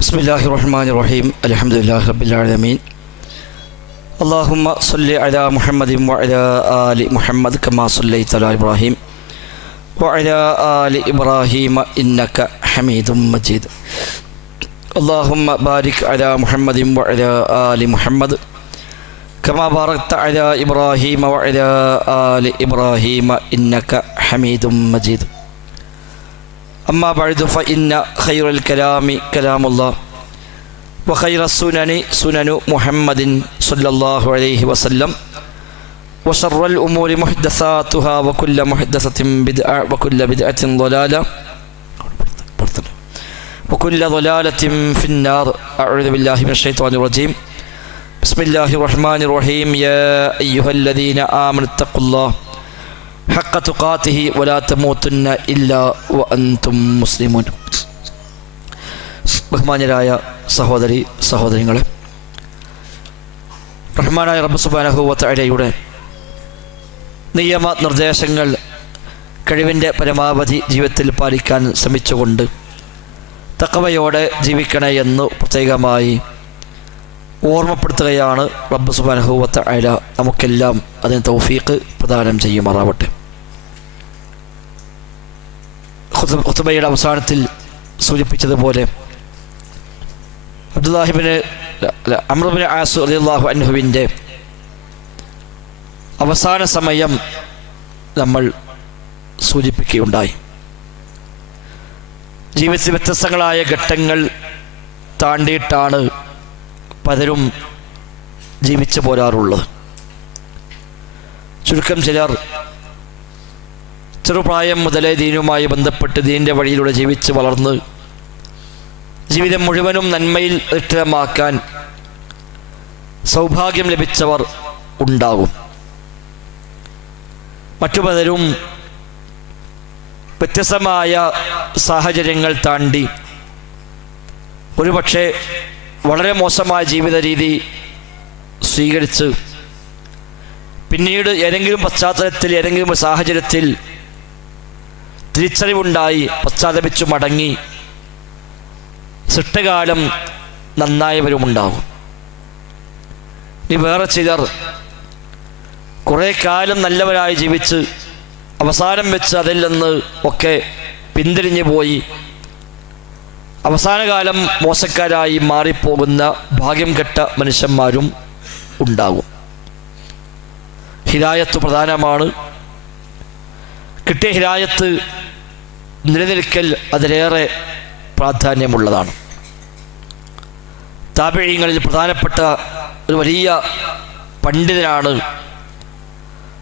ബിസ്മില്ലാഹിർ റഹ്മാനിർ റഹീം. അൽഹംദുലില്ലാഹി റബ്ബിൽ ആലമീൻ. അല്ലാഹുമ്മ സ്വല്ലി അലാ മുഹമ്മദിൻ വഅലാ ആലി മുഹമ്മദ് കമാ സ്വല്ലൈത അലാ ഇബ്രാഹിം വഅലാ ആലി ഇബ്രാഹിം ഇന്നക ഹമീദും മജീദ്. അല്ലാഹുമ്മ ബാരിക് അലാ മുഹമ്മദിൻ വഅലാ ആലി മുഹമ്മദ് കമാ ബാറക്ത അലാ ഇബ്രാഹിം വഅലാ ആലി ഇബ്രാഹിം ഇന്നക ഹമീദും മജീദ്. أما بعد فإن خير الكلام كلام الله وخير السنن سنن محمد صلى الله عليه وسلم وشر الأمور محدثاتها وكل محدثة بدعة وكل بدعة ضلالة وكل ضلالة في النار. أعوذ بالله من الشيطان الرجيم. بسم الله الرحمن الرحيم. يا أيها الذين آمنوا اتقوا الله ഹഖ തുഖാതിഹി വലാ തമൂതുന്ന ഇല്ലാ വഅൻതും മുസ്ലിമൂൻ. ബഹുമാന്യരായ സഹോദരി സഹോദരികളെ, റഹ്മാനായ റബ്ബ് സുബ്ഹാനഹു വ തആലയുടെ നിയമ നിർദ്ദേശങ്ങൾ കഴിവിൻ്റെ പരമാവധി ജീവിതത്തിൽ പാലിക്കാൻ ശ്രമിച്ചുകൊണ്ട് തഖ്വയോടെ ജീവിക്കണേ എന്ന് പ്രത്യേകമായി ഓർമ്മപ്പെടുത്തുകയാണ്. റബ്ബ് സുബ്ഹാനഹു വ തആല നമുക്കെല്ലാം അതിന് തൗഫീഖ് പ്രദാനം ചെയ്യുമാറാവട്ടെ. ഖുതുബയുടെ അവസാനത്തിൽ സൂചിപ്പിച്ചതുപോലെ അബ്ദുല്ലാഹിബ്നു അംർ ഇബ്നു ആസ് റളിയല്ലാഹു അൻഹുവിൻ്റെ അവസാന സമയം നമ്മൾ സൂചിപ്പിക്കുകയുണ്ടായി. ജീവിതത്തിൽ വ്യത്യസ്തങ്ങളായ ഘട്ടങ്ങൾ താണ്ടിയിട്ടാണ് പലരും ജീവിച്ചു പോരാറുള്ളത്. ചുരുക്കം ചിലർ ചെറുപ്രായം മുതലേ ദീനുമായി ബന്ധപ്പെട്ട് ദീനിൻ്റെ വഴിയിലൂടെ ജീവിച്ച് വളർന്ന് ജീവിതം മുഴുവനും നന്മയിൽ അധിഷ്ഠിതമാക്കാൻ സൗഭാഗ്യം ലഭിച്ചവർ ഉണ്ടാകും. മറ്റു പലരും വ്യത്യസ്തമായ സാഹചര്യങ്ങൾ താണ്ടി ഒരുപക്ഷെ വളരെ മോശമായ ജീവിത രീതി സ്വീകരിച്ച് പിന്നീട് ഏതെങ്കിലും പശ്ചാത്തലത്തിൽ ഏതെങ്കിലും സാഹചര്യത്തിൽ തിരിച്ചറിവുണ്ടായി പശ്ചാത്തപിച്ചു മടങ്ങി ശിഷ്ടകാലം നന്നായവരുമുണ്ടാകും. ഇനി വേറെ ചിലർ കുറേ കാലം നല്ലവരായി ജീവിച്ച് അവസാനം വെച്ച് അതിൽ നിന്ന് ഒക്കെ പിന്തിരിഞ്ഞു പോയി അവസാനകാലം മോശക്കാരായി മാറിപ്പോകുന്ന ഭാഗ്യം കെട്ട മനുഷ്യന്മാരും ഉണ്ടാകും. ഹിദായത്ത് പ്രധാനമാണ്. കിട്ടിയ ഹിദായത്ത് നിലനിൽക്കൽ അതിലേറെ പ്രാധാന്യമുള്ളതാണ്. താബിഈങ്ങളിൽ പ്രധാനപ്പെട്ട ഒരു വലിയ പണ്ഡിതനാണ്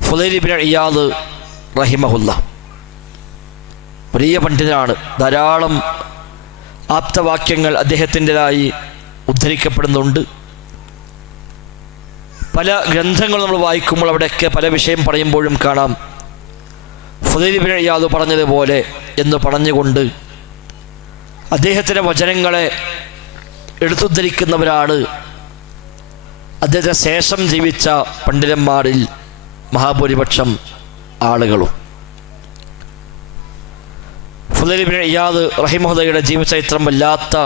ഫുളൈൽ ഇബ്നു ഇയാദ് റഹിമഹുല്ലാ. വലിയ പണ്ഡിതനാണ്. ധാരാളം ആപ്തവാക്യങ്ങൾ അദ്ദേഹത്തിൻ്റെതായി ഉദ്ധരിക്കപ്പെടുന്നുണ്ട്. പല ഗ്രന്ഥങ്ങൾ നമ്മൾ വായിക്കുമ്പോൾ അവിടെയൊക്കെ പല വിഷയം പറയുമ്പോഴും കാണാം ഫുളൈൽ ഇബ്നു ഇയാദ് പറഞ്ഞതുപോലെ എന്ന് പറഞ്ഞുകൊണ്ട് അദ്ദേഹത്തിൻ്റെ വചനങ്ങളെ എടുത്തുദ്ധരിക്കുന്നവരാണ് അദ്ദേഹത്തിന് ശേഷം ജീവിച്ച പണ്ഡിതന്മാരിൽ മഹാഭൂരിപക്ഷം ആളുകളും. ഫുളൈൽ ഇബ്നു ഇയാദ് റഹിമഹുല്ലയുടെ ജീവചരിത്രം വല്ലാത്ത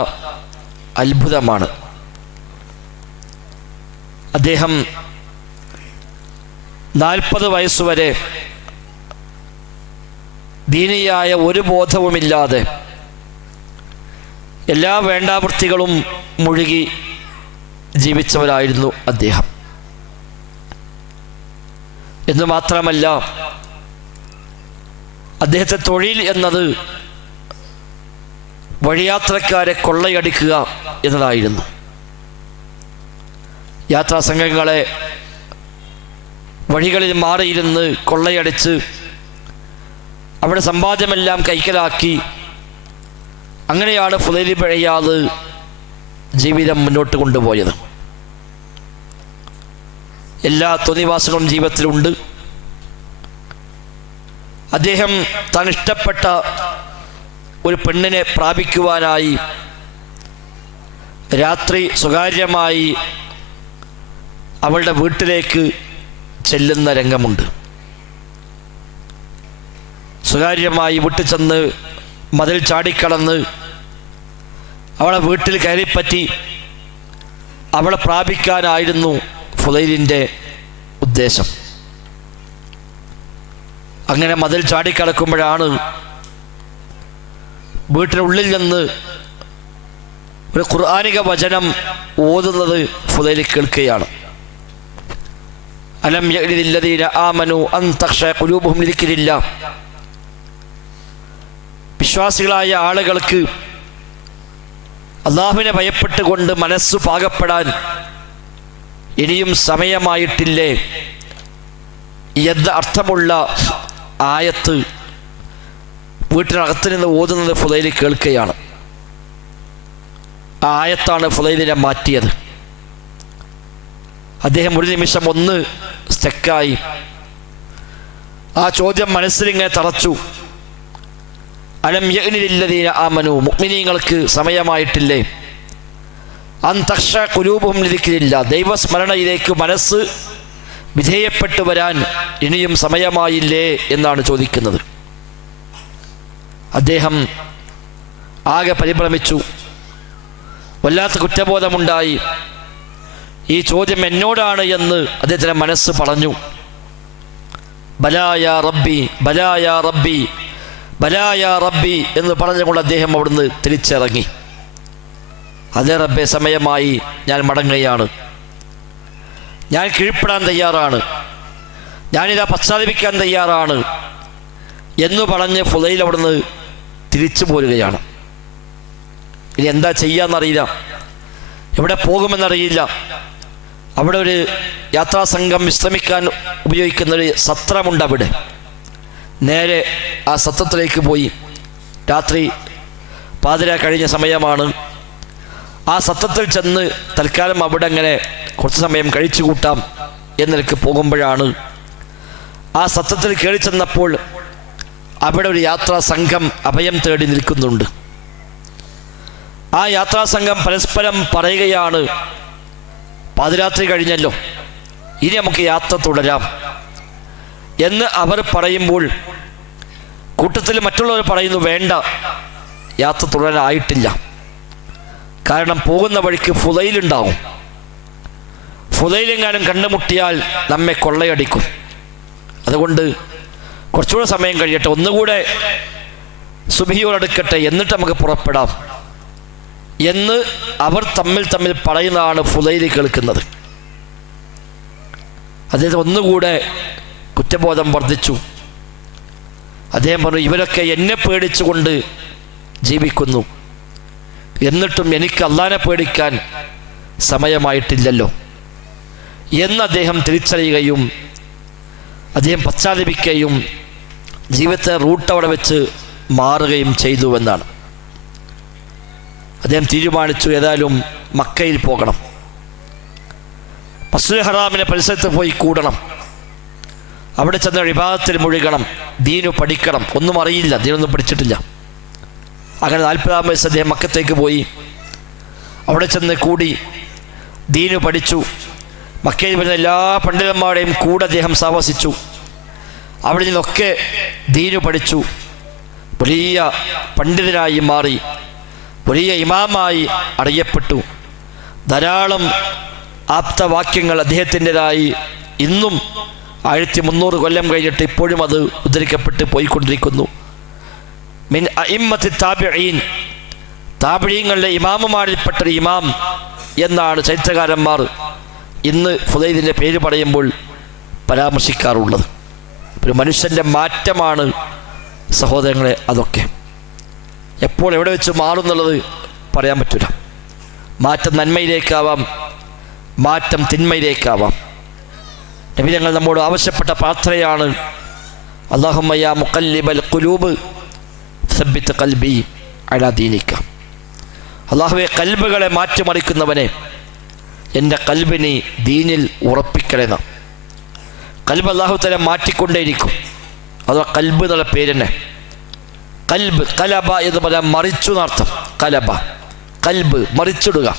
അത്ഭുതമാണ്. അദ്ദേഹം 40 വയസ്സുവരെ ദീനിയായ ഒരു ബോധവുമില്ലാതെ എല്ലാ വേണ്ടാവൃത്തികളും മുഴുകി ജീവിച്ചവരായിരുന്നു അദ്ദേഹം. എന്നു മാത്രമല്ല, അദ്ദേഹത്തെ തൊഴിൽ എന്നത് വഴിയാത്രക്കാരെ കൊള്ളയടിക്കുക എന്നതായിരുന്നു. യാത്രാസംഘങ്ങളെ വഴികളിൽ മാറിയിരുന്ന് കൊള്ളയടിച്ച് അവിടെ സമ്പാദ്യമെല്ലാം കൈക്കലാക്കി അങ്ങനെയാണ് ഫുളൈൽ ഇബ്നു ഇയാദ് ജീവിതം മുന്നോട്ട് കൊണ്ടുപോയത്. എല്ലാ തോന്നിവാസങ്ങളും ജീവിതത്തിലുണ്ട്. അദ്ദേഹം താൻ ഇഷ്ടപ്പെട്ട ഒരു പെണ്ണിനെ പ്രാപിക്കുവാനായി രാത്രി സ്വകാര്യമായി അവളുടെ വീട്ടിലേക്ക് ചെല്ലുന്ന രംഗമുണ്ട്. സ്വകാര്യമായി വിട്ടുചെന്ന് മതിൽ ചാടിക്കടന്ന് അവളെ വീട്ടിൽ കയറിപ്പറ്റി അവളെ പ്രാപിക്കാനായിരുന്നു ഫുദൈലിൻ്റെ ഉദ്ദേശം. അങ്ങനെ മതിൽ ചാടിക്കടക്കുമ്പോഴാണ് വീട്ടിനുള്ളിൽ നിന്ന് ഒരു ഖുർആനിക വചനം ഓതുന്നത് ഫുദൈൽ കേൾക്കുകയാണ്. അലം യഅനി ലില്ലദീന ആമനു അൻ തഖ്ശഅ ഖുലൂബുഹും ലിദിക്രില്ലാഹ്. വിശ്വാസികളായ ആളുകൾക്ക് അള്ളാഹുവിനെ ഭയപ്പെട്ടുകൊണ്ട് മനസ്സു പാകപ്പെടാൻ ഇനിയും സമയമായിട്ടില്ലേ എന്ന അർത്ഥമുള്ള ആയത്ത് വീട്ടിനകത്ത് നിന്ന് ഓതുന്നത് ഫുദൈൽ കേൾക്കുകയാണ്. ആ ആയത്താണ് ഫുദൈലിനെ മാറ്റിയത്. അദ്ദേഹം ഒരു നിമിഷം ഒന്ന് സ്റ്റക്കായി. ആ ചോദ്യം മനസ്സിലിങ്ങനെ തറച്ചു. അലം യഅനി ലില്ലദീന ആമനു, മുഅ്മിനീങ്ങൾക്ക് സമയമായിട്ടില്ലേ? അൻ തഖ്ശഅ ഖുലൂബുഹും ലിദിക്രില്ലാഹ്, ദൈവസ്മരണയിലേക്ക് മനസ്സ് വിധേയപ്പെട്ടു വരാൻ ഇനിയും സമയമായില്ലേ എന്നാണ് ചോദിക്കുന്നത്. അദ്ദേഹം ആകെ പരിഭ്രമിച്ചു. വല്ലാത്ത കുറ്റബോധമുണ്ടായി. ഈ ചോദ്യം എന്നോടാണ് എന്ന് അദ്ദേഹത്തിൻ്റെ മനസ്സ് പറഞ്ഞു. ബലായ റബ്ബി, ബലായ റബ്ബി, ബലായ റബ്ബി എന്ന് പറഞ്ഞുകൊണ്ട് അദ്ദേഹം അവിടുന്ന് തിരിച്ചിറങ്ങി. അതേ റബ്ബെ, സമയമായി, ഞാൻ മടങ്ങുകയാണ്, ഞാൻ കീഴ്പ്പെടാൻ തയ്യാറാണ്, ഞാനിതാ പശ്ചാത്തപിക്കാൻ തയ്യാറാണ് എന്ന് പറഞ്ഞ് ഫുദൈൽ അവിടുന്ന് തിരിച്ചു പോരുകയാണ്. ഇനി എന്താ ചെയ്യാന്നറിയില്ല, എവിടെ പോകുമെന്നറിയില്ല. അവിടെ ഒരു യാത്രാസംഘം വിശ്രമിക്കാൻ ഉപയോഗിക്കുന്നൊരു സത്രമുണ്ട്. അവിടെ നേരെ ആ സത്രത്തിലേക്ക് പോയി. രാത്രി പാതിര കഴിഞ്ഞ സമയമാണ്. ആ സത്രത്തിൽ ചെന്ന് തൽക്കാലം അവിടെ അങ്ങനെ കുറച്ച് സമയം കഴിച്ചു കൂട്ടാം എന്നിലേക്ക് പോകുമ്പോഴാണ് ആ സത്രത്തിൽ കയറി ചെന്നപ്പോൾ അവിടെ ഒരു യാത്രാ സംഘം അഭയം തേടി നിൽക്കുന്നുണ്ട്. ആ യാത്രാസംഘം പരസ്പരം പറയുകയാണ്, പാതിരാത്രി കഴിഞ്ഞല്ലോ, ഇനി നമുക്ക് യാത്ര തുടരാം എന്ന് അവർ പറയുമ്പോൾ കൂട്ടത്തിൽ മറ്റുള്ളവർ പറയുന്നു, വേണ്ട, യാത്ര തുടരാനായിട്ടില്ല. കാരണം പോകുന്ന വഴിക്ക് ഫുദൈലുണ്ടാവും. ഫുദൈലെങ്ങാനും കണ്ടുമുട്ടിയാൽ നമ്മെ കൊള്ളയടിക്കും. അതുകൊണ്ട് കുറച്ചുകൂടെ സമയം കഴിയട്ടെ, ഒന്നുകൂടെ സുബ്ഹിയോടടുക്കട്ടെ, എന്നിട്ട് നമുക്ക് പുറപ്പെടാം എന്ന് അവർ തമ്മിൽ പറയുന്നതാണ് ഫുദൈൽ കേൾക്കുന്നത്. അദ്ദേഹം ഒന്നുകൂടെ കുറ്റബോധം വർദ്ധിച്ചു. അദ്ദേഹം പറഞ്ഞു, ഇവരൊക്കെ എന്നെ പേടിച്ചുകൊണ്ട് ജീവിക്കുന്നു, എന്നിട്ടും എനിക്ക് അള്ളാനെ പേടിക്കാൻ സമയമായിട്ടില്ലല്ലോ എന്ന് അദ്ദേഹം തിരിച്ചറിയുകയും അദ്ദേഹം പശ്ചാത്തപിക്കുകയും ജീവിതത്തെ റൂട്ട് അവിടെ വെച്ച് മാറുകയും ചെയ്തുവെന്നാണ്. അദ്ദേഹം തീരുമാനിച്ചു, ഏതായാലും മക്കയിൽ പോകണം, മസ്ജിദുൽ ഹറാമിനെ പരിസരത്ത് പോയി കൂടണം, അവിടെ ചെന്ന് ഇബാദത്തിൽ മുഴുകണം, ദീനു പഠിക്കണം. ഒന്നും അറിയില്ല, ദീനൊന്നും പഠിച്ചിട്ടില്ല. അങ്ങനെ 40-ാം വയസ്സ് അദ്ദേഹം മക്കത്തേക്ക് പോയി. അവിടെ ചെന്ന് കൂടി ദീനു പഠിച്ചു. മക്കയിൽ വരുന്ന എല്ലാ പണ്ഡിതന്മാരുടെയും കൂടെ അദ്ദേഹം താമസിച്ചു. അവിടെ നിന്നൊക്കെ ദീനു പഠിച്ചു. വലിയ പണ്ഡിതനായി മാറി, വലിയ ഇമാമായി അറിയപ്പെട്ടു. ധാരാളം ആപ്തവാക്യങ്ങൾ അദ്ദേഹത്തിൻ്റെതായി ഇന്നും 1300 കൊല്ലം കഴിഞ്ഞിട്ട് ഇപ്പോഴും അത് ഉദ്ധരിക്കപ്പെട്ട് പോയിക്കൊണ്ടിരിക്കുന്നു. മിൻ അഇമ്മത്തി താബിഈൻ, താബിഈങ്ങളുടെ ഇമാമുമാരിൽപ്പെട്ടൊരു ഇമാം എന്നാണ് ചരിത്രകാരന്മാർ ഇന്ന് ഫുദൈലിൻ്റെ പേര് പറയുമ്പോൾ പരാമർശിക്കാറുള്ളത്. ഒരു മനുഷ്യൻ്റെ മാറ്റമാണ് സഹോദരങ്ങളെ അതൊക്കെ. എപ്പോൾ എവിടെ വെച്ച് മാറുന്നുള്ളത് പറയാൻ പറ്റില്ല. മാറ്റം നന്മയിലേക്കാവാം, മാറ്റം തിന്മയിലേക്കാവാം. നബി ഞങ്ങൾ നമ്മോട് ആവശ്യപ്പെട്ട പ്രാർത്ഥനയാണ്, അല്ലാഹുമ്മ യാ മുഖല്ലിബൽ ഖുലൂബ് സബ്ബിത് ഖൽബി അലാ ദീനിക. അല്ലാഹുവേ, കൽബുകളെ മാറ്റിമറിക്കുന്നവനെ, എൻ്റെ കൽബിനെ ദീനിൽ ഉറപ്പിക്കണമെന്ന്. കൽബ് അല്ലാഹു തആല മാറ്റിക്കൊണ്ടേയിരിക്കും. അഥവാ കൽബ് എന്നുള്ള പേര് തന്നെ കൽബ്, കലബ എന്ന് പറയാൻ മറിച്ചു എന്നർത്ഥം. കലബ, കൽബ്, മറിച്ചിടുക.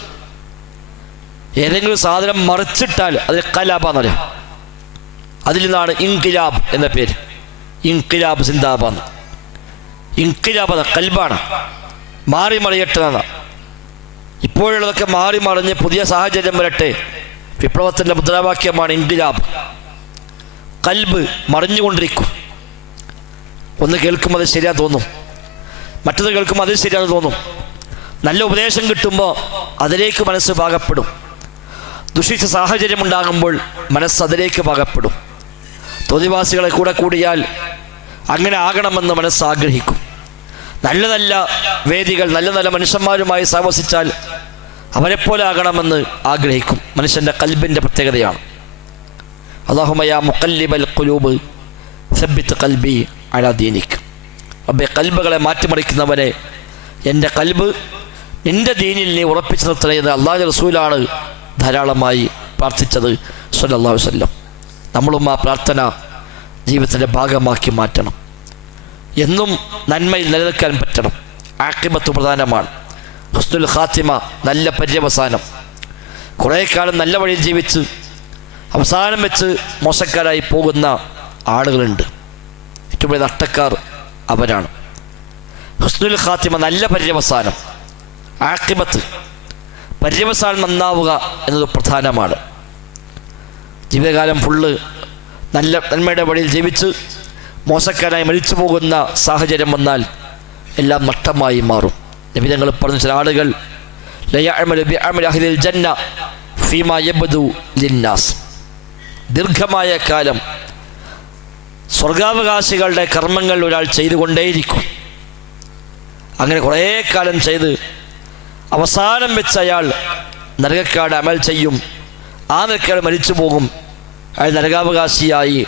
ഏതെങ്കിലും സാധനം മറിച്ചിട്ടാൽ അതിന് കലബ എന്ന് പറയാം. അതിൽ നിന്നാണ് ഇൻഖിലാബ് എന്ന പേര്. ഇൻഖിലാബ് സിന്ദാബാന്ന്. ഇൻഖിലാബ് എന്ന കൽബാണ്, മാറി മറിയട്ടെന്ന. ഇപ്പോഴുള്ളതൊക്കെ മാറി മറിഞ്ഞ് പുതിയ സാഹചര്യം വരട്ടെ. വിപ്ലവത്തിൻ്റെ മുദ്രാവാക്യമാണ് ഇൻഖിലാബ്. ഖൽബ് മറിഞ്ഞുകൊണ്ടിരിക്കും. ഒന്ന് കേൾക്കുമ്പോൾ അത് ശരിയാ തോന്നും, മറ്റത് കേൾക്കുമ്പോൾ അത് ശരിയാന്ന് തോന്നും. നല്ല ഉപദേശം കിട്ടുമ്പോൾ അതിലേക്ക് മനസ്സ് പാകപ്പെടും. ദുഷിച്ച സാഹചര്യം ഉണ്ടാകുമ്പോൾ മനസ്സ് അതിലേക്ക് പാകപ്പെടും. തോന്നിവാസികളെ കൂടെ കൂടിയാൽ അങ്ങനെ ആകണമെന്ന് മനസ്സ് ആഗ്രഹിക്കും. നല്ല നല്ല വേദികൾ, നല്ല നല്ല മനുഷ്യന്മാരുമായി സഹവസിച്ചാൽ അവരെപ്പോലെ ആകണമെന്ന് ആഗ്രഹിക്കും. മനുഷ്യൻ്റെ ഖൽബിൻ്റെ പ്രത്യേകതയാണ്. അല്ലാഹുമ്മ യാ മുഖല്ലിബൽ ഖുലൂബ് സബ്ബിത് ഖൽബി അലാ ദീനിക്. റബ്ബേ, ഖൽബുകളെ മാറ്റിമറിക്കുന്നവനെ എൻ്റെ ഖൽബ് നിൻ്റെ ദീനിൽ നീ ഉറപ്പിച്ചു നിർത്തണേ എന്ന് അല്ലാഹുവിൻ്റെ റസൂലാണ് ധാരാളമായി പ്രാർത്ഥിച്ചത് സ്വല്ലല്ലാഹു അലൈഹി വസല്ലം. നമ്മളും ആ പ്രാർത്ഥന ജീവിതത്തിൻ്റെ ഭാഗമാക്കി മാറ്റണം. എന്നും നന്മയിൽ നിലനിൽക്കാൻ പറ്റണം. ആഖിബത്ത് പ്രധാനമാണ്. ഹുസ്നുൽ ഖാത്തിമ, നല്ല പര്യവസാനം. കുറേ കാലം നല്ല വഴിയിൽ ജീവിച്ച് അവസാനം വെച്ച് മോശക്കാരായി പോകുന്ന ആളുകളുണ്ട്. ഏറ്റവും വലിയ നഷ്ടക്കാർ അവരാണ്. ഹുസ്നുൽ ഖാത്തിമ, നല്ല പര്യവസാനം. ആഖിബത്ത്, പര്യവസാനം നന്നാവുക എന്നത് പ്രധാനമാണ്. ജീവിതകാലം ഫുള്ള് നന്മയുടെ വഴിയിൽ ജീവിച്ച് മോശക്കാരായി മരിച്ചു പോകുന്ന സാഹചര്യം വന്നാൽ എല്ലാം നഷ്ടമായി മാറും. നബി തങ്ങൾ പറഞ്ഞ ചില ആളുകൾ ദീർഘമായ കാലം സ്വർഗാവകാശികളുടെ കർമ്മങ്ങൾ ഒരാൾ ചെയ്തുകൊണ്ടേയിരിക്കും. അങ്ങനെ കുറേ കാലം ചെയ്ത് അവസാനം വെച്ച് അയാൾ നരകക്കാട് അമൽ ചെയ്യും. ആ നരകക്കാട് മരിച്ചു പോകും. അയാൾ നരകാവകാശിയായി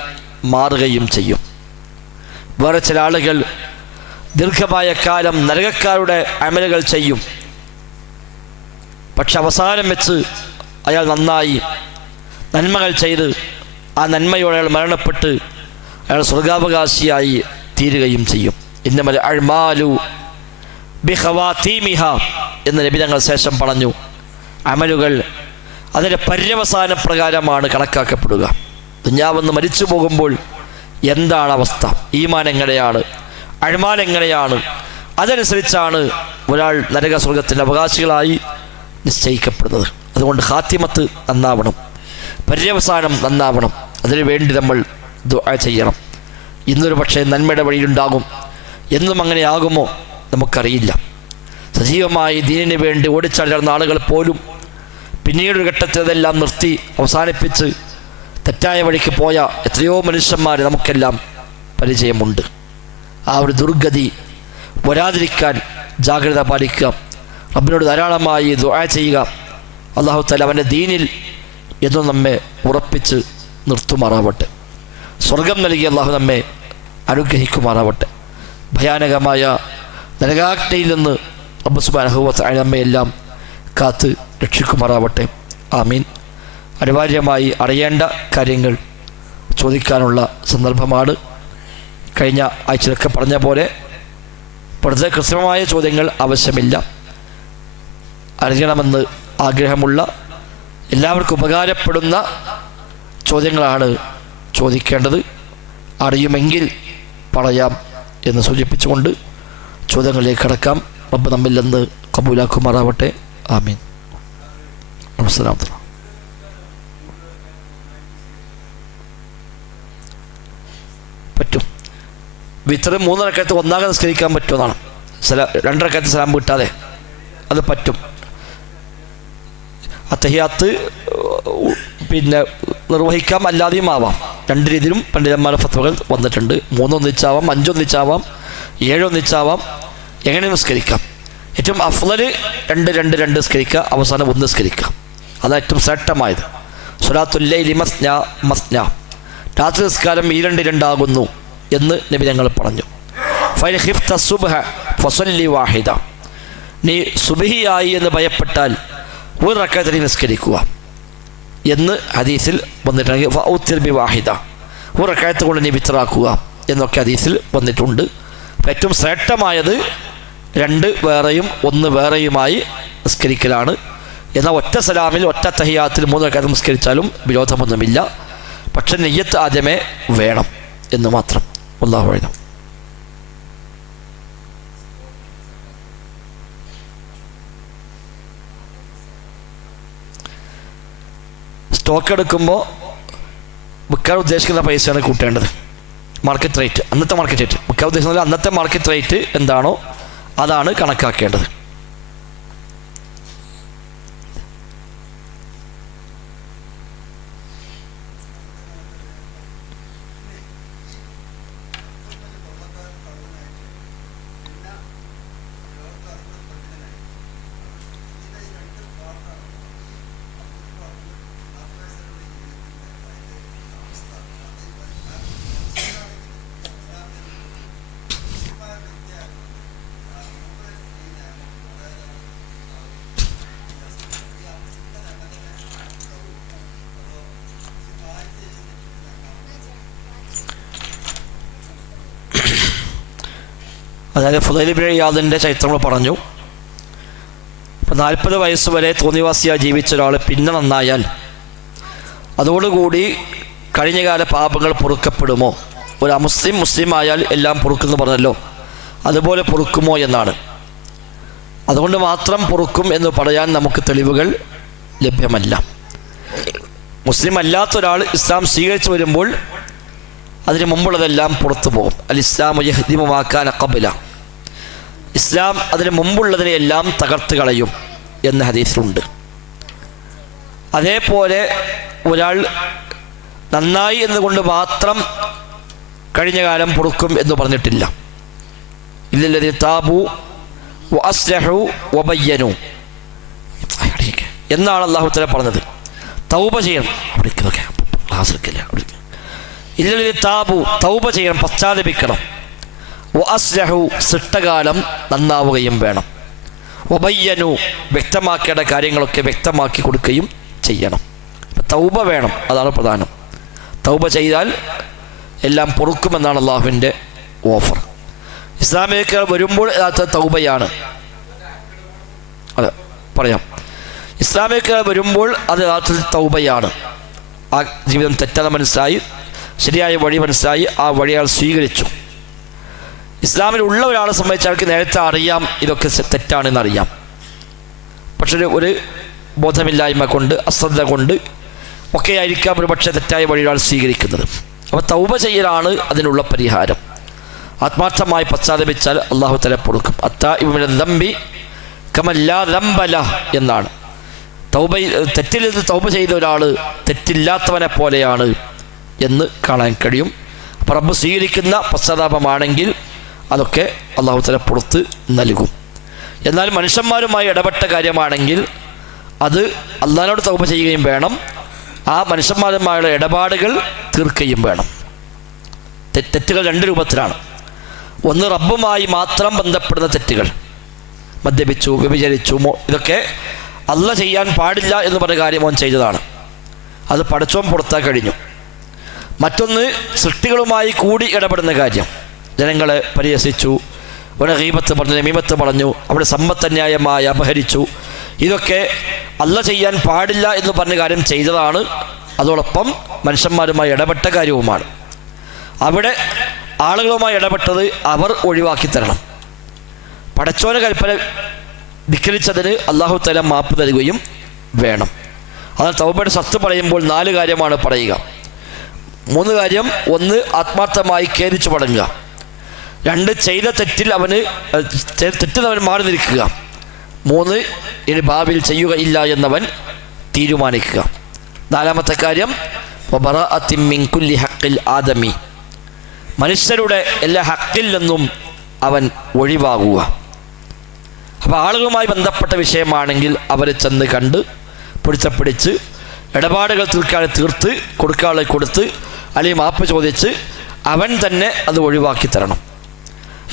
മാറുകയും ചെയ്യും. വേറെ ചില ആളുകൾ ദീർഘമായ കാലം നരകക്കാരുടെ അമലുകൾ ചെയ്യും. പക്ഷെ അവസാനം വെച്ച് അയാൾ നന്നായി നന്മകൾ ചെയ്ത് ആ നന്മയോടെ അയാൾ മരണപ്പെട്ട് അയാൾ സ്വർഗാവകാശിയായി തീരുകയും ചെയ്യും. ഇന്നമൽ അഅ്മാലു ബിഖവാതീമിഹ എന്ന് നബി തങ്ങൾ ശേഷം പറഞ്ഞു. അമലുകൾ അതിൻ്റെ പര്യവസാന പ്രകാരമാണ് കണക്കാക്കപ്പെടുക. ദുനിയാവെന്ന് മരിച്ചു പോകുമ്പോൾ എന്താണ് അവസ്ഥ, ഈമാൻ എങ്ങനെയാണ്, അഅ്മാൽ എങ്ങനെയാണ്, അതനുസരിച്ചാണ് ഒരാൾ നരകസ്വർഗത്തിൻ്റെ അവകാശികളായി നിശ്ചയിക്കപ്പെടുന്നത്. അതുകൊണ്ട് ഖാത്തിമത്ത് നന്നാവണം, പര്യവസാനം നന്നാവണം. അതിനു വേണ്ടി നമ്മൾ ദുആ ചെയ്യണം. ഇന്നൊരു പക്ഷേ നന്മയുടെ വഴിയിലുണ്ടാകും, എന്നും അങ്ങനെ ആകുമോ നമുക്കറിയില്ല. സജീവമായി ദീനിന് വേണ്ടി ഓടിച്ചടർന്ന ആളുകൾ പോലും പിന്നീടൊരു ഘട്ടത്തിൽ അതെല്ലാം നിർത്തി അവസാനിപ്പിച്ച് തെറ്റായ വഴിക്ക് പോയ എത്രയോ മനുഷ്യന്മാർ നമുക്കെല്ലാം പരിചയമുണ്ട്. ആ ഒരു ദുർഗതി വരാതിരിക്കാൻ ജാഗ്രത പാലിക്കുക. റബ്ബിനോട് ധാരാളമായി ദുആ ചെയ്യുക. അല്ലാഹു തആല അവൻ്റെ ദീനിൽ എന്നും നമ്മെ ഉറപ്പിച്ച് നിർത്തുമാറാവട്ടെ. സ്വർഗം നൽകി അല്ലാഹു നമ്മെ അനുഗ്രഹിക്കുമാറാവട്ടെ. ഭയാനകമായ നരകാഗ്നിയിൽ നിന്ന് റബ്ബ് സുബ്ഹാനഹു വ തആല നമ്മയെല്ലാം കാത്ത് രക്ഷിക്കുമാറാവട്ടെ. ആമീൻ. അനിവാര്യമായി അറിയേണ്ട കാര്യങ്ങൾ ചോദിക്കാനുള്ള സന്ദർഭമാണ്. കഴിഞ്ഞ ആഴ്ചയിലൊക്കെ പറഞ്ഞ പോലെ വളരെ കൃത്രിമമായ ചോദ്യങ്ങൾ ആവശ്യമില്ല. അറിയണമെന്ന് ആഗ്രഹമുള്ള എല്ലാവർക്കും ഉപകാരപ്പെടുന്ന ചോദ്യങ്ങളാണ് ചോദിക്കേണ്ടത്. അറിയുമെങ്കിൽ പറയാം എന്ന് സൂചിപ്പിച്ചുകൊണ്ട് ചോദ്യങ്ങളിലേക്ക് കടക്കാം. റബ്ബ് നമ്മിൽ നിന്ന് കബൂലാക്കുമാറാവട്ടെ. ആമീൻ. നമസ്കാരം. പറ്റും. വിത്തർ 3 റക്അത്ത് ഒന്നാകെ നിസ്കരിക്കാൻ പറ്റുമെന്നാണ്. 2 റക്അത്ത് സലാം കിട്ടാതെ അത് പറ്റും. അത്തഹിയാത്ത് പിന്നെ നിർവഹിക്കാം, അല്ലാതെയും ആവാം. 2 രീതിയിലും പണ്ഡിതന്മാരുടെ ഫത്വകൾ വന്നിട്ടുണ്ട്. 3 ഒന്നിച്ചാവാം, 5 ഒന്നിച്ചാവാം, 7 ഒന്നിച്ചാവാം. എങ്ങനെ നിസ്കരിക്കാം? ഏറ്റവും അഫ്ളൽ 2-2-2 നിസ്കരിക്കുക, അവസാനം 1 നിസ്കരിക്കുക. അതാണ് ഏറ്റവും ശ്രേഷ്ഠമായത്. സ്വലാത്തുൽ ലൈലി മസ്ന മസ്ന, രാത്രി നിസ്കാരം 2-2 ആകുന്നു എന്ന് നബി ഞങ്ങൾ പറഞ്ഞു. ഫൈൻ ഖിഫ്ത സുബ്ഹ ഫസല്ലി വാഹിദ, നീ സുബ്ഹിയായി എന്ന് ഭയപ്പെട്ടാൽ 1 റക്അത്ത് നിസ്കരിക്കുക എന്ന് ഹദീസിൽ വന്നിട്ടുണ്ടെങ്കിൽ ഫൗത്തിർ ബി വാഹിദ, 1 റക്അത്ത് കൊണ്ട് നീ വിത്റാക്കുക എന്നൊക്കെ ഹദീസിൽ വന്നിട്ടുണ്ട്. ഏറ്റവും ശ്രേഷ്ഠമായത് 2 വേറെയും 1 വേറെയുമായി നിസ്കരിക്കലാണ്. എന്നാൽ ഒറ്റ സലാമിൽ ഒറ്റ തഹിയാത്തിൽ 3 റക്അത്ത് നിസ്കരിച്ചാലും വിരോധമൊന്നുമില്ല. പക്ഷെ നിയ്യത്ത് ആദ്യമേ വേണം എന്ന് മാത്രം. അല്ലാഹു അഅലം. സ്റ്റോക്ക് എടുക്കുമ്പോൾ വിൽക്കാൻ ഉദ്ദേശിക്കുന്ന പൈസയാണ് കൂട്ടേണ്ടത്. മാർക്കറ്റ് റേറ്റ്, അന്നത്തെ മാർക്കറ്റ് റേറ്റ്, വിൽക്കാൻ ഉദ്ദേശിക്കുന്നത് അന്നത്തെ മാർക്കറ്റ് റേറ്റ് എന്താണോ അതാണ് കണക്കാക്കേണ്ടത്. അതായത് ഫുദൈൽ ഇബ്നു ഇയാദിൻ്റെ ചരിത്രം നമ്മൾ പറഞ്ഞു. ഇപ്പം 40 വയസ്സ് വരെ തോന്നിവാസിയായി ജീവിച്ച ഒരാൾ പിന്നെ നന്നായാൽ അതോടുകൂടി കഴിഞ്ഞകാല പാപങ്ങൾ പൊറുക്കപ്പെടുമോ? ഒരു മുസ്ലിം ആയാൽ എല്ലാം പൊറുക്കുമെന്ന് പറഞ്ഞല്ലോ, അതുപോലെ പൊറുക്കുമോ എന്നാണ്. അതുകൊണ്ട് മാത്രം പൊറുക്കും എന്ന് പറയാൻ നമുക്ക് തെളിവുകൾ ലഭ്യമല്ല. മുസ്ലിം അല്ലാത്തൊരാൾ ഇസ്ലാം സ്വീകരിച്ചു വരുമ്പോൾ അതിന് മുമ്പുള്ളതെല്ലാം പുറത്തു പോകും. അൽ ഇസ്ലാമു യഹ്ദിമു മാ കാന ഖബ്ല, ഇസ്ലാം അതിന് മുമ്പുള്ളതിനെയെല്ലാം തകർത്ത് കളയും എന്ന ഹദീസിലുണ്ട്. അതേപോലെ ഒരാൾ നന്നായി എന്നുകൊണ്ട് മാത്രം കഴിഞ്ഞ കാലം പൊറുക്കും എന്ന് പറഞ്ഞിട്ടില്ല. ഇല്ലല്ലദീ താബു വഅസ്ലഹു വബയ്യനു എന്നാണ് അല്ലാഹു തആല പറഞ്ഞത്. തൗബ ചെയ്യണം, ഇല്ലല്ലദീ താബു, തൗബ ചെയ്യണം, പശ്ചാത്തപിക്കണം. വഅസ്ലഹു, സൃഷ്ടകാലം നന്നാവുകയും വേണം. വബയ്യനു, വ്യക്തമാക്കേണ്ട കാര്യങ്ങളൊക്കെ വ്യക്തമാക്കി കൊടുക്കുകയും ചെയ്യണം. തൗബ വേണം, അതാണ് പ്രധാനം. തൗബ ചെയ്താൽ എല്ലാം പൊറുക്കുമെന്നാണ് അള്ളാഹുവിൻ്റെ ഓഫർ. ഇസ്ലാമിലേക്ക് വരുമ്പോൾ യഥാർത്ഥ തൗബയാണ്. അതെ പറയാം, ഇസ്ലാമിലേക്ക് വരുമ്പോൾ അത് യഥാർത്ഥത്തിൽ തൗബയാണ്. ആ ജീവിതം തെറ്റാതെ മനസ്സിലായി, ശരിയായ വഴി മനസ്സിലായി, ആ വഴി അയാൾ സ്വീകരിച്ചു. ഇസ്ലാമിലുള്ള ഒരാളെ സംബന്ധിച്ച് അയാൾക്ക് നേരത്തെ അറിയാം ഇതൊക്കെ തെറ്റാണെന്നറിയാം. പക്ഷേ ഒരു ബോധമില്ലായ്മ കൊണ്ട്, അശ്രദ്ധ കൊണ്ട് ഒക്കെ ആയിരിക്കാം ഒരു പക്ഷേ തെറ്റായ വഴി ഒരാൾ സ്വീകരിക്കുന്നത്. അപ്പോൾ തൗബ ചെയ്യലാണ് അതിനുള്ള പരിഹാരം. ആത്മാർത്ഥമായി പശ്ചാത്തപിച്ചാൽ അല്ലാഹു തആല പൊറുക്കും. അത്താഇബു മിനൽ ദംബി കമൻ ലാ ദംബ ലഹ് എന്നാണ്. തെറ്റിൽ നിന്ന് തൗബ ചെയ്ത ഒരാൾ തെറ്റില്ലാത്തവനെ പോലെയാണ് എന്ന് കാണാൻ കഴിയും. അപ്പോൾ റബ്ബ് സ്വീകരിക്കുന്ന പശ്ചാത്താപമാണെങ്കിൽ അതൊക്കെ അല്ലാഹു തആല പുറത്ത് നൽകും. എന്നാൽ മനുഷ്യന്മാരുമായി ഇടപെട്ട കാര്യമാണെങ്കിൽ അത് അല്ലാഹുവിനോട് തൗബ ചെയ്യുകയും വേണം, ആ മനുഷ്യന്മാരുമായുള്ള ഇടപാടുകൾ തീർക്കുകയും വേണം. തെറ്റുകൾ 2 രൂപത്തിലാണ്. ഒന്ന് റബ്ബുമായി മാത്രം ബന്ധപ്പെടുന്ന തെറ്റുകൾ, മദ്യപിച്ചു, വ്യഭിചരിച്ചു, ഇതൊക്കെ അല്ല ചെയ്യാൻ പാടില്ല എന്ന് പറഞ്ഞ കാര്യം അവൻ ചെയ്തതാണ്, അത് പടച്ചോൻ പുറത്താൻ കഴിഞ്ഞു. മറ്റൊന്ന് സൃഷ്ടികളുമായി കൂടി ഇടപെടുന്ന കാര്യം, ജനങ്ങളെ പരിഹസിച്ചു, അവനെ ഗീബത്ത് പറഞ്ഞു, നമീമത്ത് പറഞ്ഞു, അവിടെ സമ്പത്ത് അന്യായമായി അപഹരിച്ചു, ഇതൊക്കെ അല്ല ചെയ്യാൻ പാടില്ല എന്ന് പറഞ്ഞ കാര്യം ചെയ്തതാണ്. അതോടൊപ്പം മനുഷ്യന്മാരുമായി ഇടപെട്ട കാര്യവുമാണ്. അവിടെ ആളുകളുമായി ഇടപെട്ടത് അവർ ഒഴിവാക്കി തരണം. പടച്ചോന കൽപ്പന ധിക്കരിച്ചതിന് അല്ലാഹു തആല മാപ്പ് നൽകുകയും വേണം. അതാണ് തൗബയുടെ സത്ത് പറയുമ്പോൾ 4 കാര്യമാണ് പറയുക. 3 കാര്യം: 1 ആത്മാർത്ഥമായി ഖേദിച്ചു മടങ്ങുക, 2 ചെയ്ത തെറ്റിൽ അവൻ മാറി നിൽക്കുക, 3 ഇനി ഭാവിയിൽ ചെയ്യുകയില്ല എന്നവൻ തീരുമാനിക്കുക. 4ാമത്തെ കാര്യം വബറാഅത്തിൻ മിൻ കുല്ലി ഹഖ്ഖിൽ ആദമി, മനുഷ്യരുടെ എല്ലാ ഹക്കിൽ നിന്നും അവൻ ഒഴിവാകുക. അപ്പോൾ ആളുകളുമായി ബന്ധപ്പെട്ട വിഷയമാണെങ്കിൽ അവരെ ചെന്ന് കണ്ട് പിടിച്ച് ഇടപാടുകൾ തീർത്ത് കൊടുക്കാളെ കൊടുത്ത് അല്ലെങ്കിൽ മാപ്പ് ചോദിച്ച് അവൻ തന്നെ അത് ഒഴിവാക്കി തരണം.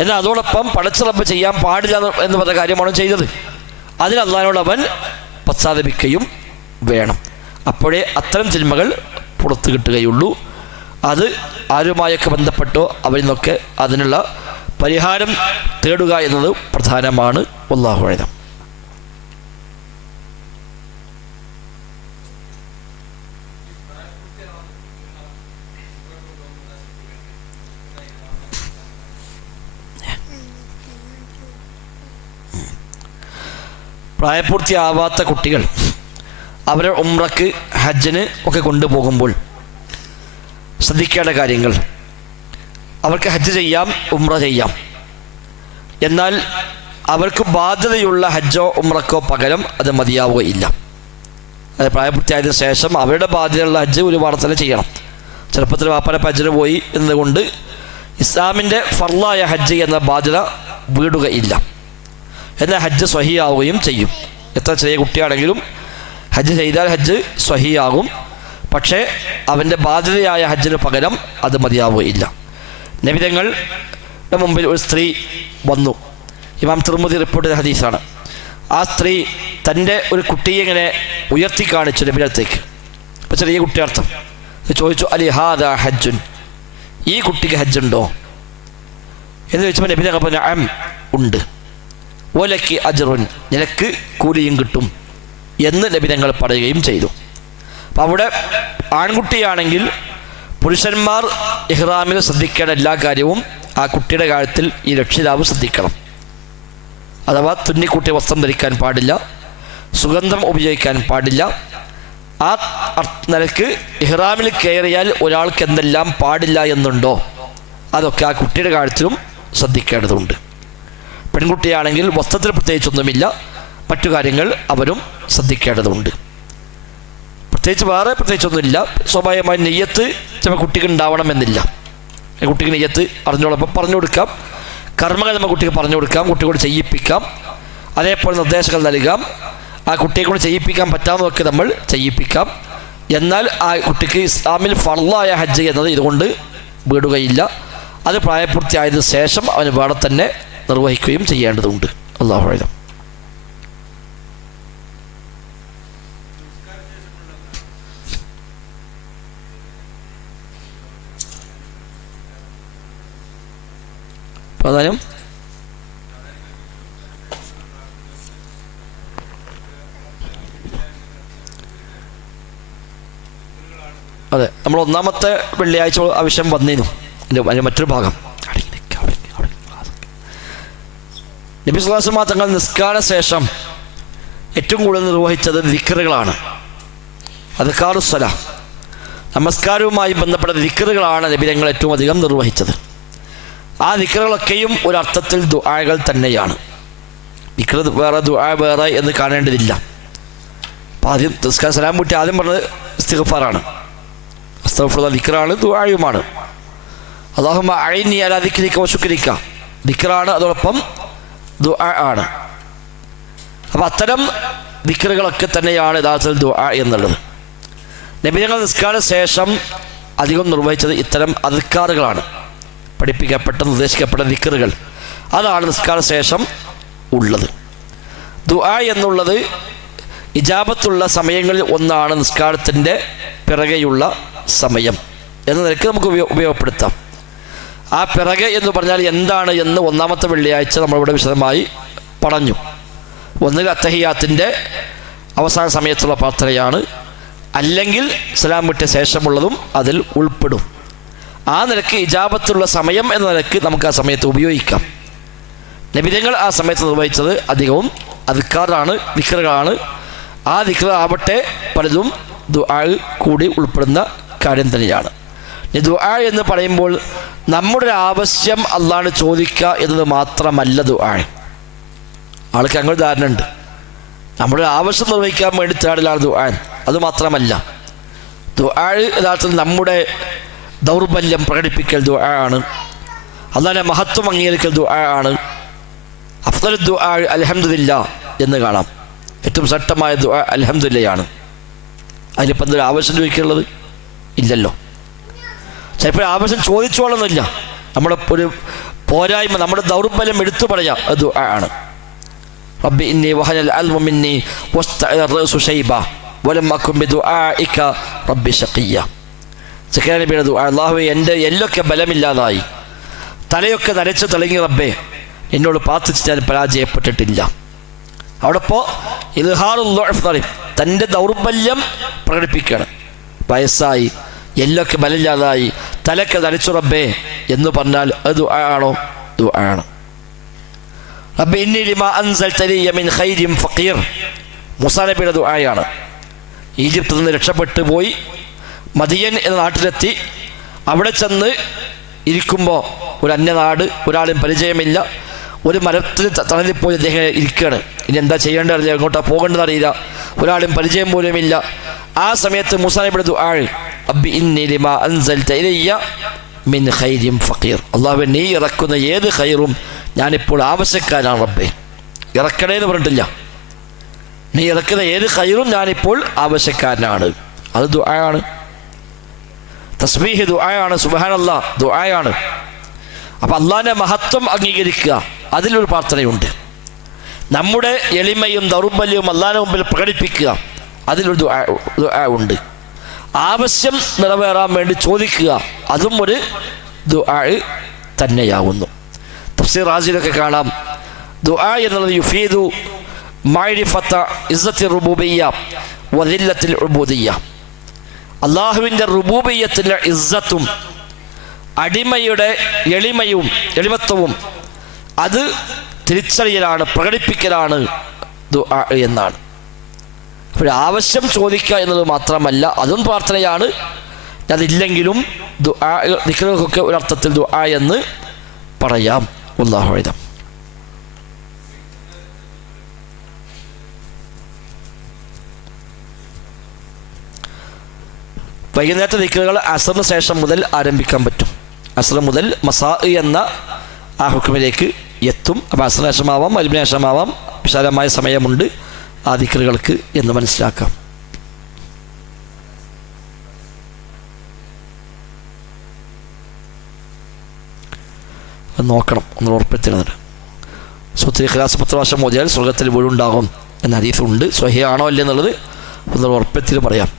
എന്നാൽ അതോടൊപ്പം പടച്ച റബ്ബ് ചെയ്യാൻ പാടില്ല എന്ന് പറഞ്ഞ കാര്യമാണ് ചെയ്തത്, അതിന് അല്ലാഹുവിനോട് അവൻ പശ്ചാത്തപിക്കുകയും വേണം. അപ്പോഴേ അത്തരം തിന്മകൾ പുറത്തു കിട്ടുകയുള്ളൂ. അത് ആരുമായൊക്കെ ബന്ധപ്പെട്ടോ അവരിൽ നിന്നൊക്കെ അതിനുള്ള പരിഹാരം തേടുക എന്നത് പ്രധാനമാണ്. വല്ലാഹു അഅലം. പ്രായപൂർത്തിയാവാത്ത കുട്ടികൾ അവരെ ഉംറക്ക് ഹജ്ജിന് ഒക്കെ കൊണ്ടുപോകുമ്പോൾ ശ്രദ്ധിക്കേണ്ട കാര്യങ്ങൾ, അവർക്ക് ഹജ്ജ് ചെയ്യാം, ഉംറ ചെയ്യാം. എന്നാൽ അവർക്ക് ബാധ്യതയുള്ള ഹജ്ജോ ഉംറക്കോ പകരം അത് മതിയാവുകയില്ല. അത് പ്രായപൂർത്തിയായതിനു ശേഷം അവരുടെ ബാധ്യതയുള്ള ഹജ്ജ് ഒരുപാട് തന്നെ ചെയ്യണം. ചെറുപ്പത്തിൽ വാപ്പാനെ ഹജ്ജിന് പോയി എന്നതുകൊണ്ട് ഇസ്ലാമിൻ്റെ ഫർളായ ഹജ്ജ് എന്ന ബാധ്യത വീടുകയില്ല. എന്നാൽ ഹജ്ജ് സ്വഹിയാവുകയും ചെയ്യും. എത്ര ചെറിയ കുട്ടിയാണെങ്കിലും ഹജ്ജ് ചെയ്താൽ ഹജ്ജ് സ്വഹിയാകും. പക്ഷേ അവൻ്റെ ബാധ്യതയായ ഹജ്ജിന് പകരം അത് മതിയാവുകയില്ല. നബി തങ്ങളുടെ മുമ്പിൽ ഒരു സ്ത്രീ വന്നു. ഇമാം തിർമിദി റിപ്പോർട്ട് ചെയ്ത ഹദീസാണ്. ആ സ്ത്രീ തൻ്റെ ഒരു കുട്ടിയെ ഇങ്ങനെ ഉയർത്തി കാണിച്ചു നബിയുടെ അടുത്തേക്ക്. അപ്പോൾ ചെറിയ കുട്ടിയർത്ഥം ചോദിച്ചു, അലി ഹാദാ ഹജ്ജുൻ, ഈ കുട്ടിക്ക് ഹജ്ജുണ്ടോ എന്ന് ചോദിച്ചപ്പോൾ നബി തങ്ങൾ പറഞ്ഞു, അം ഉണ്ട്, ഓലക്ക് അജ്റുൻ, നിനക്ക് കൂലിയും കിട്ടും എന്ന് നബി തങ്ങൾ പറയുകയും ചെയ്തു. അപ്പം അവിടെ ആൺകുട്ടിയാണെങ്കിൽ പുരുഷന്മാർ ഇഹ്റാമിൽ ശ്രദ്ധിക്കേണ്ട എല്ലാ കാര്യവും ആ കുട്ടിയുടെ കാര്യത്തിൽ ഈ രക്ഷിതാവ് ശ്രദ്ധിക്കണം. അഥവാ തുന്നിക്കൂട്ടിയ വസ്ത്രം ധരിക്കാൻ പാടില്ല, സുഗന്ധം ഉപയോഗിക്കാൻ പാടില്ല. ആ നിലക്ക് ഇഹ്റാമിൽ കയറിയാൽ ഒരാൾക്ക് എന്തെല്ലാം പാടില്ല എന്നുണ്ടോ അതൊക്കെ ആ കുട്ടിയുടെ കാര്യത്തിലും ശ്രദ്ധിക്കേണ്ടതുണ്ട്. പെൺകുട്ടിയാണെങ്കിൽ വസ്ത്രത്തിൽ പ്രത്യേകിച്ചൊന്നുമില്ല, മറ്റു കാര്യങ്ങൾ അവരും ശ്രദ്ധിക്കേണ്ടതുണ്ട്. പ്രത്യേകിച്ചൊന്നുമില്ല. സ്വാഭാവികമായി നെയ്യത്ത് ചില കുട്ടിക്ക് ഉണ്ടാവണമെന്നില്ല. കുട്ടിക്ക് നെയ്യത്ത് അറിഞ്ഞോളപ്പം പറഞ്ഞു കൊടുക്കാം, കർമ്മങ്ങൾ നമ്മൾ കുട്ടിക്ക് പറഞ്ഞു കൊടുക്കാം, കുട്ടിയോട് ചെയ്യിപ്പിക്കാം, അതേപോലെ നിർദ്ദേശങ്ങൾ നൽകാം. ആ കുട്ടിയെ കൊണ്ട് ചെയ്യിപ്പിക്കാൻ പറ്റാവുന്നതൊക്കെ നമ്മൾ ചെയ്യിപ്പിക്കാം. എന്നാൽ ആ കുട്ടിക്ക് ഇസ്ലാമിൽ ഫർളായ ഹജ്ജ് എന്നത് ഇതുകൊണ്ട് വീടുകയില്ല. അത് പ്രായപൂർത്തിയായതിനു ശേഷം അവന് വേറെ തന്നെ നിർവഹിക്കുകയും ചെയ്യേണ്ടതുണ്ട്. അല്ലാഹു അഅലം. പ്രധാനം അതെ, നമ്മൾ ഒന്നാമത്തെ വെള്ളിയാഴ്ച ആവശ്യം വന്നിരുന്നു. അതിൻ്റെ മറ്റൊരു ഭാഗം നബി സ്വല്ലല്ലാഹു അലൈഹി വസല്ലം തങ്ങൾ നിസ്കാര ശേഷം ഏറ്റവും കൂടുതൽ നിർവഹിച്ചത് ദിക്റുകളാണ്. അദ്കാറുസ്സലാ, നമസ്കാരവുമായി ബന്ധപ്പെട്ട ദിക്റുകളാണ് നബി തങ്ങൾ ഏറ്റവും അധികം നിർവഹിച്ചത്. ആ ദിക്റുകളൊക്കെയും ഒരർത്ഥത്തിൽ ദുആകൾ തന്നെയാണ്. ദിക്ർ വേറെ ദുആ വേറെ എന്ന് കാണേണ്ടതില്ല. അപ്പം ആദ്യം നിസ്കാര സലാം വീട്ടി ആദ്യം പറഞ്ഞത് ഇസ്തിഗ്ഫാറാണ്, അസ്തഗ്ഫിറുല്ലാഹ് ദിക്റാണ്, ദുആയുമാണ്. അല്ലാഹുമ്മ അഇന്നി അലാ ദിക്രിക വ ശുക്രിക ദിക്റാണ്, അതോടൊപ്പം ദുആ ആണ്. അപ്പം അത്തരം ദിക്റുകളൊക്കെ തന്നെയാണ് യഥാർത്ഥത്തിൽ ദുആ എന്നുള്ളത്. നബി തങ്ങൾ നിസ്കാര ശേഷം അധികം നിർവഹിച്ചത് ഇത്തരം അദ്കാറുകളാണ്, പഠിപ്പിക്കപ്പെട്ട നിർദ്ദേശിക്കപ്പെട്ട ദിക്റുകൾ. അതാണ് നിസ്കാര ശേഷം ഉള്ളത്. ദുആ എന്നുള്ളത് ഇജാബത്തുള്ള സമയങ്ങളിൽ ഒന്നാണ് നിസ്കാരത്തിൻ്റെ പിറകെയുള്ള സമയം എന്ന നിലയ്ക്ക് നമുക്ക് ഉപയോഗപ്പെടുത്താം. ആ പിറകെ എന്ന് പറഞ്ഞാൽ എന്താണ് എന്ന് ഒന്നാമത്തെ വെള്ളിയാഴ്ച നമ്മളിവിടെ വിശദമായി പറഞ്ഞു. ഒന്നുകിൽ അത്തഹിയാത്തിൻ്റെ അവസാന സമയത്തുള്ള പ്രാർത്ഥനയാണ്, അല്ലെങ്കിൽ സലാം വിട്ട ശേഷമുള്ളതും അതിൽ ഉൾപ്പെടും. ആ നിലയ്ക്ക് ഇജാബത്തുള്ള സമയം എന്ന നിലയ്ക്ക് നമുക്ക് ആ സമയത്ത് ഉപയോഗിക്കാം. നബിതങ്ങൾ ആ സമയത്ത് നിർവഹിച്ചത് അധികവും അദ്കാറാണ്, ദിക്റുകളാണ്. ആ ദിക്ർ ആവട്ടെ പലതും ദുആ കൂടി ഉൾപ്പെടുന്ന കാര്യം തന്നെയാണ്. ദുആ എന്ന് പറയുമ്പോൾ നമ്മുടെ ഒരു ആവശ്യം അല്ലാഹുവിനോട് ചോദിക്കുക എന്നത് മാത്രമല്ല ദുആ. ആൾക്ക് അങ്ങനെ ധാരണ ഉണ്ട്, നമ്മുടെ ആവശ്യം നിർവഹിക്കാൻ വേണ്ടി തേടലാണ് ദുആ. അതുമാത്രമല്ല, ദുആ യഥാർത്ഥത്തിൽ നമ്മുടെ ദൗർബല്യം പ്രകടിപ്പിക്കൽ ദുആ ആണ്, അല്ലാഹുവിന്റെ മഹത്വം അംഗീകരിക്കൽ ദുആ ആണ്. അഫ്ദൽ ദുആ അൽഹംദുലില്ലാ എന്ന് കാണാം. ഏറ്റവും ശ്രേഷ്ഠമായ ദുആ അൽഹംദുലില്ലയാണ്. അതിലിപ്പോൾ എന്തൊരു ആവശ്യം ചോദിക്കാനുള്ളത് ഇല്ലല്ലോ. ചിലപ്പോൾ ആവശ്യം ചോദിച്ചോളന്നില്ല, നമ്മുടെ ഒരു പോരായ്മ, നമ്മുടെ ദൗർബല്യം എടുത്തു പറയാം, അത് ദുആ ആണ്. റബ്ബി ഇന്നി വഹനൽ അൽമു മിന്നി വസ്തഅ റഅസു ശൈബ വലം അകുൻ ബിദുആഇക റബ്ബി ശഖിയ്യ. സക്കറിയ നബിയുടെ ദുആ, അല്ലാഹുവേ എൻ്റെ എല്ലൊക്കെ ബലമില്ലാതായി, തലയൊക്കെ നരച്ച് തിളങ്ങി റബ്ബേ, എന്നോട് പ്രാർത്ഥിച്ച് ഞാൻ പരാജയപ്പെട്ടിട്ടില്ല. അവിടെ ഇപ്പോൾ ഇൽഹാറുൽ ദുഅഫ് പറയും, തൻ്റെ ദൗർബല്യം പ്രകടിപ്പിക്കുകയാണ്. വയസ്സായി, എല്ലൊക്കെ ബലമില്ലാതായി, തലയൊക്കെ നരച്ചു റബ്ബേ എന്ന് പറഞ്ഞാൽ അത് ദുആ ആണോ? ദുആ ആണ്. റബ്ബി ഇന്നി ലിമാ അൻസൽത ലി മിൻ ഖൈരിൻ ഫഖീർ, മൂസാ നബിയുടെ ദുആയാണ്. ഈജിപ്തിൽ നിന്ന് രക്ഷപ്പെട്ടു പോയി മദിയൻ എന്ന നാട്ടിലെത്തി. അവിടെ ചെന്ന് ഇരിക്കുമ്പോൾ ഒരു അന്യനാട്, ഒരാളും പരിചയമില്ല. ഒരു മരത്തിൽ തണലിൽ പോയി അദ്ദേഹം ഇരിക്കുകയാണ്. ഇനി എന്താ ചെയ്യേണ്ടത് അറിയില്ല, എങ്ങോട്ടാണ് പോകേണ്ടത് അറിയില്ല, ഒരാളും പരിചയം പോലുമില്ല. ആ സമയത്ത് മൂസാ നബിയുടെ ദുആ, റബ്ബി ഇന്നി ലിമാ അൻസൽത ഇലയ്യ മിൻ ഖൈരിൻ ഫഖീർ. അല്ലാഹുവേ, നീ ഇറക്കുന്ന ഏത് ഖൈറും ഞാനിപ്പോൾ ആവശ്യക്കാരാണ് റബ്ബേ. ഇറക്കണേന്ന് പറഞ്ഞിട്ടില്ല, നീ ഇറക്കുന്ന ഏത് ഖൈറും ഞാനിപ്പോൾ ആവശ്യക്കാരനാണ്. അത് ദുആയാണ്, തസ്ബീഹ് ദുആയാണ്, സുബ്ഹാനല്ലാഹ് ദുആയാണ്. അപ്പം അള്ളാഹിൻ്റെ മഹത്വം അംഗീകരിക്കുക, അതിലൊരു പ്രാർത്ഥനയുണ്ട്. നമ്മുടെ എളിമയും ദൗർബല്യവും അള്ളാഹിൻ്റെ മുമ്പിൽ പ്രകടിപ്പിക്കുക, അതിലൊരു ദുആ ഉണ്ട്. ആവശ്യം നിറവേറാൻ വേണ്ടി ചോദിക്കുക, അതും ഒരു ദുആ തന്നെയാവുന്നു. തഫ്സീർ റാസിയിലൊക്കെ കാണാം, ദുആ എന്നുള്ളത് യുഫീദു മഅരിഫത ഇസ്സത്തി റുബൂബിയ്യ വദില്ലത്തിൽ ഉബൂദിയ്യ. അള്ളാഹുവിൻ്റെ റുബൂബിയ്യത്തിൻ്റെ ഇസ്സത്തും അടിമയുടെ എളിമത്വവും അത് തിരിച്ചറിയലാണ്, പ്രകടിപ്പിക്കലാണ് ദുആ എന്നാണ്. അപ്പോൾ ആവശ്യം ചോദിക്കുക എന്നത് മാത്രമല്ല, അതും പ്രാർത്ഥനയാണ്. അതില്ലെങ്കിലും ദുആ ദിക്റുകൾക്കൊക്കെ ഒരർത്ഥത്തിൽ ദുആ എന്ന് പറയാം. വല്ലാഹു അഅലം. വൈകുന്നേരത്തെ ദിക്റുകൾ അസറിന് ശേഷം മുതൽ ആരംഭിക്കാൻ പറ്റും. അസർ മുതൽ മസാ എന്ന ആ ഹുക്മിലേക്ക് എത്തും. അപ്പോൾ അസറിന് ശേഷമാവാം, മഗ്‌രിബിന് ശേഷമാവാം, വിശാലമായ സമയമുണ്ട് ആ ദിക്റുകൾക്ക് എന്ന് മനസ്സിലാക്കാം. അത് നോക്കണം, ഒന്ന് ഉറപ്പെടുത്തുന്നുണ്ട്. സൂറത്തുൽ ഇഖ്ലാസ് 10 പ്രാവശ്യം മോദിയാൽ സ്വർഗത്തിൽ വീടുണ്ടാകും എന്ന ഹദീസുണ്ട്. സ്വഹീഹ് ആണോ അല്ലേ എന്നുള്ളത് ഒന്ന് ഉറപ്പെടുത്തി പറയാം.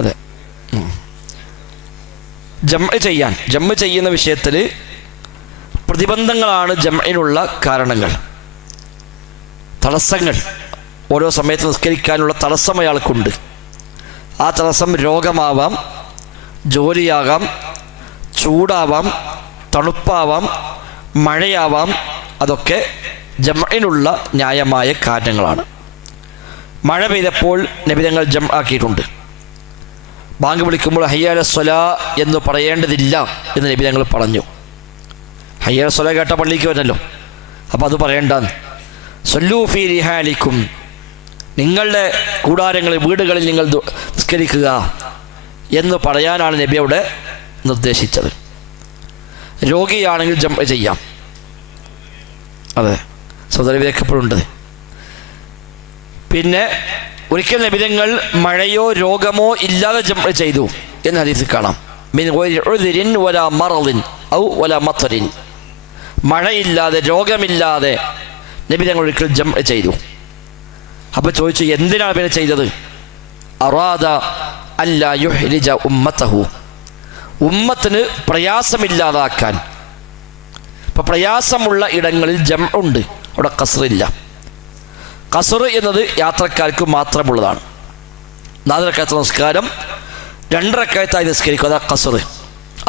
അതെ, ജംഅ് ചെയ്യുന്ന വിഷയത്തിൽ പ്രതിബന്ധങ്ങളാണ് ജംഇനുള്ള കാരണങ്ങൾ, തടസ്സങ്ങൾ. ഓരോ സമയത്ത് നിസ്കരിക്കാനുള്ള തടസ്സം അയാൾക്കുണ്ട്. ആ തടസ്സം രോഗമാവാം, ജോലിയാകാം, ചൂടാവാം, തണുപ്പാവാം, മഴയാവാം. അതൊക്കെ ജംഇനുള്ള ന്യായമായ കാരണങ്ങളാണ്. മഴ പെയ്തപ്പോൾ നബി തങ്ങൾ ജംഅ് ആക്കിയിട്ടുണ്ട്. ബാങ്ക് വിളിക്കുമ്പോൾ ഹയ്യ അല സ്വലാ എന്ന് പറയേണ്ടതില്ല എന്ന് നബി തങ്ങൾ പറഞ്ഞു. ഹയ്യ അല സ്വലാ കേട്ട പള്ളിക്ക് വരണല്ലോ, അപ്പോൾ അത് പറയേണ്ടെന്ന്. സ്വല്ലൂ ഫീ റിഹാലിക്കും, നിങ്ങളുടെ കൂടാരങ്ങളിൽ, വീടുകളിൽ നിങ്ങൾ നിസ്കരിക്കുക എന്ന് പറയാനാണ് നബി അവിടെ നിർദ്ദേശിച്ചത്. രോഗിയാണെങ്കിൽ ജംഅ് ചെയ്യാം. അതെ, സൗദി അറേബ്യയിലെപ്പോഴുണ്ട്. പിന്നെ ഒരിക്കൽ നബിതങ്ങൾ മഴയോ രോഗമോ ഇല്ലാതെ ജംഅ് ചെയ്തു എന്ന് ഹദീസിൽ കാണാം. മിൻ ഗൈരി ഉദ്രിൻ വലാ മറദിൻ ഔ വലാ മത്റിൻ, മഴയില്ലാതെ രോഗമില്ലാതെ നബിതങ്ങൾ ഒരിക്കൽ ജംഅ് ചെയ്തു. അപ്പോൾ ചോദിച്ചു, എന്തിനാണ് പിന്നെ ചെയ്തത്? അറാദ അല്ലാ യുഹ്രിജ ഉമ്മതഹു, ഉമ്മത്തിന് പ്രയാസമില്ലാതാക്കാൻ. ഇപ്പം പ്രയാസമുള്ള ഇടങ്ങളിൽ ജംഅ് ഉണ്ട്, അവിടെ ഖസ്റില്ല. ഖസ്ർ എന്നത് യാത്രക്കാർക്ക് മാത്രമുള്ളതാണ്. 4 റക്അത്ത് നിസ്കാരം 2 റക്അത്തായി നിസ്കരിക്കുക, അതാ ഖസ്ർ.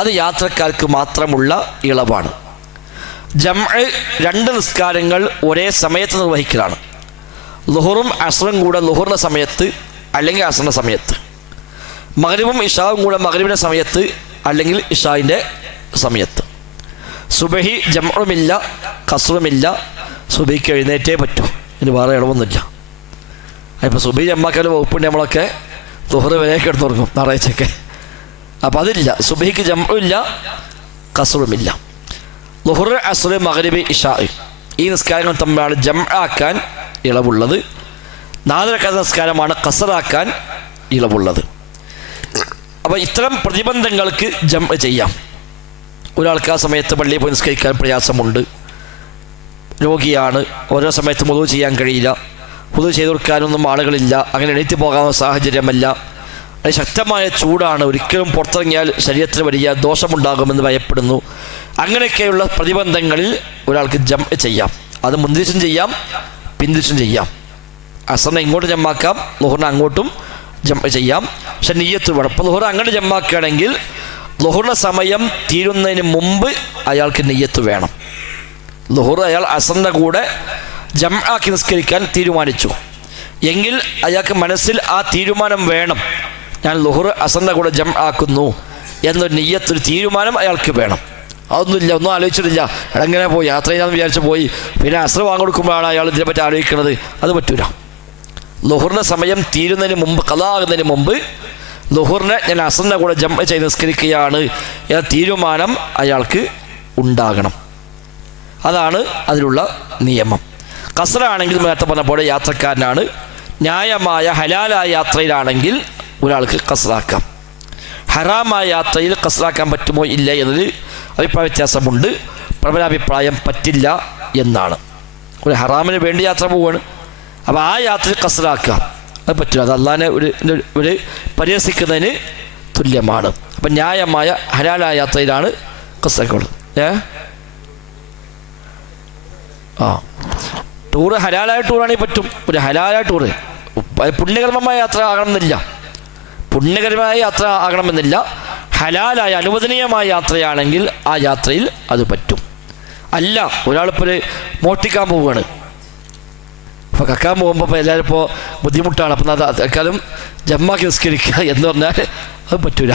അത് യാത്രക്കാർക്ക് മാത്രമുള്ള ഇളവാണ്. ജംഅ് 2 നിസ്കാരങ്ങൾ ഒരേ സമയത്ത് നിർവഹിക്കലാണ്. ളുഹറും അസ്റും കൂടെ ളുഹറിൻ്റെ സമയത്ത് അല്ലെങ്കിൽ അസ്റിൻ്റെ സമയത്ത്, മഗ്‌രിബും ഇശാവും കൂടെ മഗ്‌രിബിൻ്റെ സമയത്ത് അല്ലെങ്കിൽ ഇശായിൻ്റെ സമയത്ത്. സുബഹി ജംഅുമില്ല, ഖസ്റുമില്ല. സുബഹിക്ക് എഴുന്നേറ്റേ പറ്റൂ, ഇനി വേറെ ഇളവൊന്നുമില്ല. ഇപ്പോൾ സുബഹി ജമ്മാക്കൽ വകുപ്പുണ്ട്, നമ്മളൊക്കെ ളുഹർ വരെ കിടന്നു തുടങ്ങും ഞായറാഴ്ചയൊക്കെ. അപ്പോൾ അതില്ല, സുബഹിക്ക് ജംഅുമില്ല, ഖസ്റുമില്ല. ളുഹർ, അസ്ർ, മഗ്‌രിബ്, ഇശാ ഈ നിസ്കാരങ്ങൾ തമ്മിലാണ് ജംഅ് ആക്കാൻ ഇളവുള്ളത്. 4 റക്അത്ത് നിസ്കാരമാണ് ഖസ്റാക്കാൻ ഇളവുള്ളത്. അപ്പോൾ ഇത്തരം പ്രതിബന്ധങ്ങൾക്ക് ജംഅ് ചെയ്യാം. ഒരാൾക്ക് ആ സമയത്ത് പള്ളിയിൽ പോയി നിസ്കരിക്കാൻ പ്രയാസമുണ്ട്, രോഗിയാണ്, ഓരോ സമയത്ത് വുളൂ ചെയ്യാൻ കഴിയില്ല, വുളൂ ചെയ്ത് കൊടുക്കാനൊന്നും ആളുകളില്ല, അങ്ങനെ എണീറ്റ് പോകാവുന്ന സാഹചര്യമല്ല, അത് ശക്തമായ ചൂടാണ്, ഒരിക്കലും പുറത്തിറങ്ങിയാൽ ശരീരത്തിന് വലിയ ദോഷമുണ്ടാകുമെന്ന് ഭയപ്പെടുന്നു. അങ്ങനെയൊക്കെയുള്ള പ്രതിബന്ധങ്ങളിൽ ഒരാൾക്ക് ജംഅ് ചെയ്യാം. അത് മുൻതിരിച്ചും ചെയ്യാം, പിന്തിരിച്ചും ചെയ്യാം. അസറിനെ ഇങ്ങോട്ട് ജംആക്കാം, ളുഹറിനെ അങ്ങോട്ടും ജമ ചെയ്യാം. പക്ഷെ നിയ്യത്ത് വേണം. ഇപ്പോൾ ളുഹർ അങ്ങോട്ട് ജമാക്കുകയാണെങ്കിൽ ളുഹറിൻ്റെ സമയം തീരുന്നതിന് മുമ്പ് അയാൾക്ക് നിയ്യത്ത് വേണം. ളുഹർ അയാൾ അസറിൻ്റെ കൂടെ ജംആക്കി നിസ്കരിക്കാൻ തീരുമാനിച്ചു എങ്കിൽ അയാൾക്ക് മനസ്സിൽ ആ തീരുമാനം വേണം. ഞാൻ ളുഹർ അസറിൻ്റെ കൂടെ ജംആക്കുന്നു എന്നൊരു നിയ്യത്തൊരു തീരുമാനം അയാൾക്ക് വേണം. അതൊന്നുമില്ല, ഒന്നും ആലോചിച്ചിട്ടില്ല. എങ്ങനെ പോയി യാത്ര ചെയ്യാമെന്ന് വിചാരിച്ച് പോയി പിന്നെ അസ്ർ വാങ്ങിക്കൊടുക്കുമ്പോഴാണ് അയാൾ ഇതിനെപ്പറ്റി ആലോചിക്കുന്നത്. അത് പറ്റൂല. ളുഹറിൻ്റെ സമയം തീരുന്നതിന് മുമ്പ്, ഖളാ ആകുന്നതിന് മുമ്പ് ളുഹറിനെ ഞാൻ അസ്റിൻ്റെ കൂടെ ജംഅ ചെയ്ത് നിസ്കരിക്കുകയാണ് എന്ന തീരുമാനം അയാൾക്ക് ഉണ്ടാകണം. അതാണ് അതിലുള്ള നിയമം. ഖസ്റാണെങ്കിൽ നേരത്തെ പറഞ്ഞ പോലെ യാത്രക്കാരനാണ്. ന്യായമായ ഹലാലായ യാത്രയിലാണെങ്കിൽ ഒരാൾക്ക് ഖസ്റാക്കാം. ഹറാമായ യാത്രയിൽ ഖസ്റാക്കാൻ പറ്റുമോ ഇല്ല എന്നതിൽ അഭിപ്രായ വ്യത്യാസമുണ്ട്. പ്രബലാഭിപ്രായം പറ്റില്ല എന്നാണ്. ഒരു ഹറാമിന് വേണ്ടി യാത്ര പോവുകയാണ്, അപ്പോൾ ആ യാത്രയിൽ ഖസ്റാക്കുക അത് പറ്റില്ല. അത് അള്ളാഹിനെ ഒരു പരിഹസിക്കുന്നതിന് തുല്യമാണ്. അപ്പം ന്യായമായ ഹലാലായ യാത്രയിലാണ് ഖസ്റാക്കുള്ളത്. ടൂറ് ഹലാലായ ടൂറാണെങ്കിൽ പറ്റും. ഒരു ഹലാലായ ടൂറ് പുണ്യകർമ്മമായ യാത്ര ആകണമെന്നില്ല. പുണ്യകരമായ യാത്ര ആകണമെന്നില്ല. ഹലാലായ അനുവദനീയമായ യാത്രയാണെങ്കിൽ ആ യാത്രയിൽ അത് പറ്റും. അല്ല, ഒരാളിപ്പോൾ ഒരു മോഷ്ടിക്കാൻ പോവുകയാണ്, അപ്പോൾ കക്കാൻ പോകുമ്പോൾ ഇപ്പോൾ എല്ലാവരും ഇപ്പോൾ ബുദ്ധിമുട്ടാണ്, അപ്പം അക്കാലം ജമ്മാക്കി നിസ്കരിക്കുക എന്ന് പറഞ്ഞാൽ അത് പറ്റൂല.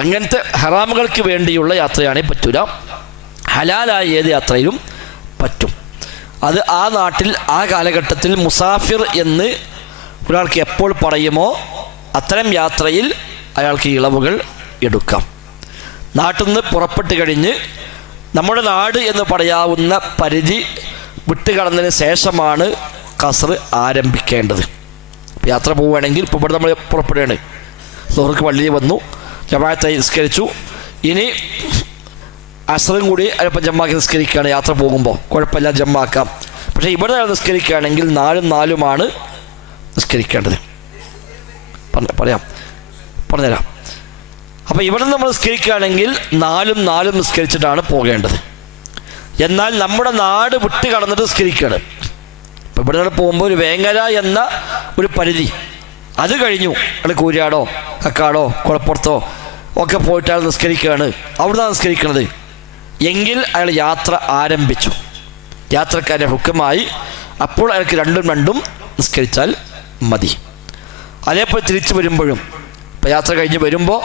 അങ്ങനത്തെ ഹറാമുകൾക്ക് വേണ്ടിയുള്ള യാത്രയാണെങ്കിൽ പറ്റൂല. ഹലാലായ ഏത് യാത്രയിലും പറ്റും. അത് ആ നാട്ടിൽ ആ കാലഘട്ടത്തിൽ മുസാഫിർ എന്ന് ഒരാൾക്ക് എപ്പോൾ പറയുമോ അത്തരം യാത്രയിൽ അയാൾക്ക് ഇളവുകൾ എടുക്കാം. നാട്ടിൽ നിന്ന് പുറപ്പെട്ട് കഴിഞ്ഞ് നമ്മുടെ നാട് എന്ന് പറയാവുന്ന പരിധി വിട്ടുകടന്നതിന് ശേഷമാണ് ഖസ്ർ ആരംഭിക്കേണ്ടത്. യാത്ര പോവുകയാണെങ്കിൽ ഇപ്പോൾ ഇവിടെ നമ്മൾ പുറപ്പെടുകയാണ്, ളുഹർക്ക് പള്ളിയിൽ വന്നു, ജമാഅത്തായി നിസ്കരിച്ചു, ഇനി അസ്റും കൂടി അല്പം ജമ്മാക്കി നിസ്കരിക്കുകയാണ്. യാത്ര പോകുമ്പോൾ കുഴപ്പമില്ല, ജമ്മാക്കാം. പക്ഷേ ഇവിടെ നിസ്കരിക്കുകയാണെങ്കിൽ 4-4 നിസ്കരിക്കേണ്ടത്. പറഞ്ഞുതരാം. അപ്പോൾ ഇവിടെ നമ്മൾ നിസ്കരിക്കുകയാണെങ്കിൽ 4-4 നിസ്കരിച്ചിട്ടാണ് പോകേണ്ടത്. എന്നാൽ നമ്മുടെ നാട് വിട്ട് കടന്നിട്ട് നിസ്കരിക്കുകയാണ്. ഇപ്പോൾ ഇവിടെ നിന്ന് പോകുമ്പോൾ ഒരു വേങ്ങര എന്ന ഒരു പരിധി അത് കഴിഞ്ഞു, അയാൾ കൂരിയാടോ കക്കാടോ കുളപ്പുറത്തോ ഒക്കെ പോയിട്ട് അയാൾ നിസ്കരിക്കുകയാണ്, അവിടുന്ന് നിസ്കരിക്കുന്നത് എങ്കിൽ അയാൾ യാത്ര ആരംഭിച്ചു. യാത്രക്കാരുടെ ഹുക്കമായി അപ്പോൾ അയാൾക്ക് രണ്ടും നിസ്കരിച്ചാൽ മതി. അതേപോലെ തിരിച്ചു വരുമ്പോഴും ഇപ്പോൾ യാത്ര കഴിഞ്ഞ് വരുമ്പോൾ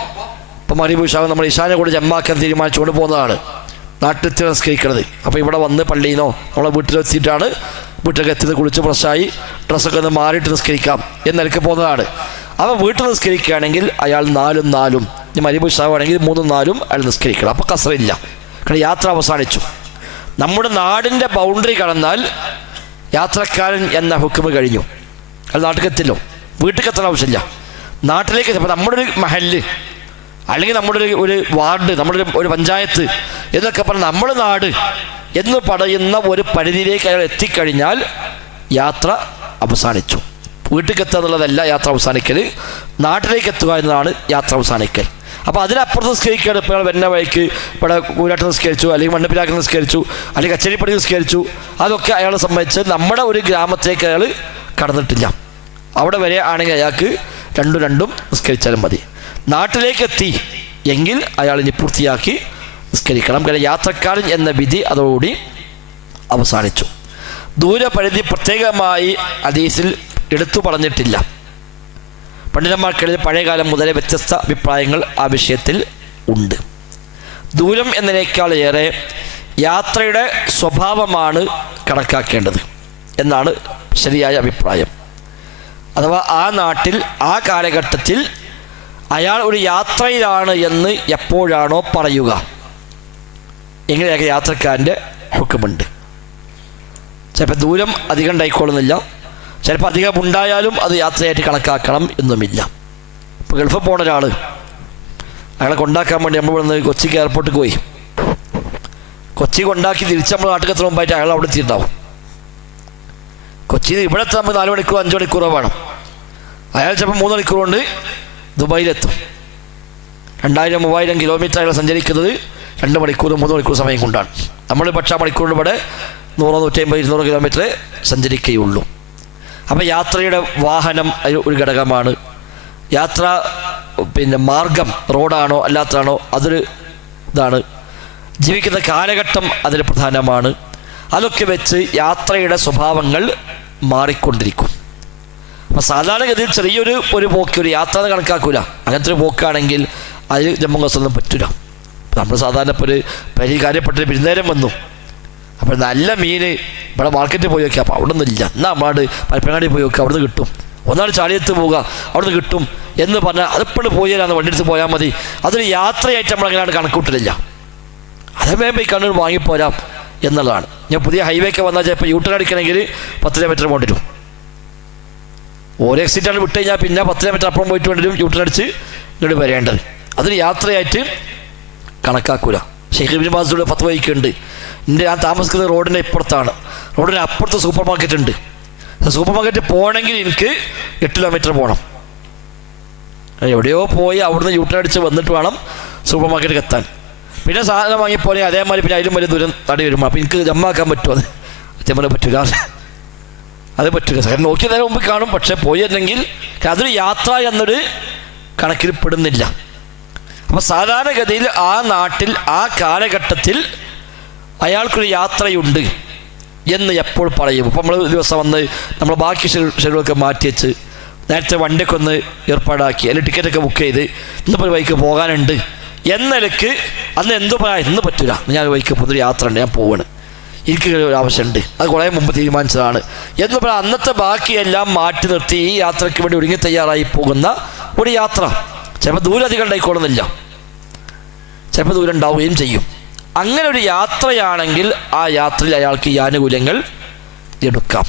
ഇപ്പോൾ മഗ്‌രിബ് ഇശാ നമ്മൾ ഇശാനെ കൂടെ ജമ്മാക്കാൻ തീരുമാനിച്ചുകൊണ്ട് പോകുന്നതാണ്, നാട്ടിലെത്തി നിസ്കരിക്കുന്നത്. അപ്പോൾ ഇവിടെ വന്ന് പള്ളിയിലോ നമ്മളെ വീട്ടിലെത്തിയിട്ടാണ്, വീട്ടിലൊക്കെ എത്തി കുളിച്ച് ഫ്രഷായി ഡ്രസ്സൊക്കെ ഒന്ന് മാറിയിട്ട് നിസ്കരിക്കാം എന്നിലക്ക് പോകുന്നതാണ്. അപ്പോൾ വീട്ടിൽ നിസ്കരിക്കുകയാണെങ്കിൽ അയാൾ 4-4, ഇനി മഗ്‌രിബ് ഇശാ ആണെങ്കിൽ 3-4 അയാൾ നിസ്കരിക്കണം. അപ്പോൾ ഖസ്റില്ല, കാരണം യാത്ര അവസാനിച്ചു. നമ്മുടെ നാടിൻ്റെ ബൗണ്ടറി കടന്നാൽ യാത്രക്കാരൻ എന്ന ഹുക്കം കഴിഞ്ഞു. അത് നാട്ടിലെത്തില്ലോ, വീട്ടിലെത്താൻ ആവശ്യമില്ല, നാട്ടിലേക്ക്. അപ്പോൾ നമ്മുടെ ഒരു മഹല്ല് അല്ലെങ്കിൽ നമ്മുടെ ഒരു വാർഡ്, നമ്മുടെ ഒരു പഞ്ചായത്ത് എന്നൊക്കെ പറഞ്ഞാൽ നമ്മുടെ നാട് എന്ന് പറയുന്ന ഒരു പരിധിയിലേക്ക് അയാൾ എത്തിക്കഴിഞ്ഞാൽ യാത്ര അവസാനിച്ചു. വീട്ടിലെത്തുക എന്നുള്ളതല്ല യാത്ര അവസാനിക്കൽ, നാട്ടിലേക്ക് എത്തുക എന്നതാണ് യാത്ര അവസാനിക്കൽ. അപ്പോൾ അതിനപ്പുറത്ത് നിസ്കരിക്കുകയാണ്. ഇപ്പോൾ അയാൾ വരുന്ന വഴിക്ക് ഇവിടെ കൂരാട്ട് നിസ്കരിച്ചു, അല്ലെങ്കിൽ മണ്ണപ്പിലാക്കി നിസ്കരിച്ചു, അല്ലെങ്കിൽ കച്ചേരിപ്പടി നിസ്കരിച്ചു, അതൊക്കെ അയാളെ സംബന്ധിച്ച് നമ്മുടെ ഒരു ഗ്രാമത്തേക്ക് അയാൾ കടന്നിട്ടില്ല. അവിടെ വരെ ആണെങ്കിൽ അയാൾക്ക് 2 നിസ്കരിച്ചാലും മതി. നാട്ടിലേക്ക് എത്തി എങ്കിൽ അയാൾ ഇനി പൂർത്തിയാക്കി നിസ്കരിക്കണം. കാരണം യാത്രക്കാരൻ എന്ന വിധി അതോടുകൂടി അവസാനിച്ചു. ദൂരപരിധി പ്രത്യേകമായി ഹദീസിൽ എടുത്തു പറഞ്ഞിട്ടില്ല. പണ്ഡിതന്മാർക്കിടയിൽ പഴയകാലം മുതലേ വ്യത്യസ്ത അഭിപ്രായങ്ങൾ ആ വിഷയത്തിൽ ഉണ്ട്. ദൂരം എന്നതിനേക്കാൾ ഏറെ യാത്രയുടെ സ്വഭാവമാണ് കണക്കാക്കേണ്ടത് എന്നാണ് ശരിയായ അഭിപ്രായം. അഥവാ ആ നാട്ടിൽ ആ കാലഘട്ടത്തിൽ അയാൾ ഒരു യാത്രയിലാണ് എന്ന് എപ്പോഴാണോ പറയുക, എങ്ങനെയൊക്കെ യാത്രക്കാരൻ്റെ ഹുക്കുമുണ്ട്. ചിലപ്പോൾ ദൂരം അധികം ഉണ്ടായിക്കൊള്ളുന്നില്ല, ചിലപ്പോൾ അധികം ഉണ്ടായാലും അത് യാത്രയായിട്ട് കണക്കാക്കണം എന്നുമില്ല. ഇപ്പോൾ ഗൾഫിൽ പോണ ഒരാൾ, അയാളെ കൊണ്ടാക്കാൻ വേണ്ടി നമ്മൾ ഇവിടെ നിന്ന് കൊച്ചിക്ക് എയർപോർട്ടിൽ പോയി, കൊച്ചി കൊണ്ടാക്കി തിരിച്ച് നമ്മൾ നാട്ടിൽ എത്ര മുമ്പായിട്ട് അയാൾ അവിടെ എത്തിയിട്ടുണ്ടാവും. കൊച്ചിയിൽ ഇവിടെ എത്താൻ 4 മണിക്കൂർ 5 മണിക്കൂറോ വേണം. അയാൾ ചിലപ്പോൾ 3 മണിക്കൂർ കൊണ്ട് ദുബായിലെത്തും. 2000-3000 കിലോമീറ്റർ അയാൾ സഞ്ചരിക്കുന്നത് 2 മണിക്കൂർ 3 മണിക്കൂർ സമയം കൊണ്ടാണ്. നമ്മൾ പക്ഷേ ആ മണിക്കൂറിൽ ഇവിടെ 100-150-200 കിലോമീറ്റർ സഞ്ചരിക്കുകയുള്ളൂ. അപ്പോൾ യാത്രയുടെ വാഹനം ഒരു ഘടകമാണ്. യാത്ര മാർഗം റോഡാണോ അല്ലാത്തതാണോ അതൊരു ഇതാണ്. ജീവിക്കുന്ന കാലഘട്ടം അതിൽ പ്രധാനമാണ്. അതൊക്കെ വെച്ച് യാത്രയുടെ സ്വഭാവങ്ങൾ മാറിക്കൊണ്ടിരിക്കും. അപ്പോൾ സാധാരണഗതിയിൽ ചെറിയൊരു പോക്ക് ഒരു യാത്ര എന്ന് കണക്കാക്കൂല. അങ്ങനത്തെ ഒരു പോക്കാണെങ്കിൽ അതിൽ ജമ്മു കാശ്മീരൊന്നും പറ്റില്ല. നമ്മൾ സാധാരണ ഇപ്പോൾ ഒരു കാര്യപ്പെട്ടൊരു വിരുന്നേരം വന്നു, അപ്പോൾ നല്ല മീൻ ഇവിടെ മാർക്കറ്റിൽ പോയി വയ്ക്കുക, അപ്പോൾ അവിടെ നിന്നില്ല, എന്നാൽ നമ്മളാട് പരപ്പങ്ങാടി പോയി വെക്കുക, അവിടെ നിന്ന് കിട്ടും. ഒന്നാട് ചാലിയത്ത് പോവുക, അവിടെ നിന്ന് കിട്ടും എന്ന് പറഞ്ഞാൽ അതിപ്പോഴും പോയി തരാമെന്ന് വണ്ടി എടുത്ത് പോയാൽ മതി. അതൊരു യാത്രയായിട്ട് നമ്മളങ്ങനെയാണ് കണക്കൂട്ടില്ല. അതേ പോയി കണ്ണൂർ വാങ്ങിപ്പോരാം എന്നുള്ളതാണ്. ഞാൻ പുതിയ ഹൈവേക്ക് വന്നാൽ ചിലപ്പോൾ യൂട്ടേൺ അടിക്കണമെങ്കിൽ 10 കിലോമീറ്റർ പോകേണ്ടി വരും. ഓരോ എക്സിറ്റാണ് വിട്ട് കഴിഞ്ഞാൽ പിന്നെ 10 കിലോമീറ്റർ അപ്പുറം പോയിട്ട് വേണ്ടിയും യൂട്ടേൺ അടിച്ച് ഇങ്ങോട്ട് വരേണ്ടത്. അതൊരു യാത്രയായിട്ട് കണക്കാക്കൂല. ഷെയ്ഖ് ഇബ്നു ബാസിലൂടെ ഫത്വ വഹിക്കുന്നുണ്ട്. ഞാൻ താമസിക്കുന്ന റോഡിൻ്റെ ഇപ്പുറത്താണ്, റോഡിന് അപ്പുറത്ത് സൂപ്പർ മാർക്കറ്റ് ഉണ്ട്. സൂപ്പർ മാർക്കറ്റ് പോകണമെങ്കിൽ എനിക്ക് 8 കിലോമീറ്റർ പോകണം. എവിടെയോ പോയി അവിടുന്ന് യൂട്ടേൺ അടിച്ച് വന്നിട്ട് വേണം സൂപ്പർ മാർക്കറ്റിൽ എത്താൻ. പിന്നെ സാധനം വാങ്ങിപ്പോലെ അതേമാതിരി പിന്നെ അതിലും വലിയ ദൂരം തടി വരുമ്പോൾ അപ്പോൾ എനിക്ക് ജമ്മാക്കാൻ പറ്റുമോ? അത് അത്യമല്ല പറ്റൂല, അത് പറ്റില്ല. സാധനം നോക്കിയ നേരം മുമ്പ് കാണും, പക്ഷേ പോയി അല്ലെങ്കിൽ അതൊരു യാത്ര എന്നൊരു കണക്കിൽ പെടുന്നില്ല. അപ്പോൾ സാധാരണഗതിയിൽ ആ നാട്ടിൽ ആ കാലഘട്ടത്തിൽ അയാൾക്കൊരു യാത്രയുണ്ട് എന്ന് എപ്പോൾ പറയും. ഇപ്പോൾ നമ്മൾ ദിവസം വന്ന് നമ്മൾ ബാക്കി ഷെഡ്യൂളൊക്കെ മാറ്റി വെച്ച് നേരത്തെ വണ്ടിയൊക്കെ ഒന്ന് ഏർപ്പാടാക്കി അല്ലെങ്കിൽ ടിക്കറ്റൊക്കെ ബുക്ക് ചെയ്ത് ഇന്നിപ്പോൾ ഒരു ബൈക്ക് പോകാനുണ്ട് എന്നലക്ക് അന്ന് എന്തോ പറയാം, ഇന്ന് പറ്റില്ല, ഞാൻ ബൈക്ക് പുതിയൊരു യാത്ര ഉണ്ട്, ഞാൻ പോവാണ്, എനിക്ക് ഒരു ആവശ്യമുണ്ട്, അത് കുറേ മുമ്പ് തീരുമാനിച്ചതാണ് എന്ന് പറയാം. അന്നത്തെ ബാക്കിയെല്ലാം മാറ്റി നിർത്തി ഈ യാത്രയ്ക്ക് വേണ്ടി ഒരുങ്ങി തയ്യാറായി പോകുന്ന ഒരു യാത്ര. ചിലപ്പോൾ ദൂരം അധികം ഉണ്ടായിക്കോളുന്നില്ല, ചിലപ്പോൾ ദൂരം ഉണ്ടാവുകയും ചെയ്യും. അങ്ങനെ ഒരു യാത്രയാണെങ്കിൽ ആ യാത്രയിൽ അയാൾക്ക് ഈ ആനുകൂല്യങ്ങൾ എടുക്കാം.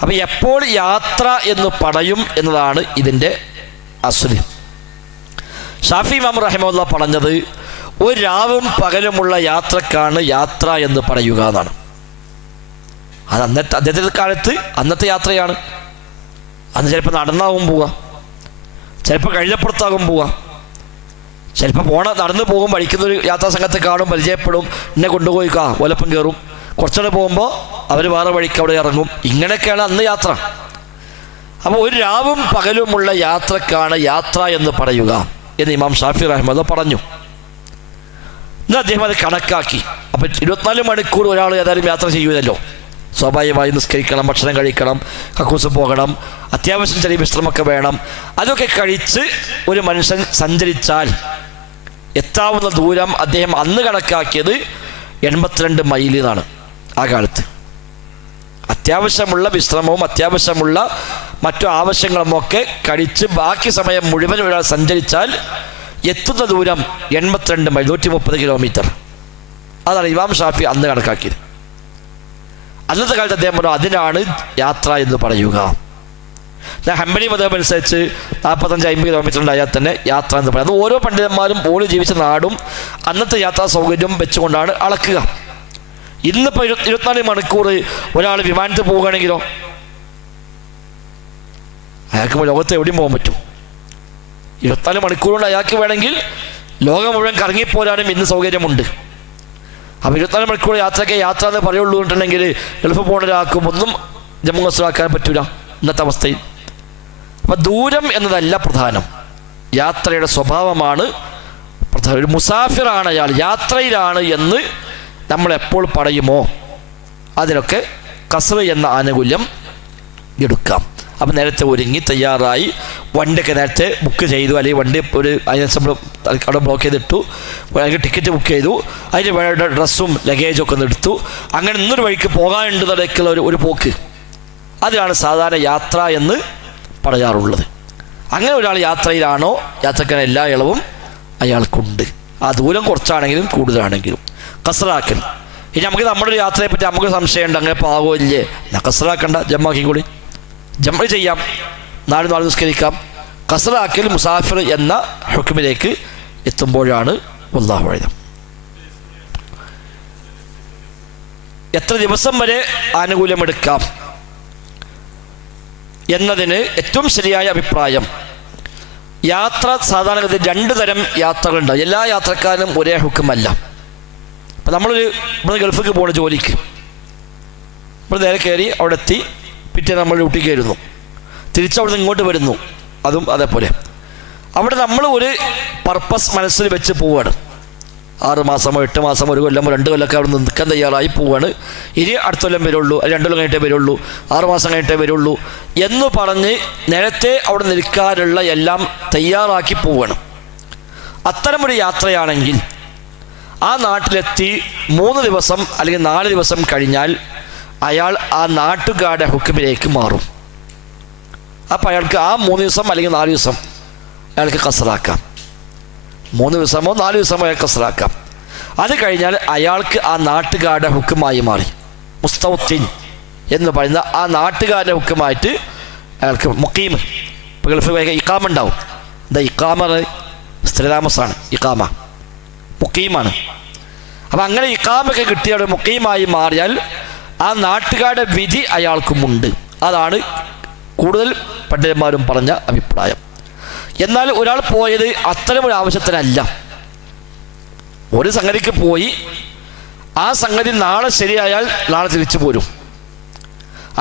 അപ്പം എപ്പോൾ യാത്ര എന്ന് പറയും എന്നതാണ് ഇതിൻ്റെ അസ്ല്. ഷാഫി ഇമാം റഹിമഹുല്ലാഹ് പറഞ്ഞത് ഒരു രാവും പകലുമുള്ള യാത്രക്കാണ് യാത്ര എന്ന് പറയുക എന്നാണ്. അത് അദ്ദേഹത്തിൻ്റെ കാലത്ത് അന്നത്തെ യാത്രയാണ്. അന്ന് ചിലപ്പോൾ നടന്നാവും പോവുക, ചിലപ്പോൾ കഴിഞ്ഞപ്പുറത്താകും പോവുക, ചിലപ്പോൾ നടന്നു പോകും, വഴിക്കുന്നൊരു യാത്രാ സംഘത്തെ കാണും, പരിചയപ്പെടും, എന്നെ കൊണ്ടുപോയിക്കാ ഒലപ്പം കയറും, കുറച്ചുകൂടെ പോകുമ്പോൾ അവർ വേറെ വഴിക്ക് അവിടെ ഇറങ്ങും. ഇങ്ങനെയൊക്കെയാണ് അന്ന് യാത്ര. അപ്പോൾ ഒരു രാവും പകലുമുള്ള യാത്രക്കാണ് യാത്ര എന്ന് പറയുക എന്ന് ഇമാം ഷാഫി റഹ്മത്തുള്ളാഹി പറഞ്ഞു. എന്നാൽ അദ്ദേഹം അത് കണക്കാക്കി. അപ്പം 24 മണിക്കൂർ ഒരാൾ ഏതായാലും യാത്ര ചെയ്യുമല്ലോ. സ്വാഭാവികമായി നിസ്കരിക്കണം, ഭക്ഷണം കഴിക്കണം, കക്കൂസ് പോകണം, അത്യാവശ്യം ചെറിയ വിശ്രമമൊക്കെ വേണം. അതൊക്കെ കഴിച്ച് ഒരു മനുഷ്യൻ സഞ്ചരിച്ചാൽ എത്താവുന്ന ദൂരം അദ്ദേഹം അന്ന് കണക്കാക്കിയത് 82 മൈൽ എന്നാണ്. ആ കാലത്ത് അത്യാവശ്യമുള്ള വിശ്രമവും അത്യാവശ്യമുള്ള മറ്റു ആവശ്യങ്ങളുമൊക്കെ കഴിച്ച് ബാക്കി സമയം മുഴുവൻ ഒരാൾ സഞ്ചരിച്ചാൽ എത്തുന്ന ദൂരം 82 മൈൽ, 130 കിലോമീറ്റർ. അതാണ് ഇമാം ഷാഫി അന്ന് കണക്കാക്കിയത്. അന്നത്തെ കാലത്ത് അദ്ദേഹം പറഞ്ഞു അതിനാണ് യാത്ര എന്ന് പറയുക. ഹംബലി മതം അനുസരിച്ച് 45-50 കിലോമീറ്റർ ഉണ്ടായാൽ തന്നെ യാത്ര എന്ന് പറയുന്നത് ഓരോ പണ്ഡിതന്മാരും ഓരോ ജീവിച്ച നാടും അന്നത്തെ യാത്രാ സൗകര്യം വെച്ചുകൊണ്ടാണ് അളക്കുക. ഇന്നിപ്പോൾ 24 മണിക്കൂർ ഒരാൾ വിമാനത്തിൽ പോവുകയാണെങ്കിലോ അയാൾക്ക് ലോകത്ത് എവിടെയും പോകാൻ പറ്റും. 24 മണിക്കൂർ കൊണ്ട് അയാൾക്ക് വേണമെങ്കിൽ ലോകം മുഴുവൻ കറങ്ങിപ്പോരാനും ഇന്ന് സൗകര്യമുണ്ട്. അപ്പോൾ 24 മണിക്കൂർ യാത്ര എന്ന് പറയുള്ളൂ എന്നുണ്ടെങ്കിൽ എളുപ്പം പോകുന്ന ഒരാൾക്കും ഒന്നും ജമ്മു കാശ്മീരാക്കാൻ പറ്റില്ല ഇന്നത്തെ അവസ്ഥയിൽ. അപ്പം ദൂരം എന്നതല്ല പ്രധാനം, യാത്രയുടെ സ്വഭാവമാണ് പ്രധാനം. ഒരു മുസാഫിറാണ് അയാൾ, യാത്രയിലാണ് എന്ന് നമ്മൾ എപ്പോൾ പറയുമോ അതിനൊക്കെ ഖസ്ർ എന്ന ആനുകൂല്യം എടുക്കാം. അപ്പം നേരത്തെ ഒരുങ്ങി തയ്യാറായി വണ്ടിയൊക്കെ നേരത്തെ ബുക്ക് ചെയ്തു, അല്ലെങ്കിൽ വണ്ടി ഒരു അതിനനുസരിച്ച് അവിടെ ബ്ലോക്ക് ചെയ്തിട്ടു, അല്ലെങ്കിൽ ടിക്കറ്റ് ബുക്ക് ചെയ്തു, അതിന് വേണ്ട ഡ്രസ്സും ലഗേജും ഒക്കെ ഒന്ന് എടുത്തു, അങ്ങനെ ഇന്നൊരു വഴിക്ക് പോകാനുണ്ടെന്നതൊക്കെയുള്ള ഒരു പോക്ക്, അതിലാണ് സാധാരണ യാത്ര എന്ന് പറയാറുള്ളത്. അങ്ങനെ ഒരാൾ യാത്രയിലാണോ യാത്രക്കാരൻ എല്ലാ ഇളവും അയാൾക്കുണ്ട്. ആ ദൂരം കുറച്ചാണെങ്കിലും കൂടുതലാണെങ്കിലും ഖസ്റാക്കൽ. ഇനി നമുക്ക് നമ്മുടെ ഒരു യാത്രയെ പറ്റി നമുക്ക് സംശയമുണ്ട്, അങ്ങനെ പാകമില്ലേ, എന്നാൽ ഖസ്റാക്കണ്ട, ജമ്മാക്കി കൂടി ജമ്മ ചെയ്യാം, 4 നാൾ നിസ്കരിക്കാം. ഖസ്റാക്കൽ മുസാഫിർ എന്ന ഹുക്മിലേക്ക് എത്തുമ്പോഴാണ് വല്ലാഹു അഅലം. എത്ര ദിവസം വരെ ആനുകൂല്യമെടുക്കാം എന്നതിന് ഏറ്റവും ശരിയായ അഭിപ്രായം, യാത്ര സാധാരണഗതി 2 തരം യാത്രകളുണ്ട്. എല്ലാ യാത്രക്കാരും ഒരേ ഹുക്കുമല്ല. അപ്പം നമ്മളൊരു ഇവിടെ ഗൾഫിലേക്ക് പോകണ ജോലിക്ക് നമ്മൾ നേരെ കയറി അവിടെ എത്തി പിറ്റേ നമ്മൾ ഡ്യൂട്ടിക്ക് വരുന്നു, തിരിച്ചവിടുന്ന് ഇങ്ങോട്ട് വരുന്നു. അതും അതേപോലെ അവിടെ നമ്മൾ ഒരു പർപ്പസ് മനസ്സിൽ വെച്ച് പോവുകയാണ്. 6 മാസമോ 8 മാസമോ 1 കൊല്ലമോ 2 കൊല്ലമൊക്കെ അവിടെ നിൽക്കാൻ തയ്യാറായി പോവുകയാണ്. ഇനി അടുത്ത കൊല്ലം വരുള്ളൂ, 2 കൊല്ലം കഴിഞ്ഞിട്ടേ വരുള്ളൂ, 6 മാസം കഴിഞ്ഞിട്ടേ വരുള്ളൂ എന്ന് പറഞ്ഞ് നേരത്തെ അവിടെ നിൽക്കാനുള്ള എല്ലാം തയ്യാറാക്കി പോവുകയാണ്. അത്തരമൊരു യാത്രയാണെങ്കിൽ ആ നാട്ടിലെത്തി 3 ദിവസം അല്ലെങ്കിൽ 4 ദിവസം കഴിഞ്ഞാൽ അയാൾ ആ നാട്ടുകാരുടെ ഹുക്കുമിലേക്ക് മാറും. അപ്പം അയാൾക്ക് ആ 3 ദിവസം അല്ലെങ്കിൽ 4 ദിവസം അയാൾക്ക് കസറാക്കാം. 3 ദിവസമോ 4 ദിവസമോ അയാൾക്ക് കസറാക്കാം. അത് കഴിഞ്ഞാൽ അയാൾക്ക് ആ നാട്ടുകാരുടെ ഹുക്കുമായി മാറി. മുസ്തൗത്തിൻ എന്ന് പറയുന്ന ആ നാട്ടുകാരുടെ ഹുക്കുമായിട്ട് അയാൾക്ക് മുഖീം. ഇപ്പോൾ ഗൾഫിൽ ഇഖാമ ഉണ്ടാവും. എന്താ ഇഖാമ? സ്ഥിരതാമസമാണ് ഇഖാമ, മുഖീമാണ്. അപ്പം അങ്ങനെ ഇഖാമൊക്കെ കിട്ടിയ മുഖീമായി മാറിയാൽ ആ നാട്ടുകാരുടെ വിധി അയാൾക്കുമുണ്ട്. അതാണ് കൂടുതൽ പണ്ഡിതന്മാരും പറഞ്ഞ അഭിപ്രായം. എന്നാൽ ഒരാൾ പോയത് അത്തരമൊരു ആവശ്യത്തിനല്ല. ഒരു സംഗതിക്ക് പോയി ആ സംഗതി നാളെ ശരിയായാൽ നാളെ തിരിച്ചു പോരും.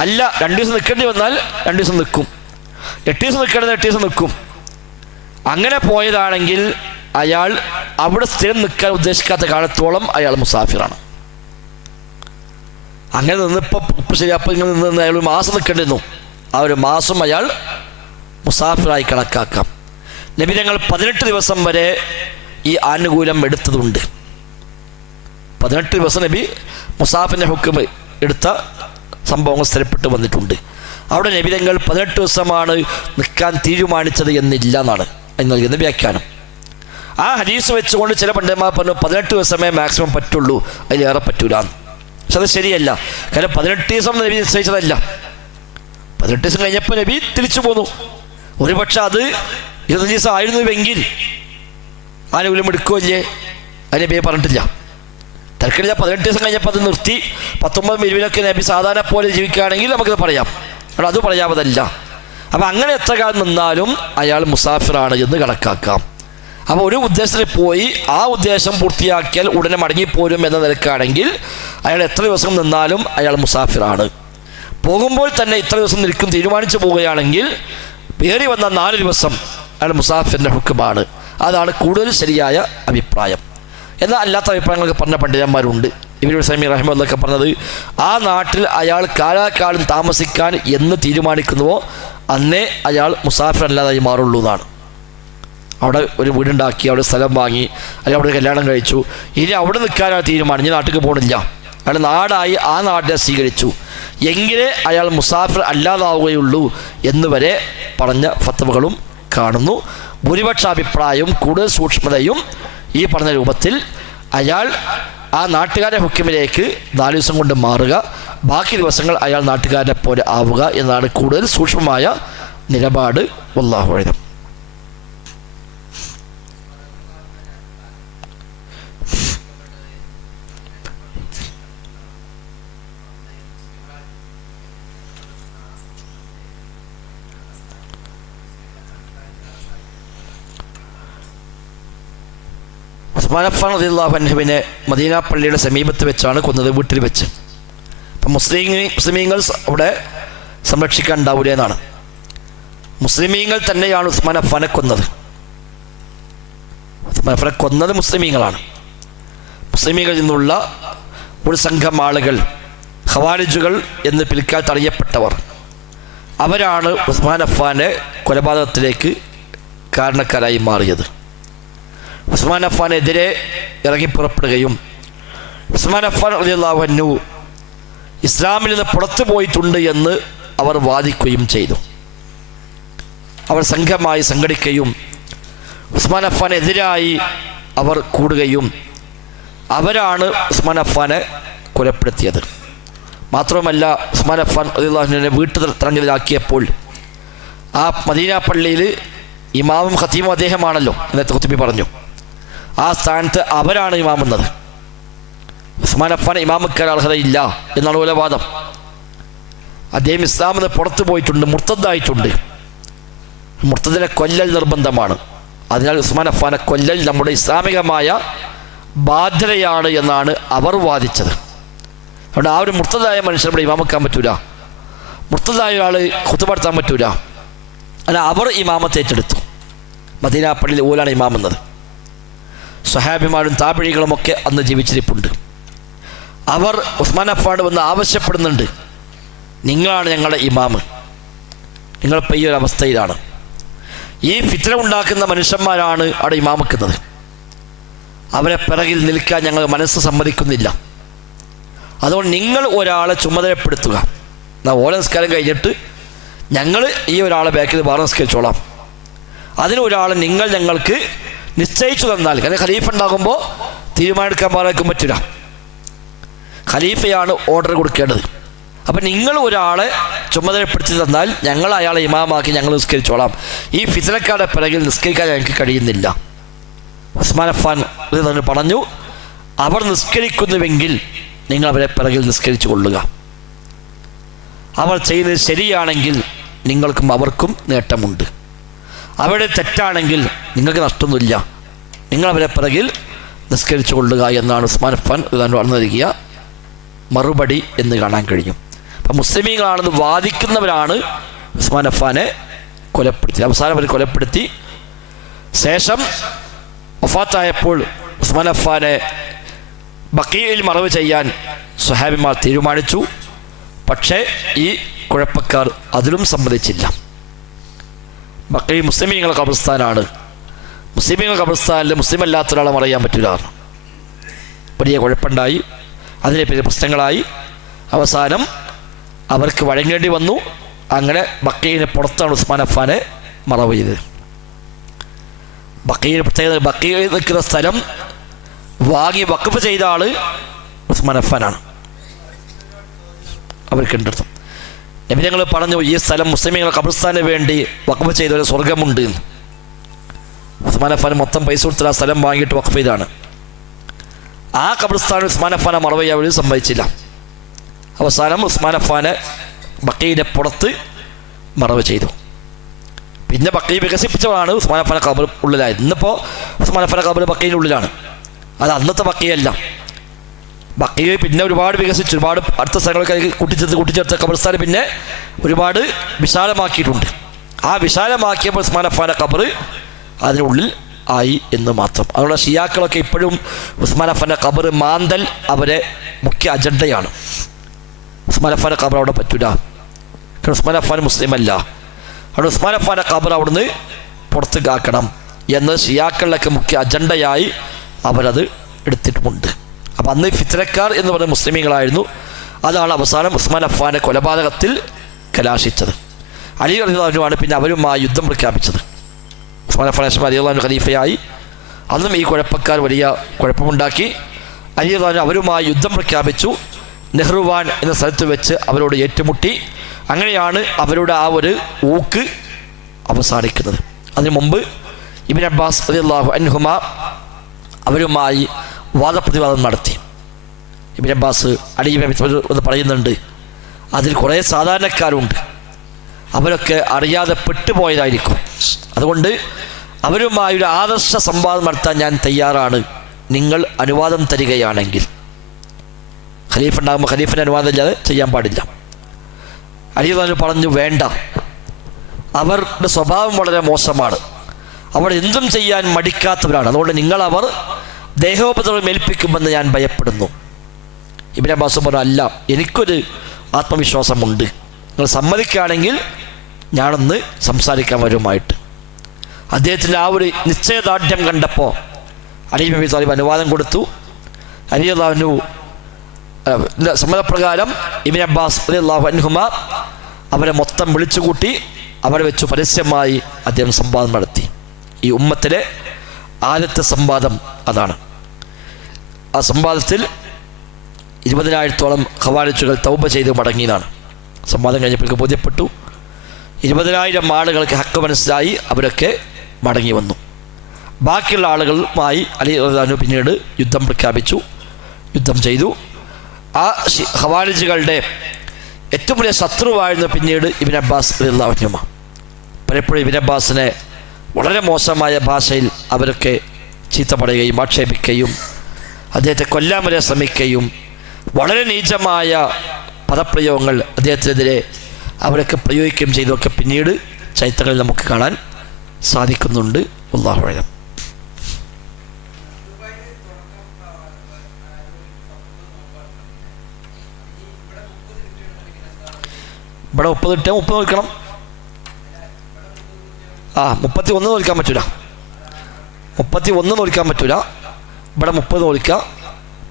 അല്ല 2 ദിവസം നിൽക്കേണ്ടി വന്നാൽ 2 ദിവസം നിൽക്കും, 8 ദിവസം നിൽക്കേണ്ടത് 8 ദിവസം നിൽക്കും. അങ്ങനെ പോയതാണെങ്കിൽ അയാൾ അവിടെ സ്ഥിരം നിൽക്കാൻ ഉദ്ദേശിക്കാത്ത കാലത്തോളം അയാൾ മുസാഫിറാണ്. അങ്ങനെ നിന്നിപ്പോൾ ശരി, അപ്പം ഇങ്ങനെ നിന്ന് അയാൾ 1 മാസം നിൽക്കേണ്ടിരുന്നു, ആ 1 മാസം അയാൾ മുസാഫിറായി കണക്കാക്കാം. നബി ഞങ്ങൾ 18 ദിവസം വരെ ഈ ആനുകൂല്യം എടുത്തതുണ്ട്. 18 ദിവസം നബി മുസാഫിൻ്റെ ഹുക്കം എടുത്ത സംഭവങ്ങൾ സ്ഥിരപ്പെട്ട് വന്നിട്ടുണ്ട്. അവിടെ നബി ഞങ്ങൾ 18 ദിവസമാണ് നിൽക്കാൻ തീരുമാനിച്ചത് എന്നില്ല എന്നാണ് അതിന് നൽകുന്ന വ്യാഖ്യാനം. ആ ഹദീസ് വെച്ചുകൊണ്ട് ചില പണ്ഡിതന്മാർ പറഞ്ഞു 18 ദിവസമേ മാക്സിമം പറ്റുള്ളൂ, അതിലേറെ പറ്റൂല. പക്ഷെ അത് ശരിയല്ല. കാരണം 18 ദിവസം നബി നിശ്ചയിച്ചതല്ല. 18 ദിവസം കഴിഞ്ഞപ്പോൾ നബി തിരിച്ചു പോന്നു. ഒരുപക്ഷെ അത് 25 ദിവസം ആയിരുന്നുവെങ്കിൽ ആനുകൂല്യം എടുക്കുമല്ലേ, അത് നബിയെ പറഞ്ഞിട്ടില്ല. തിരക്കില്ല. 18 ദിവസം കഴിഞ്ഞപ്പോൾ അത് നിർത്തി 19 20 നബി സാധാരണ പോലെ ജീവിക്കുകയാണെങ്കിൽ നമുക്കത് പറയാം. അവിടെ അത് പറയാമതല്ല. അപ്പം അങ്ങനെ എത്ര കാലം നിന്നാലും അയാൾ മുസാഫിറാണ് എന്ന് കണക്കാക്കാം. അപ്പോൾ ഒരു ഉദ്ദേശത്തിന് പോയി ആ ഉദ്ദേശം പൂർത്തിയാക്കിയാൽ ഉടനെ മടങ്ങിപ്പോരും എന്ന നിലക്കാണെങ്കിൽ അയാൾ എത്ര ദിവസം നിന്നാലും അയാൾ മുസാഫിറാണ്. പോകുമ്പോൾ തന്നെ ഇത്ര ദിവസം നിൽക്കും തീരുമാനിച്ചു പോവുകയാണെങ്കിൽ ഏറി വന്ന 4 ദിവസം അയാൾ മുസാഫിറിൻ്റെ ഹുക്കുമാണ്. അതാണ് കൂടുതൽ ശരിയായ അഭിപ്രായം. എന്നാൽ അല്ലാത്ത അഭിപ്രായങ്ങളൊക്കെ പറഞ്ഞ പണ്ഡിതന്മാരുണ്ട്. ഇബ്നു ഉസൈമീൻ റഹിമഹുല്ലാഹ് പറഞ്ഞത് ആ നാട്ടിൽ അയാൾ കാലാകാലം താമസിക്കാൻ എന്ന് തീരുമാനിക്കുന്നുവോ അന്നേ അയാൾ മുസാഫിർ അല്ലാതായി മാറുള്ളൂ എന്നാണ്. അവിടെ ഒരു വീടുണ്ടാക്കി, അവിടെ സ്ഥലം വാങ്ങി, അല്ലെങ്കിൽ അവിടെ കല്യാണം കഴിച്ചു, ഇനി അവിടെ നിൽക്കാനാണ് തീരുമാനം, ഇനി നാട്ടിലേക്ക് പോകണില്ല, അയാൾ നാടായി ആ നാടിനെ സ്വീകരിച്ചു എങ്കിലേ അയാൾ മുസാഫിർ അല്ലാതാവുകയുള്ളൂ എന്ന് വരെ പറഞ്ഞ ഫത്വകളും കാണുന്നു. ഭൂരിപക്ഷ അഭിപ്രായവും കൂടുതൽ സൂക്ഷ്മതയും ഈ പറഞ്ഞ രൂപത്തിൽ അയാൾ ആ നാട്ടുകാരുടെ ഹുക്കുമിലേക്ക് 4 ദിവസം കൊണ്ട് മാറുക, ബാക്കി ദിവസങ്ങൾ അയാൾ നാട്ടുകാരനെ പോലെ ആവുക എന്നാണ് കൂടുതൽ സൂക്ഷ്മമായ നിലപാട്. വല്ലാഹു അഅലം. ഉസ്മാൻ അഫ്ഫാൻ റളിയല്ലാഹു അൻഹുവിനെ മദീന പള്ളിയുടെ സമീപത്ത് വെച്ചാണ് കൊന്നത്, വീട്ടിൽ വെച്ച്. അപ്പം മുസ്ലിമീങ്ങൾ അവിടെ സംരക്ഷിക്കാൻ ഉണ്ടാവില്ല എന്നാണ്. മുസ്ലിമീങ്ങൾ തന്നെയാണ് ഉസ്മാൻ അഫ്ഫാനെ കൊന്നത്. ഉസ്മാൻ അഫ്ഫാനെ കൊന്നത് മുസ്ലിമീങ്ങളാണ്. മുസ്ലിമീങ്ങളിൽ നിന്നുള്ള ഒരു സംഘം ആളുകൾ, ഖവാരിജുകൾ എന്ന് പിൽക്കാലത്ത് അറിയപ്പെട്ടവർ, അവരാണ് ഉസ്മാൻ അഫ്ഫാൻ്റെ കൊലപാതകത്തിലേക്ക് കാരണക്കാരായി മാറിയത്. ഉസ്മാൻ അഫ്ഫാനെതിരെ ഇറങ്ങി പുറപ്പെടുകയും ഉസ്മാൻ അഫ്ഫാൻ റളിയല്ലാഹു അൻഹു ഇസ്ലാമിൽ നിന്ന് പുറത്തു പോയിട്ടുണ്ട് എന്ന് അവർ വാദിക്കുകയും ചെയ്തു. അവർ സംഘമായി സംഘടിക്കുകയും ഉസ്മാൻ അഫ്ഫാനെതിരായി അവർ കൂടുകയും അവരാണ് ഉസ്മാൻ അഫ്ഫാനെ കൊലപ്പെടുത്തിയത്. മാത്രവുമല്ല, ഉസ്മാൻ അഫ്ഫാൻ റളിയല്ലാഹു അൻഹുവിനെ വീട്ടു തടങ്കലിലാക്കിയപ്പോൾ ആ മദീന പള്ളിയിൽ ഇമാമും ഖത്തീമും അദ്ദേഹമാണല്ലോ, എന്നത്തെ ഖുത്ബി പറഞ്ഞു. ആ സ്ഥാനത്ത് അവരാണ് ഇമാമുന്നത്. ഉസ്മാൻ അഫ്ഫാൻ ഇമാമക്കാൻ അർഹതയില്ല എന്നാണ് പോലെ വാദം. അദ്ദേഹം ഇസ്ലാമിൽ നിന്ന് പുറത്തു പോയിട്ടുണ്ട്, മുർത്തദ്ദായിട്ടുണ്ട്. മുർത്തദിനെ കൊല്ലൽ നിർബന്ധമാണ്. അതിനാൽ ഉസ്മാൻ അഫ്ഫാനെ കൊല്ലൽ നമ്മുടെ ഇസ്ലാമികമായ ബാധ്യതയാണ് എന്നാണ് അവർ വാദിച്ചത്. അതുകൊണ്ട് ആ ഒരു മുർത്തദായ മനുഷ്യൻ ഇവിടെ ഇമാമക്കാൻ പറ്റൂല. മുർത്തദായ ഒരാൾ ഖുതുബ നടത്താൻ പറ്റൂല. അല്ല, അവർ ഇമാമത്ത് ഏറ്റെടുത്തു. മദീന പള്ളിയിൽ ഓലാണ് ഇമാം എന്നത്. സ്വഹാബിമാരും താബിഴികളുമൊക്കെ അന്ന് ജീവിച്ചിരിപ്പുണ്ട്. അവർ ഉസ്മാൻ അഫ്ഫാൻ വന്ന് ആവശ്യപ്പെടുന്നുണ്ട്, നിങ്ങളാണ് ഞങ്ങളുടെ ഇമാമ്, നിങ്ങളിപ്പോൾ ഈ ഒരു അവസ്ഥയിലാണ്, ഈ ഫിത്ന ഉണ്ടാക്കുന്ന മനുഷ്യന്മാരാണ് അവിടെ ഇമാമിക്കുന്നത്, അവരെ പിറകിൽ നിൽക്കാൻ ഞങ്ങൾ മനസ്സ് സമ്മതിക്കുന്നില്ല, അതുകൊണ്ട് നിങ്ങൾ ഒരാളെ ചുമതലപ്പെടുത്തുക. എന്നാൽ ഓല നിസ്കാരം കഴിഞ്ഞിട്ട് ഞങ്ങൾ ഈ ഒരാളെ ബാക്കിൽ വേറെ നിസ്കരിച്ചോളാം, അതിനൊരാളെ നിങ്ങൾ ഞങ്ങൾക്ക് നിശ്ചയിച്ചു തന്നാൽ. കാരണം ഖലീഫ ഉണ്ടാകുമ്പോൾ തീരുമാനമെടുക്കാൻ പറയാൻ പറ്റില്ല, ഖലീഫയാണ് ഓർഡർ കൊടുക്കേണ്ടത്. അപ്പം നിങ്ങൾ ഒരാളെ ചുമതലപ്പെടുത്തി തന്നാൽ ഞങ്ങൾ അയാളെ ഇമാമാക്കി ഞങ്ങൾ നിസ്കരിച്ചോളാം, ഈ ഫിത്നക്കാരുടെ പിറകിൽ നിസ്കരിക്കാൻ ഞങ്ങൾക്ക് കഴിയുന്നില്ല. ഉസ്മാൻ അഫ്ഫാൻ പറഞ്ഞു, അവർ നിസ്കരിക്കുന്നുവെങ്കിൽ നിങ്ങൾ അവരെ പിറകിൽ നിസ്കരിച്ചു കൊള്ളുക, അവർ ചെയ്യുന്നത് ശരിയാണെങ്കിൽ നിങ്ങൾക്കും അവർക്കും നേട്ടമുണ്ട്, അവരുടെ തെറ്റാണെങ്കിൽ നിങ്ങൾക്ക് നഷ്ടമൊന്നുമില്ല, നിങ്ങളവരെ പിറകിൽ നിസ്കരിച്ചു കൊള്ളുക എന്നാണ് ഉസ്മാൻ അഫ്ഫാൻ പറഞ്ഞു നൽകിയ മറുപടി എന്ന് കാണാൻ കഴിയും. അപ്പം മുസ്ലിമീങ്ങളാണെന്ന് വാദിക്കുന്നവരാണ് ഉസ്മാൻ അഫ്ഫാനെ കൊലപ്പെടുത്തി. അവസാനം അവർ കൊലപ്പെടുത്തി. ശേഷം വഫാത്തായപ്പോൾ ഉസ്മാൻ അഫ്ഫാനെ ബഖീയിൽ മറവ് ചെയ്യാൻ സ്വഹാബിമാർ തീരുമാനിച്ചു. പക്ഷേ ഈ കുഴപ്പക്കാർ അതിലും സമ്മതിച്ചില്ല. ബഖീ മുസ്ലിമീങ്ങളുടെ ഖബർസ്ഥാനാണ്, മുസ്ലിമീങ്ങളുടെ ഖബർസ്ഥാനിൽ മുസ്ലിം അല്ലാത്ത ഒരാളെ മറയാൻ പറ്റില്ല. വലിയ കുഴപ്പമുണ്ടായി, അതിനെ പേര് പ്രശ്നങ്ങളായി. അവസാനം അവർക്ക് വഴങ്ങേണ്ടി വന്നു. അങ്ങനെ ബഖീന് പുറത്താണ് ഉസ്മാൻ അഫ്ഫാനെ മറവ് ചെയ്തത്. ബഖീന് പ്രത്യേകത, ബഖീ നിൽക്കുന്ന സ്ഥലം വാങ്ങി വഖഫ് ചെയ്ത ആൾ ഉസ്മാൻ അഫ്ഫാനാണ്. അവർക്കുണ്ടർത്ഥം നബി ഞങ്ങൾ പറഞ്ഞു, ഈ സ്ഥലം മുസ്ലിമീങ്ങളുടെ ഖബർസ്ഥാന് വേണ്ടി വഖഫ് ചെയ്ത ഒരു സ്വർഗമുണ്ട് എന്ന്. ഉസ്മാൻ അഫ്ഫാൻ മൊത്തം പൈസ കൊടുത്തിട്ട് ആ സ്ഥലം വാങ്ങിയിട്ട് വഖഫ് ചെയ്താണ്. ആ ഖബർസ്ഥാൻ ഉസ്മാൻ അഫ്ഫാനെ മറവ് ചെയ്യാൻ അവർ സമ്മതിച്ചില്ല. അവസാനം ഉസ്മാൻ അഫ്ഫാനെ ബഖീയുടെ പുറത്ത് മറവ് ചെയ്തു. പിന്നെ ബഖീ വികസിപ്പിച്ചതാണ് ഉസ്മാൻ അഫ്ഫാനെ ഖബർ ഉള്ളിലായത്. ഇന്നിപ്പോൾ ഉസ്മാൻ അഫ്ഫാനെ ഖബർ ബഖീൻ്റെ ഉള്ളിലാണ്, അത് അന്നത്തെ ബഖീയല്ല. ബഖീ പിന്നെ ഒരുപാട് വികസിച്ചു, ഒരുപാട് അടുത്ത സ്ഥലങ്ങളൊക്കെ കൂട്ടിച്ചേർത്ത ഖബർസ്ഥാൻ പിന്നെ ഒരുപാട് വിശാലമാക്കിയിട്ടുണ്ട്. ആ വിശാലമാക്കിയപ്പോൾ ഉസ്മാൻ അഫ്ഫാൻ്റെ ഖബർ അതിനുള്ളിൽ ആയി എന്ന് മാത്രം. അതുകൊണ്ട് ഷിയാക്കളൊക്കെ ഇപ്പോഴും ഉസ്മാൻ അഫ്ഫാൻ്റെ ഖബർ മാന്തൽ അവരെ മുഖ്യ അജണ്ടയാണ്. ഉസ്മാൻ അഫ്ഫാൻ്റെ ഖബർ അവിടെ പറ്റൂല, കാരണം ഉസ്മാൻ അഫ്ഫാൻ മുസ്ലിം അല്ല. അവിടെ ഉസ്മാൻ അഫ്ഫാൻ്റെ ഖബർ അവിടുന്ന് പുറത്ത് കാക്കണം എന്ന് ഷിയാക്കളിലൊക്കെ മുഖ്യ അജണ്ടയായി അവരത് എടുത്തിട്ടുമുണ്ട്. അപ്പം അന്ന് ഫിത്നക്കാർ എന്ന് പറയുന്ന മുസ്ലിമീങ്ങളായിരുന്നു. അതാണ് അവസാനം ഉസ്മാൻ അഫ്ഫാൻ്റെ കൊലപാതകത്തിൽ കലാശിച്ചത്. അലി റളിയല്ലാഹു അൻഹു പിന്നെ അവരുമായി യുദ്ധം പ്രഖ്യാപിച്ചത്. ഉസ്മാൻ അഫ്ഫാൻ അലി റളിയല്ലാഹു അൻഹു ഖലീഫയായി. അന്നും ഈ കുഴപ്പക്കാർ വലിയ കുഴപ്പമുണ്ടാക്കി. അലി റളിയല്ലാഹു അൻഹു അവരുമായി യുദ്ധം പ്രഖ്യാപിച്ചു. നെഹ്റുവാൻ എന്ന സ്ഥലത്ത് വെച്ച് അവരോട് ഏറ്റുമുട്ടി. അങ്ങനെയാണ് അവരുടെ ആ ഒരു ഊക്ക് അവസാനിക്കുന്നത്. അതിനു മുമ്പ് ഇബ്നു അബ്ബാസ് റളിയല്ലാഹു അൻഹുമ അവരുമായി വാദപ്രതിവാദം നടത്തി. ഇബ്നു അബ്ബാസ് അലി എന്ന് പറയുന്നുണ്ട്, അതിൽ കുറേ സാധാരണക്കാരുണ്ട്, അവരൊക്കെ അറിയാതെ പെട്ടുപോയതായിരിക്കും, അതുകൊണ്ട് അവരുമായൊരു ആദർശ സംവാദം നടത്താൻ ഞാൻ തയ്യാറാണ്, നിങ്ങൾ അനുവാദം തരികയാണെങ്കിൽ. ഖലീഫ ഉണ്ടാകുമ്പോൾ ഖലീഫിൻ്റെ അനുവാദം ഇല്ലാതെ ചെയ്യാൻ പാടില്ല. അലി റളിയല്ലാഹു പറഞ്ഞു, വേണ്ട, അവരുടെ സ്വഭാവം വളരെ മോശമാണ്, അവർ എന്തും ചെയ്യാൻ മടിക്കാത്തവരാണ്, അതുകൊണ്ട് നിങ്ങൾ ദേഹോപദ്രവം ഏൽപ്പിക്കുമെന്ന് ഞാൻ ഭയപ്പെടുന്നു. ഇബ്നു അബ്ബാസ് പറഞ്ഞു, അല്ല, എനിക്കൊരു ആത്മവിശ്വാസമുണ്ട്, നിങ്ങൾ സമ്മതിക്കുകയാണെങ്കിൽ ഞാനൊന്ന് സംസാരിക്കാൻ വരുമായിട്ട്. അദ്ദേഹത്തിൻ്റെ ആ ഒരു നിശ്ചയദാർഢ്യം കണ്ടപ്പോൾ അലി നബി താലിബ് അനുവാദം കൊടുത്തു. അലി റളിയല്ലാഹു സമ്മതപ്രകാരം ഇബ്നു അബ്ബാസ് റളിയല്ലാഹു അൻഹുമ അവരെ മൊത്തം വിളിച്ചുകൂട്ടി അവരെ വെച്ച് പരസ്യമായി അദ്ദേഹം സംവാദം നടത്തി. ഈ ഉമ്മത്തിലെ ആദ്യത്തെ സംവാദം അതാണ്. ആ സംവാദത്തിൽ 20,000-ഓളം ഖവാരിജുകൾ തൗബ ചെയ്ത് മടങ്ങിയതാണ്. സംവാദം കഴിഞ്ഞപ്പോൾ ബോധ്യപ്പെട്ടു, 20,000 ആളുകൾക്ക് ഹക്ക് മനസ്സിലായി, അവരൊക്കെ മടങ്ങി വന്നു. ബാക്കിയുള്ള ആളുകളുമായി അലി റളിയല്ലാഹു അൻഹു പിന്നീട് യുദ്ധം പ്രഖ്യാപിച്ചു, യുദ്ധം ചെയ്തു. ആ ഖവാരിജുകളുടെ ഏറ്റവും വലിയ ശത്രുവായിരുന്നു പിന്നീട് ഇബ്നു അബ്ബാസ് റളിയല്ലാഹു അൻഹു. പലപ്പോഴും ഇബ്നു അബ്ബാസിനെ വളരെ മോശമായ ഭാഷയിൽ അവരൊക്കെ ചീത്ത പറയുകയും ആക്ഷേപിക്കുകയും അദ്ദേഹത്തെ കൊല്ലാൻ വരെ ശ്രമിക്കുകയും വളരെ നീചമായ പദപ്രയോഗങ്ങൾ അദ്ദേഹത്തിനെതിരെ അവരൊക്കെ പ്രയോഗിക്കുകയും ചെയ്തൊക്കെ പിന്നീട് ചരിത്രങ്ങളിൽ നമുക്ക് കാണാൻ സാധിക്കുന്നുണ്ട്. അല്ലാഹു അഅലം. ഇവിടെ 30 കിട്ടിയാൽ 30 നോക്കണം. 31 നോക്കാൻ പറ്റൂല. 31 നോക്കാൻ പറ്റൂല. ഇവിടെ 30 നോക്കുക.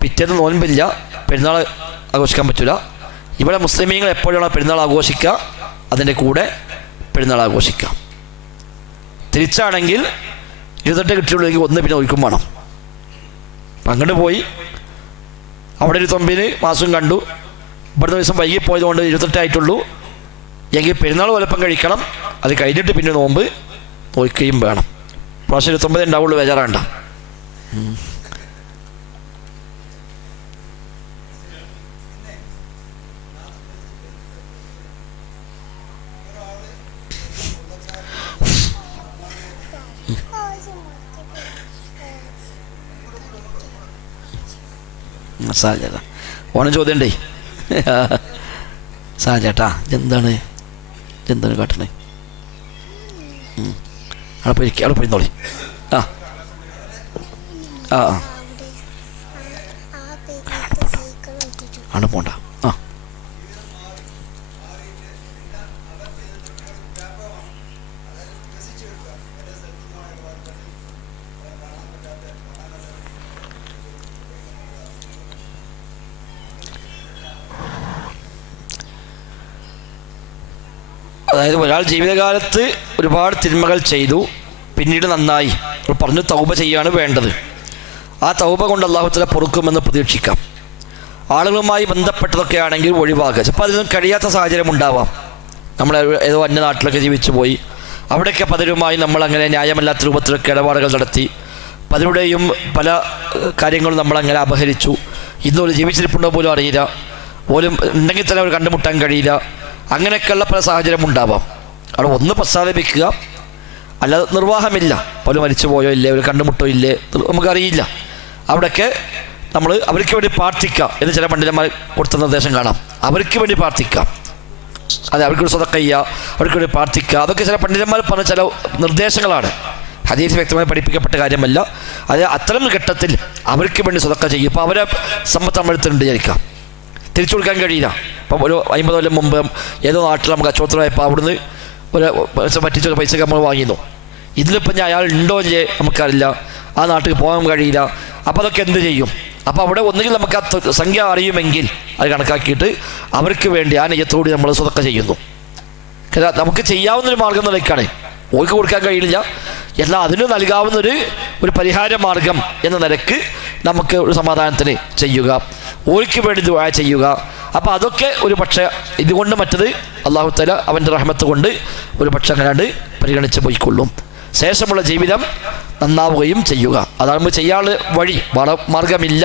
പിറ്റേന്ന് നോൻപില്ല, പെരുന്നാൾ ആഘോഷിക്കാൻ പറ്റൂല. ഇവിടെ മുസ്ലിമീങ്ങൾ എപ്പോഴാണ് പെരുന്നാൾ ആഘോഷിക്കുക, അതിൻ്റെ കൂടെ പെരുന്നാൾ ആഘോഷിക്കുക. തിരിച്ചാണെങ്കിൽ 28 കിട്ടിയുള്ളെങ്കിൽ 1 പിന്നെ ഒഴിക്കും വേണം. അപ്പം അങ്ങോട്ട് പോയി അവിടെ 29 മാസം കണ്ടു, ഇവിടുത്തെ ദിവസം വൈകി പോയതുകൊണ്ട് 28 ആയിട്ടുള്ളൂ എങ്കിൽ പെരുന്നാൾ വലപ്പം കഴിക്കണം. അത് കഴിഞ്ഞിട്ട് പിന്നെ നോമ്പ് നോക്കുകയും വേണം. പ്രാവശ്യം 29 ഉണ്ടാവുള്ളൂ, ബേജാറാണ്ട. സാജേട്ടാ ഓണം ചോദ്യം ഉണ്ടേ. സാജേട്ടാ എന്താണ് കാട്ടണേ? അവിടെ പോയിരുന്നോളി. അവിടെ പോണ്ട. അതായത് ഒരാൾ ജീവിതകാലത്ത് ഒരുപാട് തിന്മകൾ ചെയ്തു, പിന്നീട് നന്നായി പറഞ്ഞു തൗബ ചെയ്യാണ് വേണ്ടത്. ആ തൗബ കൊണ്ട് അല്ലാഹു തആല പൊറുക്കുമെന്ന് പ്രതീക്ഷിക്കാം. ആളുകളുമായി ബന്ധപ്പെട്ടതൊക്കെ ആണെങ്കിൽ ഒഴിവാക്കുക. ചിലപ്പോൾ അതിനൊന്നും കഴിയാത്ത സാഹചര്യം ഉണ്ടാവാം. നമ്മൾ ഏതോ അന്യനാട്ടിലൊക്കെ ജീവിച്ചു പോയി, അവിടെയൊക്കെ പലരുമായി നമ്മളങ്ങനെ ന്യായമല്ലാത്ത രൂപത്തിലൊക്കെ ഇടപാടുകൾ നടത്തി, പലരുടെയും പല കാര്യങ്ങളും നമ്മളങ്ങനെ അപഹരിച്ചു. ഇന്നൊരു ജീവിച്ചിരിപ്പുണ്ടോ പോലും അറിയില്ല, പോലും ഉണ്ടെങ്കിൽ തന്നെ അവർ കണ്ടുമുട്ടാൻ കഴിയില്ല. അങ്ങനെയൊക്കെയുള്ള പല സാഹചര്യം ഉണ്ടാവാം. അവിടെ ഒന്ന് പശ്ചാത്തപിക്കുക, അല്ലാതെ നിർവാഹമില്ല. പല മരിച്ചു പോയോ ഇല്ലേ, ഒരു കണ്ടുമുട്ടോ ഇല്ലേ, നമുക്കറിയില്ല. അവിടെയൊക്കെ നമ്മൾ അവർക്ക് വേണ്ടി പ്രാർത്ഥിക്കാം എന്ന് ചില പണ്ഡിതന്മാർ കൊടുത്ത നിർദ്ദേശം കാണാം. അവർക്ക് വേണ്ടി പ്രാർത്ഥിക്കാം, അതെ, അവർക്ക് വേണ്ടി സ്വതക്ക ചെയ്യുക, അവർക്ക് വേണ്ടി പ്രാർത്ഥിക്കുക. അതൊക്കെ ചില പണ്ഡിതന്മാർ പറഞ്ഞ ചില നിർദ്ദേശങ്ങളാണ്. ഹദീസ് വ്യക്തമായി പഠിപ്പിക്കപ്പെട്ട കാര്യമല്ല. അത് അത്തരം ഘട്ടത്തിൽ അവർക്ക് വേണ്ടി സ്വതക്ക ചെയ്യും. ഇപ്പോൾ അവരെ സമ്പത്ത് നമ്മളെടുത്തിട്ടുണ്ട് വിചാരിക്കാം, തിരിച്ചു കൊടുക്കാൻ കഴിയില്ല. ഇപ്പം ഒരു 50 കൊല്ലം മുമ്പ് ഏതോ നാട്ടിൽ നമുക്ക് കച്ചവടമായപ്പോൾ അവിടുന്ന് ഒരു പറ്റിച്ച പൈസ നമ്മൾ വാങ്ങിയിരുന്നു. ഇതിലിപ്പം ഞാൻ അയാൾ ഉണ്ടോ ഇല്ലേ നമുക്കറിയില്ല, ആ നാട്ടിൽ പോകാൻ കഴിയില്ല. അപ്പോൾ അതൊക്കെ എന്ത് ചെയ്യും? അപ്പോൾ അവിടെ ഒന്നുകിൽ നമുക്ക് ആ സംഖ്യ അറിയുമെങ്കിൽ അത് കണക്കാക്കിയിട്ട് അവർക്ക് വേണ്ടി ആ നെയ്യത്തോട് നമ്മൾ സ്വതക്ക ചെയ്യുന്നു. കാരണം നമുക്ക് ചെയ്യാവുന്നൊരു മാർഗം നിലയ്ക്കാണ്. ഓർക്ക് കൊടുക്കാൻ കഴിയില്ല, എന്നാൽ അതിന് നൽകാവുന്നൊരു പരിഹാര മാർഗം എന്ന നിലക്ക് നമുക്ക് ഒരു സമാധാനത്തിന് ചെയ്യുക, ഓർക്ക് വേണ്ടി ദുആ ചെയ്യുക. അപ്പോൾ അതൊക്കെ ഒരു പക്ഷേ ഇതുകൊണ്ട് മറ്റത് അല്ലാഹു തആല അവൻ്റെ റഹ്മത്ത് കൊണ്ട് ഒരു പക്ഷേ അങ്ങനെയാണ്ട് പരിഗണിച്ച് പോയിക്കൊള്ളും. ശേഷമുള്ള ജീവിതം നന്നാവുകയും ചെയ്യുക. അതാണ് നമ്മൾ ചെയ്യാനുള്ള വഴി, മാർഗമില്ല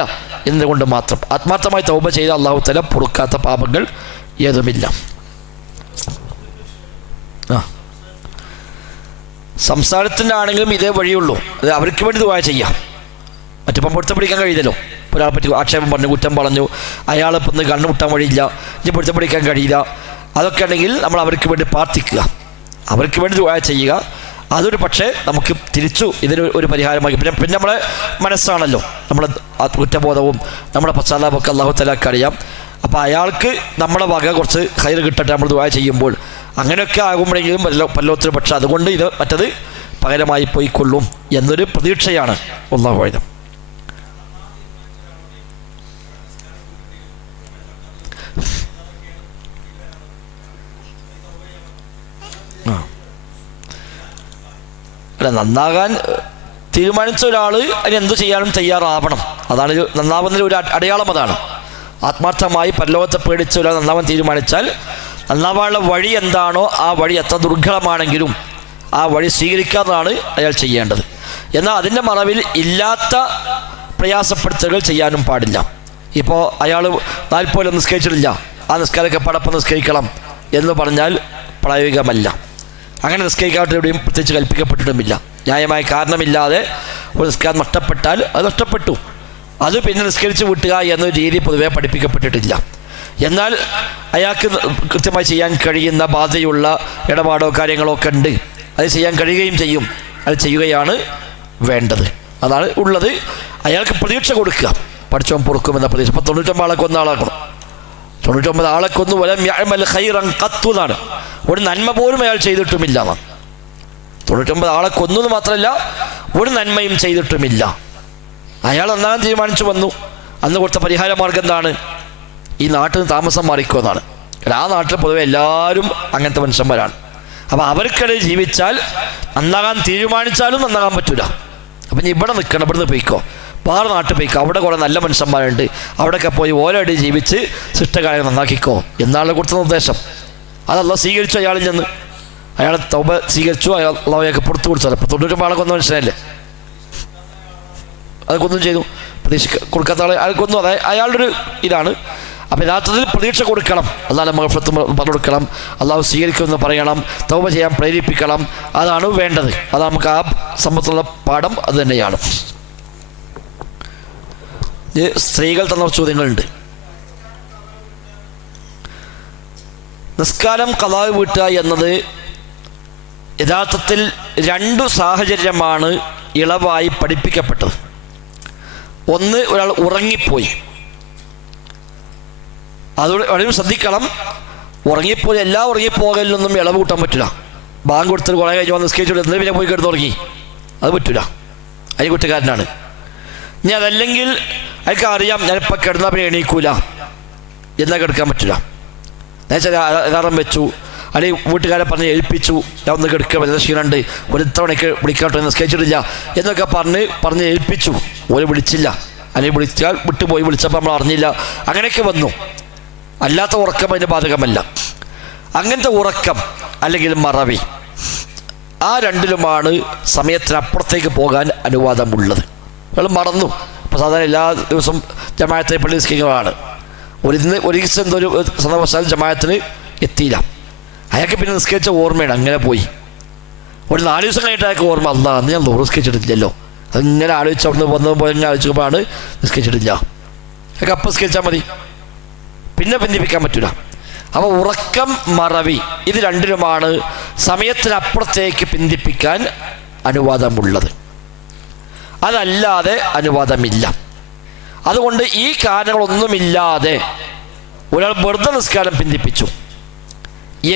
എന്നതുകൊണ്ട് മാത്രം. ആത്മാർത്ഥമായി തൗബ ചെയ്ത അല്ലാഹു തആല പൊറുക്കാത്ത പാപങ്ങൾ ഏതുമില്ല. സംസാരത്തിൻ്റെ ആണെങ്കിലും ഇതേ വഴിയുള്ളൂ. അത് അവർക്ക് വേണ്ടി ദുആ ചെയ്യാം. മറ്റിപ്പം പൊരുത്തപ്പെടിക്കാൻ കഴിയില്ലല്ലോ. ഒരാളെ പറ്റി ആക്ഷേപം പറഞ്ഞു, കുറ്റം പറഞ്ഞു, അയാളിപ്പം ഒന്ന് കണ്ണുമുട്ടാൻ വഴിയില്ല, ഇനി പൊരുത്തപ്പെടിക്കാൻ കഴിയില്ല. അതൊക്കെ ആണെങ്കിൽ നമ്മൾ അവർക്ക് വേണ്ടി പ്രാർത്ഥിക്കുക, അവർക്ക് വേണ്ടി ദുആ ചെയ്യുക. അതൊരു പക്ഷേ നമുക്ക് തിരിച്ചു ഇതിന് പരിഹാരമായി. പിന്നെ നമ്മളെ മനസ്സാണല്ലോ, നമ്മുടെ കുറ്റബോധവും നമ്മുടെ പശ്ചാത്താപമൊക്കെ അല്ലാഹു തആലക്ക് അറിയാം. അപ്പോൾ അയാൾക്ക് നമ്മുടെ വക കുറച്ച് ഖൈർ കിട്ടട്ടെ നമ്മൾ ദുആ ചെയ്യുമ്പോൾ. അങ്ങനെയൊക്കെ ആകുമ്പോഴെങ്കിലും പല്ലോത്തൊരു പക്ഷെ അതുകൊണ്ട് ഇത് മറ്റത് പകരമായി പോയിക്കൊള്ളും എന്നൊരു പ്രതീക്ഷയാണ്. അല്ലാഹു അഅലം. അല്ല, നന്നാകാൻ തീരുമാനിച്ച ഒരാൾ അതിന് എന്തു ചെയ്യാനും തയ്യാറാവണം. അതാണ് നന്നാവുന്നതിൽ ഒരു അടയാളം. അതാണ് ആത്മാർത്ഥമായി പരലോകത്തെ പേടിച്ച ഒരാൾ നന്നാവാൻ തീരുമാനിച്ചാൽ നന്നാവാനുള്ള വഴി എന്താണോ ആ വഴി എത്ര ദുർഘടമാണെങ്കിലും ആ വഴി സ്വീകരിക്കാത്തതാണ് അയാൾ ചെയ്യേണ്ടത്. എന്നാൽ അതിൻ്റെ മറവിൽ ഇല്ലാത്ത പ്രയാസപ്പെടുത്തലുകൾ ചെയ്യാനും പാടില്ല. ഇപ്പോൾ അയാൾ 40 കൊല്ലം നിസ്കരിച്ചിട്ടില്ല, ആ നിസ്കാരമൊക്കെ പടപ്പം നിസ്കരിക്കണം എന്ന് പറഞ്ഞാൽ പ്രായോഗികമല്ല. അങ്ങനെ നിസ്കരിക്കാനായിട്ട് എവിടെയും പ്രത്യേകിച്ച് കൽപ്പിക്കപ്പെട്ടിട്ടുമില്ല. ന്യായമായ കാരണമില്ലാതെ ഒരു നിസ്കാരം നഷ്ടപ്പെട്ടാൽ അത് നഷ്ടപ്പെട്ടു, അത് പിന്നെ നിസ്കരിച്ച് വിട്ടുക എന്നൊരു രീതി പൊതുവെ പഠിപ്പിക്കപ്പെട്ടിട്ടില്ല. എന്നാൽ അയാൾക്ക് കൃത്യമായി ചെയ്യാൻ കഴിയുന്ന ബാധയുള്ള ഇടപാടോ കാര്യങ്ങളോ ഒക്കെ ഉണ്ട്, അത് ചെയ്യാൻ കഴിയുകയും ചെയ്യും, അത് ചെയ്യുകയാണ് വേണ്ടത്. അതാണ് ഉള്ളത്. അയാൾക്ക് പ്രതീക്ഷ കൊടുക്കുക, പഠിച്ചവൻ പൊറുക്കുമെന്ന പ്രതീക്ഷ. ഇപ്പോൾ 99 ആളെ കൊന്ന ആളാക്കണം, 99 ആളെ കൊന്നു വലം യഅമൽ ഖൈറൻ ഖത്തു എന്നാണ്. ഒരു നന്മ പോലും അയാൾ ചെയ്തിട്ടുമില്ല. 99 ആളെ കൊന്നു എന്ന് മാത്രമല്ല, ഒരു നന്മയും ചെയ്തിട്ടുമില്ല. അയാൾ നന്നാകാൻ തീരുമാനിച്ചു വന്നു. അന്ന് കൊടുത്ത പരിഹാര മാർഗം എന്താണ്? ഈ നാട്ടിൽ നിന്ന് താമസം മാറിക്കുമെന്നാണ്. ആ നാട്ടിൽ പൊതുവെ എല്ലാവരും അങ്ങനത്തെ മനുഷ്യന്മാരാണ്. അപ്പോൾ അവർക്കിടയിൽ ജീവിച്ചാൽ നന്നാകാൻ തീരുമാനിച്ചാലും നന്നാകാൻ പറ്റില്ല. അപ്പം ഇനി ഇവിടെ നിൽക്കണം, ഇവിടുന്ന് പോയിക്കോ, വേറെ നാട്ടിൽ പോയിക്കോ, അവിടെ കുറേ നല്ല മനുഷ്യന്മാരുണ്ട്, അവിടെയൊക്കെ പോയി ഓരോടി ജീവിച്ച് ശിഷ്ടകാലം നന്നാക്കിക്കോ എന്നാണ് കൊടുത്ത നിർദ്ദേശം. അതല്ല സ്വീകരിച്ചു അയാളിൽ നിന്ന്. അയാൾ തൗബ സ്വീകരിച്ചു, അയാൾ അയാൾക്ക് പുറത്തു കൊടുത്തത്. അപ്പോൾ 99 ആളെ കൊന്ന മനുഷ്യനല്ലേ, അത് കൊന്നും ചെയ്തു. പ്രതീക്ഷ കൊടുക്കാത്ത ആളെ അയാൾ കൊന്നു. അതായത് അയാളുടെ ഒരു ഇതാണ്. അപ്പോൾ യഥാർത്ഥത്തിൽ പ്രതീക്ഷ കൊടുക്കണം, അല്ലാതെ മഗ്ഫിറത്ത് പറഞ്ഞു കൊടുക്കണം, അള്ളാഹു സ്വീകരിക്കുമെന്ന് പറയണം, തൗബ ചെയ്യാൻ പ്രേരിപ്പിക്കണം. അതാണ് വേണ്ടത്. അത് നമുക്ക് ആ സംബന്ധിച്ചുള്ള പാഠം അത് തന്നെയാണ്. സ്ത്രീകൾ തന്ന ചോദ്യങ്ങളുണ്ട്. നിസ്കാരം ഖളാ വീട്ടുക എന്നത് യഥാർത്ഥത്തിൽ 2 സാഹചര്യമാണ് ഇളവായി പഠിപ്പിക്കപ്പെട്ടത്. ഒന്ന്, ഒരാൾ ഉറങ്ങിപ്പോയി. അതോടെ വളരെ ശ്രദ്ധിക്കണം. ഉറങ്ങിപ്പോയി, എല്ലാ ഉറങ്ങിപ്പോകലിനൊന്നും ഇളവ് കൂട്ടാൻ പറ്റില്ല. ബാങ്ക് കൊടുത്തിട്ട് കുറേ കഴിഞ്ഞ് വന്ന് നിസ്കരിച്ചിട്ട് എന്തിനും പിന്നെ പോയി കിടന്ന് ഉറങ്ങി, അത് പറ്റില്ല, അതിന് കുറ്റക്കാരനാണ്. ഇനി അതല്ലെങ്കിൽ അയാൾക്ക് അറിയാം ഞാനിപ്പോൾ കിടന്നാൽ പിന്നെ എണീക്കൂല എന്നാൽ കിടക്കാൻ പറ്റില്ല. എന്നുവെച്ചാൽ അലാറം വെച്ചു, അല്ലെങ്കിൽ വീട്ടുകാരെ പറഞ്ഞ് ഏൽപ്പിച്ചു, ഞാൻ ഒന്ന് കിടക്കുക വലിയ ക്ഷീണമുണ്ട്, ഒരു ഇത്ര മണിക്ക് വിളിക്കാട്ടോ, നിസ്കരിച്ചിട്ടില്ല എന്നൊക്കെ പറഞ്ഞ് ഏൽപ്പിച്ചു, ഓര് വിളിച്ചില്ല, അല്ലെങ്കിൽ വിളിച്ചാൽ വിട്ടുപോയി, വിളിച്ചപ്പോൾ നമ്മൾ അറിഞ്ഞില്ല, അങ്ങനെയൊക്കെ വന്നു. അല്ലാത്ത ഉറക്കം അതിന് ബാധകമല്ല. അങ്ങനത്തെ ഉറക്കം അല്ലെങ്കിൽ മറവി, ആ രണ്ടിലുമാണ് സമയത്തിനപ്പുറത്തേക്ക് പോകാൻ അനുവാദമുള്ളത്. അയാൾ മറന്നു. ഇപ്പോൾ സാധാരണ എല്ലാ ദിവസവും ജമാഅത്തെ പള്ളി നിസ്കരിക്കുന്നതാണ്. ഒരു ദിവസം എന്തോ ഒരു സന്ദർഭവശാൽ ജമാഅത്തിന് എത്തിയില്ല. അയാൾക്ക് പിന്നെ നിസ്കരിച്ച ഓർമ്മയാണ്, അങ്ങനെ പോയി. ഒരു 4 ദിവസം കഴിഞ്ഞിട്ട് അയാൾക്ക് ഓർമ്മ, അന്ന് ഞാൻ നിസ്കരിച്ചിട്ടില്ലല്ലോ, അതിങ്ങനെ ആലോചിച്ച് അവിടുന്ന് വന്നപ്പോൾ ഇങ്ങനെ ആലോചിക്കുമ്പോഴാണ് നിസ്കരിച്ചിട്ടില്ല. അയാൾക്ക് അപ്പം നിസ്കരിച്ചാൽ മതി, പിന്നെ ബന്ധിപ്പിക്കാൻ പറ്റില്ല. അപ്പോൾ ഉറക്കം, മറവി, ഇത് രണ്ടിലുമാണ് സമയത്തിനപ്പുറത്തേക്ക് ബന്ധിപ്പിക്കാൻ അനുവാദമുള്ളത്. അതല്ലാതെ അനുവാദമില്ല. അതുകൊണ്ട് ഈ കാരണങ്ങളൊന്നുമില്ലാതെ ഒരാൾ വെറുതെ നിസ്കാരം ബന്ധിപ്പിച്ചു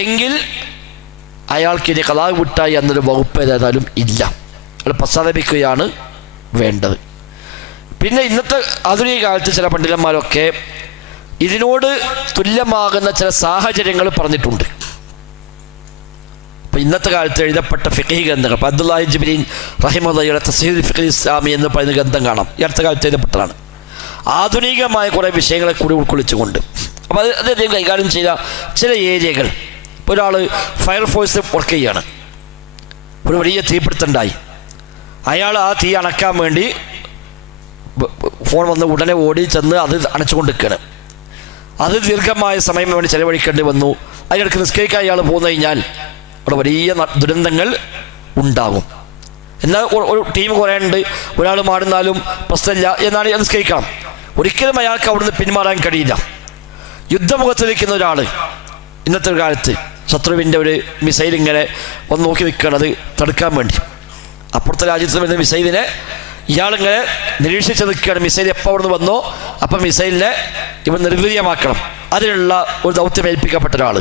എങ്കിൽ അയാൾക്കിനി ഖളാ വിട്ടായി എന്നൊരു വകുപ്പ് ഏതായാലും ഇല്ല. അയാൾ പശ്ചാത്തപിക്കുകയാണ് വേണ്ടത്. പിന്നെ ഇന്നത്തെ ആധുനിക കാലത്ത് ചില പണ്ഡിതന്മാരൊക്കെ ഇതിനോട് തുല്യമാകുന്ന ചില സാഹചര്യങ്ങൾ പറഞ്ഞിട്ടുണ്ട്. അപ്പോൾ ഇന്നത്തെ കാലത്ത് എഴുതപ്പെട്ട ഫിഖ്ഹി ഗ്രന്ഥങ്ങൾ, ഇപ്പോൾ അബ്ദുല്ലാഹി ജിബ്രീൻ റഹിമഹുള്ളയുടെ തസ്ഹീഹുൽ ഫിഖ്ഹി ഇസ്ലാമി എന്ന് പറയുന്ന ഗ്രന്ഥം കാണാം, ഈ അടുത്ത കാലത്ത് എഴുതപ്പെട്ടതാണ്. ആധുനികമായ കുറേ വിഷയങ്ങളെ കൂടി ഉൾക്കൊള്ളിച്ചുകൊണ്ട്. അപ്പോൾ അത് അദ്ദേഹം കൈകാര്യം ചെയ്ത ചില ഏരിയകൾ. ഇപ്പോൾ ഒരാൾ ഫയർഫോഴ്സ് വർക്ക് ചെയ്യുകയാണ്, ഒരു വലിയ തീപിടുത്തുണ്ടായി, അയാൾ ആ തീ അണക്കാൻ വേണ്ടി ഫോൺ വന്ന് ഉടനെ ഓടി ചെന്ന് അത് അണച്ചുകൊണ്ടിരിക്കുകയാണ്. അത് ദീർഘമായ സമയം വേണ്ടി ചെലവഴിക്കേണ്ടി വന്നു. അതിനിടയ്ക്ക് നിസ്കരിക്കാൻ അയാൾ പോന്നു കഴിഞ്ഞാൽ അവിടെ വലിയ ദുരന്തങ്ങൾ ഉണ്ടാകും. എന്നാൽ ഒരു ടീം കുറേ ഉണ്ട്, ഒരാൾ മാറുന്നാലും പ്രശ്നമില്ല, എന്നാണ് നിസ്കരിക്കണം. ഒരിക്കലും അയാൾക്ക് അവിടുന്ന് പിന്മാറാൻ കഴിയില്ല. യുദ്ധമുഖത്ത് നിൽക്കുന്ന ഒരാൾ ഇന്നത്തെ ഒരു കാലത്ത് ശത്രുവിൻ്റെ ഒരു മിസൈൽ ഇങ്ങനെ ഒന്ന് നോക്കി നിൽക്കുന്നത് തടുക്കാൻ വേണ്ടി, അപ്പുറത്തെ രാജ്യത്ത് വരുന്ന മിസൈലിനെ ഇയാളിങ്ങനെ നിരീക്ഷിച്ച് നിൽക്കുകയാണ്. മിസൈൽ എപ്പോൾ അവിടുന്ന് വന്നോ അപ്പം മിസൈലിനെ ഇവൻ നിർവീര്യമാക്കണം, അതിനുള്ള ഒരു ദൗത്യം ഏൽപ്പിക്കപ്പെട്ട ഒരാൾ.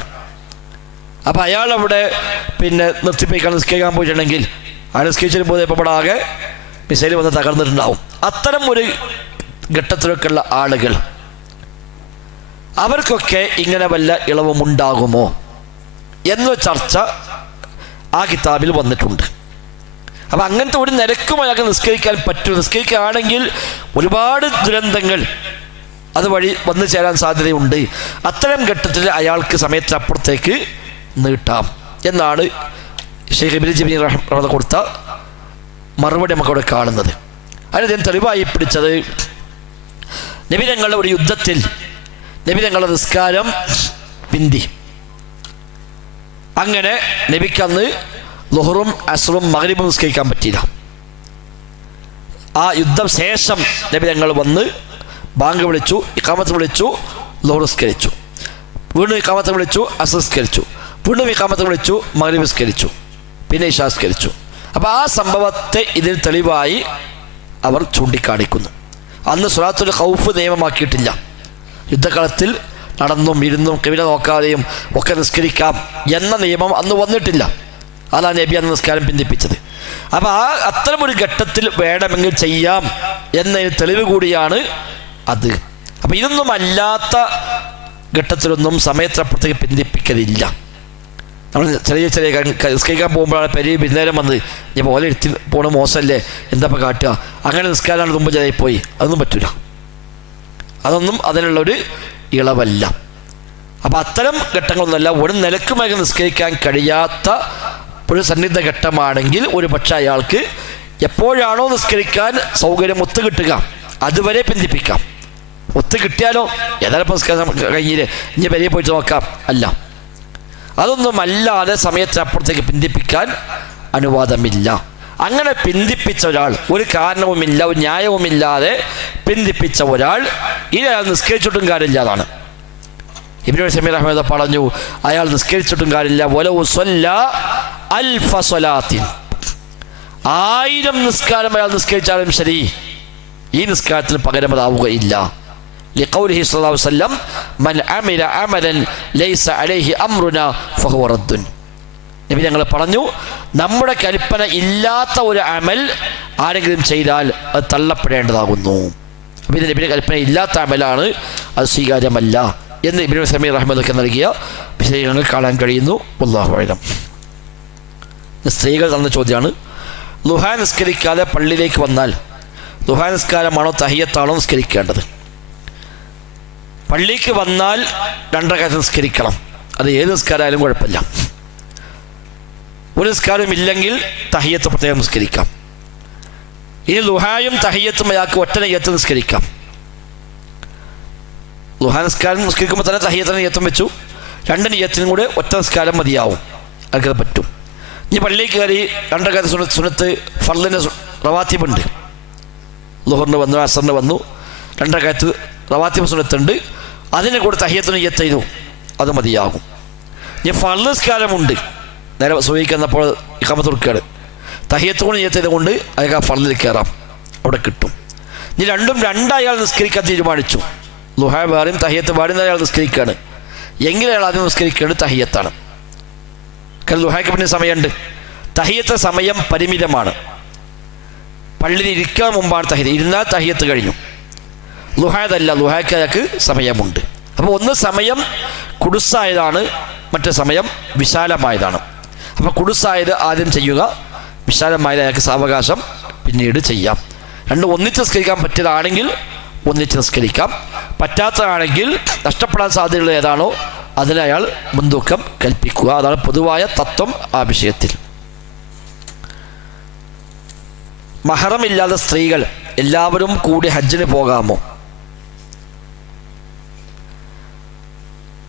അപ്പോൾ അയാളവിടെ പിന്നെ നിർത്തിപ്പിക്കാൻ നിസ്കരിക്കാൻ പോയിട്ടുണ്ടെങ്കിൽ ആ നിസ്കരിച്ചിട്ട് പോയി ഇപ്പോൾ ഇവിടെ ആകെ മിസൈൽ വന്ന് തകർന്നിട്ടുണ്ടാവും. അത്തരം ഒരു ഘട്ടത്തിലൊക്കെയുള്ള ആളുകൾ, അവർക്കൊക്കെ ഇങ്ങനെ വല്ല ഇളവുമുണ്ടാകുമോ എന്ന ചർച്ച ആ കിതാബിൽ വന്നിട്ടുണ്ട്. അപ്പം അങ്ങനത്തെ ഒരു നിരക്കും അയാൾക്ക് നിസ്കരിക്കാൻ പറ്റും. നിസ്കരിക്കുകയാണെങ്കിൽ ഒരുപാട് ദുരന്തങ്ങൾ അതുവഴി വന്നു ചേരാൻ സാധ്യതയുണ്ട്. അത്തരം ഘട്ടത്തിൽ അയാൾക്ക് സമയത്തിനപ്പുറത്തേക്ക് നീട്ടാം എന്നാണ് ഷെയ്ഖ് ഇബ്നു ജബീർ റഹിമഹുല്ലാഹ് കൊടുത്ത മറുപടി നമുക്കവിടെ കാണുന്നത്. അതിന് തെളിവായി പിടിച്ചത് നബി തങ്ങളുടെ ഒരു യുദ്ധത്തിൽ നബി തങ്ങളുടെ നിസ്കാരം പിന്തി. അങ്ങനെ നബിക്കന്ന് ളുഹറും അസ്റും മഗ്രിബും നിസ്കരിക്കാൻ പറ്റിയില്ല. ആ യുദ്ധം ശേഷം നബി തങ്ങൾ വന്ന് ബാങ്ക് വിളിച്ചു, ഇഖാമത്ത് വിളിച്ചു, ളുഹർ നിസ്കരിച്ചു. വീണ്ടും ഇഖാമത്ത് വിളിച്ചു, അസ്ർ നിസ്കരിച്ചു. വീണ്ടും ഇഖാമത്ത് വിളിച്ചു, മഗ്രിബ് നിസ്കരിച്ചു, പിന്നെ ഇശാ നിസ്കരിച്ചു. അപ്പോൾ ആ സംഭവത്തെ ഇതിന് തെളിവായി അവർ ചൂണ്ടിക്കാണിക്കുന്നു. അന്ന് സ്വലാത്തുൽ ഖൗഫ് നിയമമാക്കിയിട്ടില്ല. യുദ്ധകളത്തിൽ നടന്നും ഇരുന്നും കിബില നോക്കാതെയും ഒക്കെ നിസ്കരിക്കാം എന്ന നിയമം അന്ന് വന്നിട്ടില്ല. അതാണ് നബി അന്ന് നിസ്കാരം പിന്തിപ്പിച്ചത്. അപ്പോൾ അത്തരമൊരു ഘട്ടത്തിൽ വേണമെങ്കിൽ ചെയ്യാം എന്നതിന് തെളിവ് കൂടിയാണ് അത്. അപ്പോൾ ഇതൊന്നും അല്ലാത്ത ഘട്ടത്തിലൊന്നും സമയത്തിനപ്പുറത്തേക്ക് പിന്തിപ്പിക്കലില്ല. നമ്മൾ ചെറിയ നിസ്കരിക്കാൻ പോകുമ്പോഴാണ് പെരിയ വിരുന്നേരം വന്ന് ഞാൻ പോലെ എടുത്തി പോണ മോശമല്ലേ, എന്താ ഇപ്പോൾ കാട്ടുക, അങ്ങനെ നിസ്കാരമാണ് മുമ്പ് പോയി, അതൊന്നും പറ്റില്ല. അതൊന്നും അതിനുള്ളൊരു ഇളവല്ല. അപ്പം അത്തരം ഘട്ടങ്ങളൊന്നുമല്ല. ഒരു നിലക്കുമായി നിസ്കരിക്കാൻ കഴിയാത്ത ഒരു സന്നിഗ്ധ ഘട്ടമാണെങ്കിൽ ഒരു പക്ഷേ അയാൾക്ക് എപ്പോഴാണോ നിസ്കരിക്കാൻ സൗകര്യം ഒത്തു കിട്ടുക അതുവരെ പിന്തിപ്പിക്കാം. ഒത്തു കിട്ടിയാലോ ഏതായാലും നിസ്കാരം കഴിഞ്ഞില്ലേ, ഇനി പെരിയ പോയിട്ട് നോക്കാം, അല്ല. അതൊന്നും അല്ലാതെ സമയത്തിനപ്പുറത്തേക്ക് പിന്തിപ്പിക്കാൻ അനുവാദമില്ല. അങ്ങനെ പിന്തിപ്പിച്ച ഒരാൾ, ഒരു കാരണവുമില്ല, ഒരു ന്യായവുമില്ലാതെ പിന്തിപ്പിച്ച ഒരാൾ ഇനി അയാൾ നിസ്കരിച്ചിട്ടും കാര്യമില്ലാതാണ്. ഇബ്നു സമീർ അഹ്മദ് പറഞ്ഞു, അയാൾ നിസ്കരിച്ചിട്ടും കാര്യമില്ല. വലൗ സ്വല്ല അൽഫ സ്വലാത്തിൻ, 1000 നിസ്കാരം അയാൾ നിസ്കരിച്ചാലും ശരി, ഈ നിസ്കാരത്തിന് പകരം അതാവുകയില്ല. ലിഖൗലിഹി സ്വല്ലല്ലാഹു അലൈഹി വസല്ലം മൻ അമില അമലൻ ലൈസ അലൈഹി അംറുനാ ഫഹുവ റദ്ദുൻ. നബി ഞങ്ങൾ പറഞ്ഞു, നമ്മുടെ കൽപ്പന ഇല്ലാത്ത ഒരു അമൽ ആരെങ്കിലും ചെയ്താൽ അത് തള്ളപ്പെടേണ്ടതാകുന്നു. അപ്പോൾ ഇത് നബിയുടെ കൽപ്പന ഇല്ലാത്ത അമലാണ്, അത് സ്വീകാര്യമല്ല എന്ന് ഇബ്നു സമീർ റഹ്മത്തുള്ളാഹി നൽകിയ വിഷയങ്ങൾ കാണാൻ കഴിയുന്നു. വല്ലാഹു അഅലം. സ്ത്രീകൾ തന്ന ചോദ്യമാണ്, ളുഹാ നിസ്കരിക്കാതെ പള്ളിയിലേക്ക് വന്നാൽ ളുഹാ നിസ്കാരമാണോ തഹിയ്യത്താണോ നിസ്കരിക്കേണ്ടത്? പള്ളിക്ക് വന്നാൽ 2 റക്അത്ത് നിസ്കരിക്കണം. അത് ഏത് നിസ്കാരമായാലും കുഴപ്പമില്ല. ഒരു നിസ്കാരം ഇല്ലെങ്കിൽ തഹിയ്യത്ത് പ്രത്യേകം നിസ്കരിക്കാം. ഇനി ളുഹായും തഹിയ്യത്തും അയാൾക്ക് ഒറ്റ നിയ്യത്ത് നിസ്കരിക്കാം. ളുഹാ നിസ്കാരം നിസ്കരിക്കുമ്പോൾ തന്നെ തഹിയ്യത്തിന് നിയ്യത്തും വെച്ചു, 2 നിയ്യത്തിനും കൂടെ ഒറ്റ നിസ്കാരം മതിയാവും, അവർക്കത് പറ്റും. ഇനി പള്ളിയിൽ കയറി 2 റക്അത്ത് സുന്നത്ത് ഫർളിൻ്റെ റവാത്തിബുണ്ട്. ളുഹറിന് വന്നു, അസറിന് വന്നു, 2 റക്അത്ത് റവാത്തിബ് സുന്നത്തുണ്ട്, അതിനെ കൂടെ തഹിയ്യത്തിന് നിയ്യത്ത് ചെയ്തു, അത് മതിയാകും. ഇനി ഫർള് നിസ്കാരമുണ്ട്, നേരെ സുബഹിക്ക് ഇഖാമത്ത് കൊടുക്കുകയാണ്, തഹിയ്യത്ത് കൊണ്ട് നിയ്യത്ത് ചെയ്തുകൊണ്ട് അയാൾക്ക് ആ ഫർളിൽ കയറാം, അവിടെ കിട്ടും. ഇനി രണ്ടും അയാൾ നിസ്കരിക്കാൻ തീരുമാനിച്ചു, ളുഹ വേറെയും തഹിയ്യത്ത് വേറെയും അയാൾ നിസ്കരിക്കുകയാണ് എങ്കിൽ അയാൾ ആദ്യം നിസ്കരിക്കേണ്ടത് തഹിയ്യത്താണ്. കാരണം ളുഹയ്ക്ക് പിന്നെ സമയമുണ്ട്. തഹിയ്യത്തെ സമയം പരിമിതമാണ്. പള്ളിയിൽ ഇരിക്കാൻ മുമ്പാണ് തഹിയ്യത്ത്, ഇരുന്നാൽ തഹിയ്യത്ത് കഴിഞ്ഞു. ളുഹയതല്ല, ളുഹയ്ക്ക് അയാൾക്ക് സമയമുണ്ട്. അപ്പോൾ ഒന്ന് സമയം കുടുസായതാണ്, മറ്റേ സമയം വിശാലമായതാണ്. അപ്പോൾ കുടുസായത് ആദ്യം ചെയ്യുക, വിശാലമായത് അയാൾക്ക് സാവകാശം പിന്നീട് ചെയ്യാം. രണ്ടും ഒന്നിച്ച് നിസ്കരിക്കാൻ പറ്റിയതാണെങ്കിൽ ഒന്നിച്ച് നിസ്കരിക്കാം. പറ്റാത്തതാണെങ്കിൽ നഷ്ടപ്പെടാൻ സാധ്യതയുള്ള ഏതാണോ അതിന് അയാൾ മുൻതൂക്കം കൽപ്പിക്കുക. അതാണ് പൊതുവായ തത്വം ആ വിഷയത്തിൽ. മഹറമില്ലാത്ത സ്ത്രീകൾ എല്ലാവരും കൂടി ഹജ്ജിന് പോകാമോ?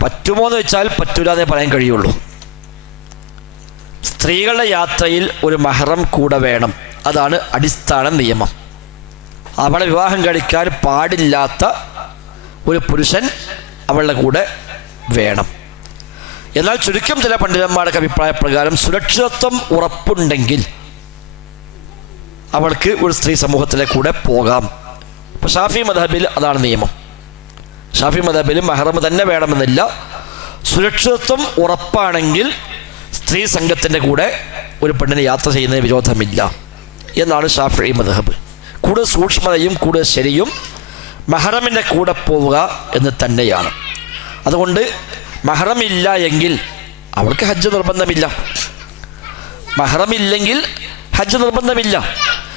പറ്റുമോ എന്ന് വെച്ചാൽ പറ്റൂല എന്നേ പറയാൻ കഴിയുള്ളൂ. സ്ത്രീകളുടെ യാത്രയിൽ ഒരു മഹറം കൂടെ വേണം, അതാണ് അടിസ്ഥാന നിയമം. അവളെ വിവാഹം കഴിക്കാൻ പാടില്ലാത്ത ഒരു പുരുഷൻ അവളുടെ കൂടെ വേണം. എന്നാൽ ചുരുക്കം ചില പണ്ഡിതന്മാരുടെ അഭിപ്രായ പ്രകാരം സുരക്ഷിതത്വം ഉറപ്പുണ്ടെങ്കിൽ അവൾക്ക് ഒരു സ്ത്രീ സമൂഹത്തിലെ കൂടെ പോകാം. ഇപ്പോൾ ഷാഫി മദ്ഹബിൽ അതാണ് നിയമം. ഷാഫി മദ്ഹബിൽ മഹറം തന്നെ വേണമെന്നില്ല, സുരക്ഷിതത്വം ഉറപ്പാണെങ്കിൽ സ്ത്രീ സംഘത്തിൻ്റെ കൂടെ ഒരു പെണ്ണിന് യാത്ര ചെയ്യുന്നതിന് വിരോധമില്ല എന്നാണ് ഷാഫി മദ്ഹബ്. കൂടുതൽ സൂക്ഷ്മതയും കൂടുതൽ ശരിയും മഹറമിൻ്റെ കൂടെ പോവുക എന്ന് തന്നെയാണ്. അതുകൊണ്ട് മഹറമില്ല എങ്കിൽ അവൾക്ക് ഹജ്ജ് നിർബന്ധമില്ല. മഹറമില്ലെങ്കിൽ ഹജ്ജ് നിർബന്ധമില്ല.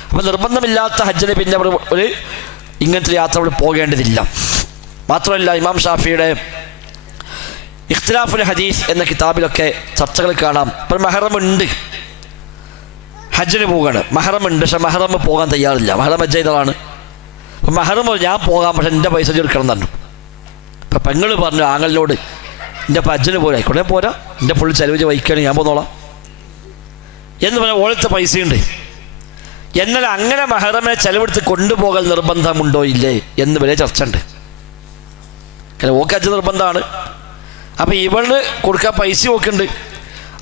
അപ്പോൾ നിർബന്ധമില്ലാത്ത ഹജ്ജിന് പിന്നെ ഒരു ഇങ്ങനത്തെ യാത്ര അവിടെ പോകേണ്ടതില്ല. മാത്രമല്ല, ഇമാം ഷാഫിയുടെ ഇഖ്തിലാഫുൽ ഹദീസ് എന്ന കിതാബിലൊക്കെ ചർച്ചകൾ കാണാം. ഇപ്പോൾ മഹറമുണ്ട്, ഹജ്ജിന് പോവുകയാണ്, മഹറമുണ്ട്, പക്ഷെ മഹറം പോകാൻ തയ്യാറില്ല. മഹറം ഹജ്ജ് ചെയ്തതാണ്. അപ്പം മഹറം ഞാൻ പോകാം, പക്ഷെ എൻ്റെ പൈസ എടുക്കണം തന്നെ. ഇപ്പം പെങ്ങൾ പറഞ്ഞു ആങ്ങളിനോട്, എൻ്റെ ഇപ്പം ഹജ്ജിന് പോരാ, ആയിക്കോട്ടെ പോരാ, എൻ്റെ ഫുൾ ചെലവ് വഹിക്കുകയാണെങ്കിൽ ഞാൻ പോന്നോളാം എന്ന് പറഞ്ഞാൽ ഓളത്തെ പൈസയുണ്ട്. എന്നാൽ അങ്ങനെ മഹറമിനെ ചെലവെടുത്ത് കൊണ്ടുപോകൽ നിർബന്ധമുണ്ടോ ഇല്ലേ എന്ന് വരെ ചർച്ച ഉണ്ട്. കാരണം ഓക്ക് ഹജ്ജ് നിർബന്ധമാണ്, അപ്പോൾ ഇവള് കൊടുക്കാൻ പൈസ നോക്കുന്നുണ്ട്.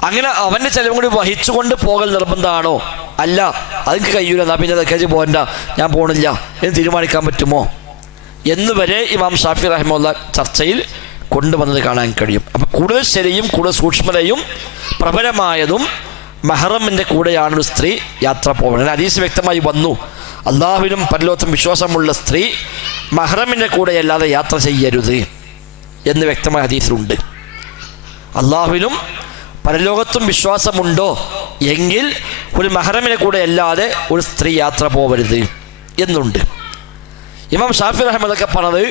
അങ്ങനെ അവൻ്റെ ചിലവും കൂടി വഹിച്ചുകൊണ്ട് പോകൽ നിർബന്ധമാണോ? അല്ല, അതെനിക്ക് കഴിയൂല, എന്നാൽ പിന്നെ തക്കാജ് പോകണ്ട, ഞാൻ പോകണില്ല എന്ന് തീരുമാനിക്കാൻ പറ്റുമോ എന്ന് വരെ ഇമാം ഷാഫി റഹിമഹുല്ല ചർച്ചയിൽ കൊണ്ടുവന്നത് കാണാൻ കഴിയും. അപ്പം കൂടുതൽ ശരിയും കൂടുതൽ സൂക്ഷ്മതയും പ്രബലമായതും മെഹ്റമിൻ്റെ കൂടെയാണ് ഒരു സ്ത്രീ യാത്ര പോകുന്നത്. ഹദീസ് വ്യക്തമായി വന്നു, അള്ളാഹുവിനും പരലോകത്തും വിശ്വാസമുള്ള സ്ത്രീ മെഹ്റമിൻ്റെ കൂടെയല്ലാതെ യാത്ര ചെയ്യരുത് എന്ന് വ്യക്തമായ ഹദീസിലുണ്ട്. അള്ളാഹുവിനും പരലോകത്തും വിശ്വാസമുണ്ടോ എങ്കിൽ ഒരു മെഹ്റമിനെ കൂടെ അല്ലാതെ ഒരു സ്ത്രീ യാത്ര പോകരുത് എന്നുണ്ട്. ഇമാം ഷാഫി റഹ്മത്തൊക്കെ പറഞ്ഞത്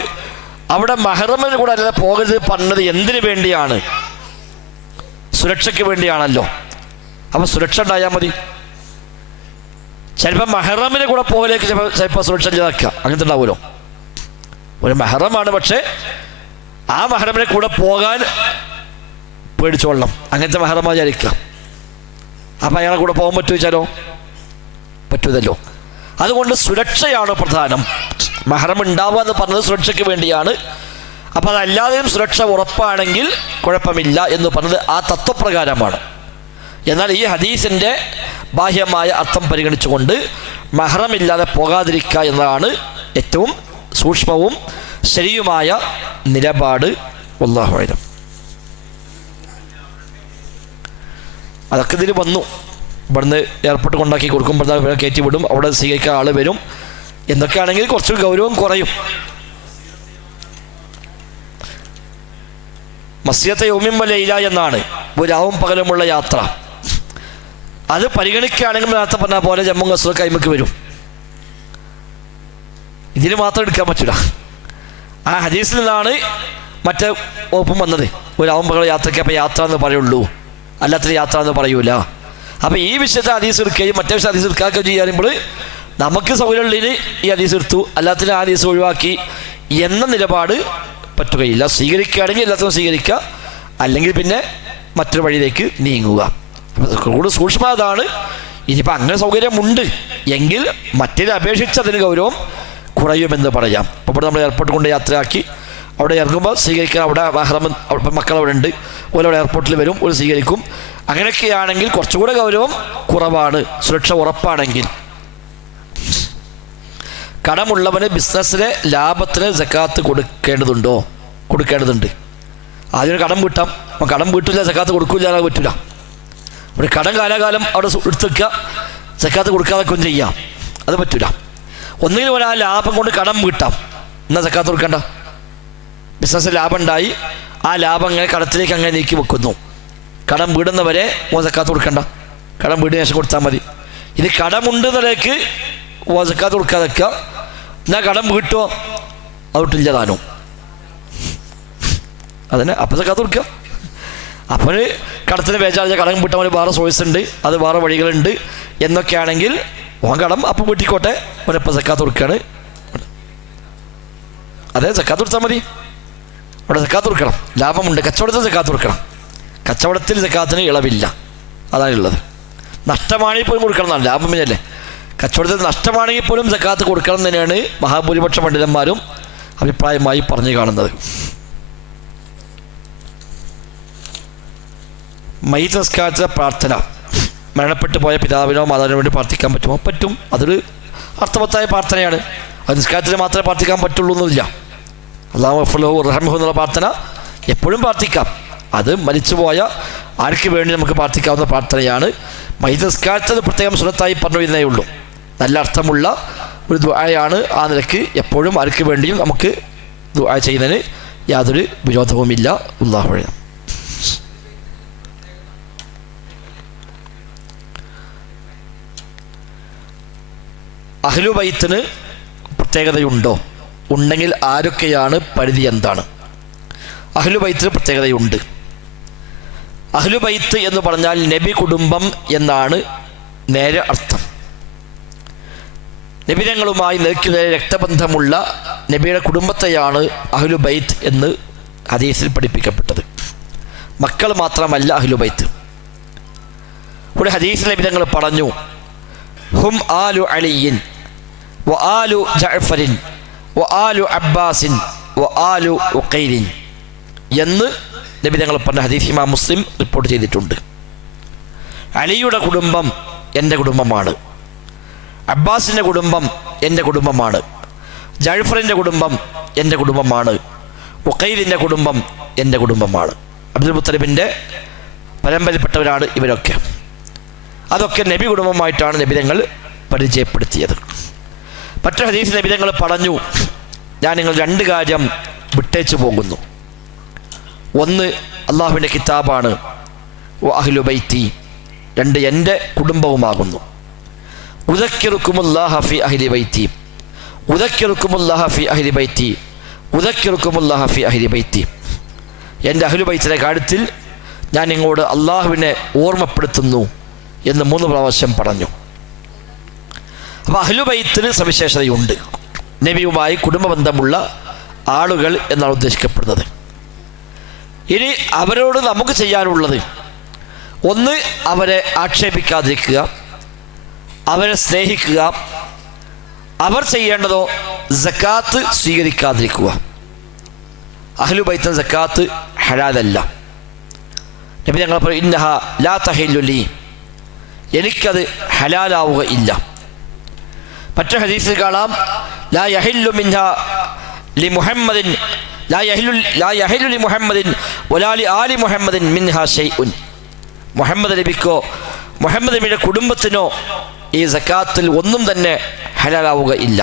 അവിടെ മെഹ്റമിനെ കൂടെ അല്ലാതെ പോകരുത് പറഞ്ഞത് എന്തിനു വേണ്ടിയാണ്? സുരക്ഷയ്ക്ക് വേണ്ടിയാണല്ലോ. അപ്പം സുരക്ഷ ഉണ്ടായാൽ മതി. ചിലപ്പോൾ മെഹ്റമിനെ കൂടെ പോകലേക്ക് ചിലപ്പോൾ സുരക്ഷ ചെയ്താക്കുക, അങ്ങനത്തെ ഉണ്ടാവുമല്ലോ. ഒരു മെഹ്റമാണ്, പക്ഷേ ആ മെഹ്റമിനെ കൂടെ പോകാൻ പേടിച്ചോളണം, അങ്ങനത്തെ മെഹ്റമാചാരിക്കാം. അപ്പം അയാളെ കൂടെ പോകാൻ പറ്റുമോ? പറ്റൂതല്ലോ. അതുകൊണ്ട് സുരക്ഷയാണ് പ്രധാനം. മെഹ്റം ഉണ്ടാവുക എന്ന് പറഞ്ഞത് സുരക്ഷയ്ക്ക് വേണ്ടിയാണ്. അപ്പം അതല്ലാതെയും സുരക്ഷ ഉറപ്പാണെങ്കിൽ കുഴപ്പമില്ല എന്ന് പറഞ്ഞത് ആ തത്വപ്രകാരമാണ്. എന്നാൽ ഈ ഹദീസിൻ്റെ ബാഹ്യമായ അർത്ഥം പരിഗണിച്ചുകൊണ്ട് മെഹ്റമില്ലാതെ പോകാതിരിക്കുക എന്നതാണ് ഏറ്റവും സൂക്ഷ്മവും ശരിയുമായ നിലപാട്. വല്ലാഹു അഅലം. അതൊക്കെ ഇതിൽ വന്നു. ഇവിടുന്ന് എയർപോർട്ട് കൊണ്ടാക്കി കൊടുക്കുമ്പോൾ കയറ്റി വിടും, അവിടെ സ്വീകരിക്കാൻ ആൾ വരും എന്നൊക്കെയാണെങ്കിൽ കുറച്ച് ഗൗരവം കുറയും. മസ്യത്തെ യൗമിൻ വ ലൈല എന്നാണ് രാവും പകലുമുള്ള യാത്ര. അത് പരിഗണിക്കുകയാണെങ്കിൽ നേരത്തെ പറഞ്ഞ പോലെ ജമ്മു കശ്മീർ കൈമക്ക് വരും. ഇതിന് മാത്രം എടുക്കാൻ പറ്റില്ല. ആ ഹദീസിൽ നിന്നാണ് മറ്റേ വകുപ്പും വന്നത്. രാവും പകൽ യാത്രയ്ക്ക് അപ്പം യാത്ര എന്ന് പറയുള്ളൂ, അല്ലാത്തൊരു യാത്ര എന്ന് പറയൂല. അപ്പം ഈ വിഷയത്തെ ഹദീസ് എടുക്കുകയും മറ്റേ വിഷയം ഹദീസ് എടുക്കുകയൊക്കെ ചെയ്യുമ്പോൾ നമുക്ക് സൗകര്യമുള്ളതിന് ഈ ഹദീസ് എടുത്തു, അല്ലാത്തതിന് ആ ഹദീസ് ഒഴിവാക്കി എന്ന നിലപാട് പറ്റുകയില്ല. സ്വീകരിക്കുകയാണെങ്കിൽ എല്ലാത്തിനും സ്വീകരിക്കുക, അല്ലെങ്കിൽ പിന്നെ മറ്റൊരു വഴിയിലേക്ക് നീങ്ങുക. കൂടുതൽ സൂക്ഷ്മതാണ്. ഇനിയിപ്പോൾ അങ്ങനെ സൗകര്യമുണ്ട് എങ്കിൽ മറ്റേത് അപേക്ഷിച്ച് അതിന് ഗൗരവം കുറയുമെന്ന് പറയാം. അപ്പോൾ ഇവിടെ നമ്മൾ എയർപോർട്ട് കൊണ്ട് യാത്രയാക്കി അവിടെ ഇറങ്ങുമ്പോൾ സ്വീകരിക്കാൻ അവിടെ മെഹ്റം മക്കളവിടെ ഉണ്ട്, ഓരോ എയർപോർട്ടിൽ വരും, ഒരു സ്വീകരിക്കും. അങ്ങനെയൊക്കെയാണെങ്കിൽ കുറച്ചുകൂടെ ഗൗരവം കുറവാണ്, സുരക്ഷ ഉറപ്പാണെങ്കിൽ. കടമുള്ളവന് ബിസിനസ്സിലെ ലാഭത്തിന് സക്കാത്ത് കൊടുക്കേണ്ടതുണ്ടോ? കൊടുക്കേണ്ടതുണ്ട്. ആദ്യം കടം വീട്ടാം. അപ്പം കടം വീട്ടില്ല, സക്കാത്ത് കൊടുക്കില്ല, അത് പറ്റില്ല. ഒരു കടം കാലാകാലം അവിടെ എടുത്ത് വെക്കുക, സക്കാത്ത് കൊടുക്കാതൊക്കെ ഒന്നും ചെയ്യാം, അത് പറ്റില്ല. ഒന്നുകിൽ ആ ലാഭം കൊണ്ട് കടം വീട്ടാം, എന്നാൽ സക്കാത്ത് കൊടുക്കണ്ട. ബിസിനസ്സിൽ ലാഭം ഉണ്ടായി, ആ ലാഭം അങ്ങനെ കടത്തിലേക്ക് അങ്ങനെ നീക്കി വെക്കുന്നു. കടം വീടുന്നവരെ സക്കാത്ത് കൊടുക്കണ്ട, കടം വീടിന് ശേഷം കൊടുത്താൽ മതി. ഇത് കടമുണ്ട് നിലയ്ക്ക് സക്കാത്ത് കൊടുക്കാതെ വെക്കുക, എന്നാൽ കടം വീട്ടുമോ അതൊട്ടില്ല താനും, അതിന് അപ്പം സക്കാത്ത് കൊടുക്കുക. അപ്പോൾ കടത്തിന് വേച്ചാൽ കടം വീട്ടാൻ വേണ്ടി വേറെ സോഴ്സ് ഉണ്ട്, അത് വേറെ വഴികളുണ്ട് എന്നൊക്കെയാണെങ്കിൽ ഓൻ കടം അപ്പം വീട്ടിക്കോട്ടെ, ഓനെപ്പം സക്കാത്ത് കൊടുക്കുകയാണ്. അതെ, സക്കാത്ത് കൊടുത്താൽ മതി. അവിടെ സക്കാത്ത് കൊടുക്കണം. ലാഭമുണ്ട്, കച്ചവടത്തിൽ സക്കാത്ത് കൊടുക്കണം. കച്ചവടത്തിൽ സക്കാത്തിന് ഇളവില്ല, അതാണുള്ളത്. നഷ്ടമാണെങ്കിൽ പോലും കൊടുക്കണം എന്നാണ്, ലാഭമില്ലല്ലേ. കച്ചവടത്തിൽ നഷ്ടമാണെങ്കിൽ പോലും സക്കാത്ത് കൊടുക്കണം എന്ന് തന്നെയാണ് മഹാഭൂരിപക്ഷ പണ്ഡിതന്മാരും അഭിപ്രായമായി പറഞ്ഞു കാണുന്നത്. മയ്യിത്ത് നിസ്കാരത്തിലെ പ്രാർത്ഥന, മരണപ്പെട്ടു പോയ പിതാവിനോ മാതാവിനോ വേണ്ടി പ്രാർത്ഥിക്കാൻ പറ്റുമോ? പറ്റും. അതൊരു അർത്ഥവത്തായ പ്രാർത്ഥനയാണ്. അത് നിസ്കാരത്തിൽ മാത്രമേ പ്രാർത്ഥിക്കാൻ പറ്റുള്ളൂ എന്നില്ല. അല്ലാഹു ഗഫൂറു റഹീം എന്നുള്ള പ്രാർത്ഥന എപ്പോഴും പ്രാർത്ഥിക്കാം. അത് മരിച്ചുപോയ ആർക്ക് വേണ്ടി നമുക്ക് പ്രാർത്ഥിക്കാവുന്ന പ്രാർത്ഥനയാണ്. മയ്യിത്ത് നിസ്കാരത്തിൽ പ്രത്യേകം സുന്നത്തായി പറഞ്ഞു വരുന്നേ ഉള്ളൂ. നല്ല അർത്ഥമുള്ള ഒരു ദുആയാണ്. ആ നിലയ്ക്ക് എപ്പോഴും ആർക്ക് വേണ്ടിയും നമുക്ക് ദുആ ചെയ്യുന്നതിന് യാതൊരു വിരോധവുമില്ല. അല്ലാഹു അഅലം. അഹ്ലു ബൈത്തിന് പ്രത്യേകതയുണ്ടോ? ഉണ്ടെങ്കിൽ ആരൊക്കെയാണ്? പരിധി എന്താണ്? അഹ്ലു ബൈത്തിന് പ്രത്യേകതയുണ്ട്. അഹ്ലു ബൈത്ത് എന്ന് പറഞ്ഞാൽ നബി കുടുംബം എന്നാണ് നേരെ അർത്ഥം. നബിതങ്ങളുമായി നേർക്കുനേരെ രക്തബന്ധമുള്ള നബിയുടെ കുടുംബത്തെയാണ് അഹ്ലു ബൈത്ത് എന്ന് ഹദീസിൽ പഠിപ്പിക്കപ്പെട്ടത്. മക്കൾ മാത്രമല്ല അഹ്ലു ബൈത്ത്. ഒരു ഹദീസിൽ നബിതങ്ങൾ പറഞ്ഞു, ഹും ആലു അലിയിൻ വ ആലു ജഅഫരിൻ വ ആലു അബ്ബാസിൻ വ ആലു ഉഖൈലിൻ എന്ന് നബി തങ്ങൾ പറഞ്ഞ ഹദീസ് ഇമാം മുസ്ലിം റിപ്പോർട്ട് ചെയ്തിട്ടുണ്ട്. അലിയുടെ കുടുംബം എൻ്റെ കുടുംബമാണ്, അബ്ബാസിൻ്റെ കുടുംബം എൻ്റെ കുടുംബമാണ്, ജഅഫറിൻ്റെ കുടുംബം എൻ്റെ കുടുംബമാണ്, ഉഖൈലിൻ്റെ കുടുംബം എൻ്റെ കുടുംബമാണ്. അബ്ദുൽ മുത്തലിബിൻ്റെ പരമ്പരയിൽപ്പെട്ടവരാണ് ഇവരൊക്കെ. അതൊക്കെ നബി കുടുംബമായിട്ടാണ് നബി തങ്ങൾ പരിചയപ്പെടുത്തിയത്. മറ്റൊരു ഹദീസ് നബി തങ്ങൾ പറഞ്ഞു, ഞാൻ നിങ്ങൾ 2 കാര്യം വിട്ടേച്ചു പോകുന്നു. ഒന്ന് അള്ളാഹുവിൻ്റെ കിതാബാണ്, അഹ്ലു ബൈത്തി, 2 എൻ്റെ കുടുംബവുമാകുന്നു. ഉദക്കിറുക്കുമുല്ലാഹ ഫി അഹ്ലി ബൈത്തി, ഉദക്കിറുക്കുമുല്ലാഹ ഫി അഹ്ലി ബൈത്തി, ഉദക്കിറുക്കുമുല്ലാഹ ഫി അഹ്ലി ബൈത്തി. എൻ്റെ അഹ്ലു ബൈത്തിൻ്റെ കാര്യത്തിൽ ഞാൻ നിങ്ങളോട് അള്ളാഹുവിനെ ഓർമ്മപ്പെടുത്തുന്നു എന്ന് 3 പ്രാവശ്യം പറഞ്ഞു. അപ്പോൾ അഹ്ലു ബൈത്തിന് സവിശേഷതയുണ്ട്. നബിയുമായി കുടുംബബന്ധമുള്ള ആളുകൾ എന്നാണ് ഉദ്ദേശിക്കപ്പെടുന്നത്. ഇനി അവരോട് നമുക്ക് ചെയ്യാനുള്ളത്, ഒന്ന് അവരെ ആക്ഷേപിക്കാതിരിക്കുക, അവരെ സ്നേഹിക്കുക. അവർ ചെയ്യേണ്ടതോ സക്കാത്ത് സ്വീകരിക്കാതിരിക്കുക. അഹ്ലു ബൈത്തിന് സക്കാത്ത് ഹലാലല്ല. നബി ഞങ്ങൾ പറയും, ഇന്നഹ ലാ തഹില്ലു ലി, എനിക്കത് ഹലാലാവുക ഇല്ല. മറ്റു ഹദീസിൽ കാണാം, ലാ യഹില്ലു മിൻഹ ലി മുഹമ്മദിൻ ലാ യഹില്ലു ലി മുഹമ്മദിൻ വലാ ലി ആലി മുഹമ്മദിൻ മിൻഹാ ഷൈഉൻ. മുഹമ്മദ് നബിക്കോ മുഹമ്മദ് നബിയുടെ കുടുംബത്തിനോ ഈ സക്കാത്തിൽ ഒന്നും തന്നെ ഹലാലാവുക ഇല്ല.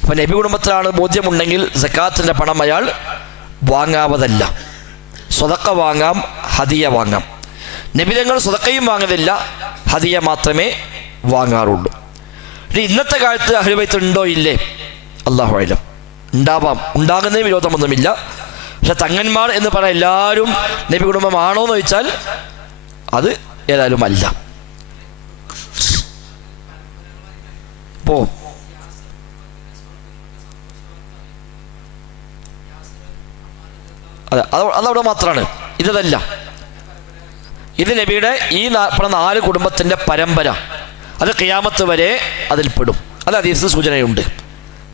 അപ്പം നബി കുടുംബത്തിലാണ് ബോധ്യമുണ്ടെങ്കിൽ സക്കാത്തിൻ്റെ പണം അയാൾ വാങ്ങാവതല്ല. സ്വതക്ക വാങ്ങാം, ഹദിയ വാങ്ങാം. നബി തങ്ങൾ സ്വതക്കയും വാങ്ങുന്നില്ല, ഹദിയ മാത്രമേ വാങ്ങാറുള്ളൂ. ഇന്നത്തെ കാലത്ത് അഹ്ലു ബൈത്ത് ഉണ്ടോ ഇല്ലേ, അല്ലാഹു അഅലം. ഉണ്ടാവാം, ഉണ്ടാകുന്നതിന് വിരോധമൊന്നുമില്ല. പക്ഷെ തങ്ങന്മാർ എന്ന് പറയാൻ എല്ലാവരും നബി കുടുംബമാണോ എന്ന് ചോദിച്ചാൽ അത് ഏതായാലും അല്ല. അതവിടെ മാത്രമാണ്, ഇതല്ല. ഇത് നബിയുടെ ഈ 4 കുടുംബത്തിൻ്റെ പരമ്പര, അത് ഖിയാമത്ത് വരെ അതിൽപ്പെടും. അത് ഹദീസിൽ സൂചനയുണ്ട്.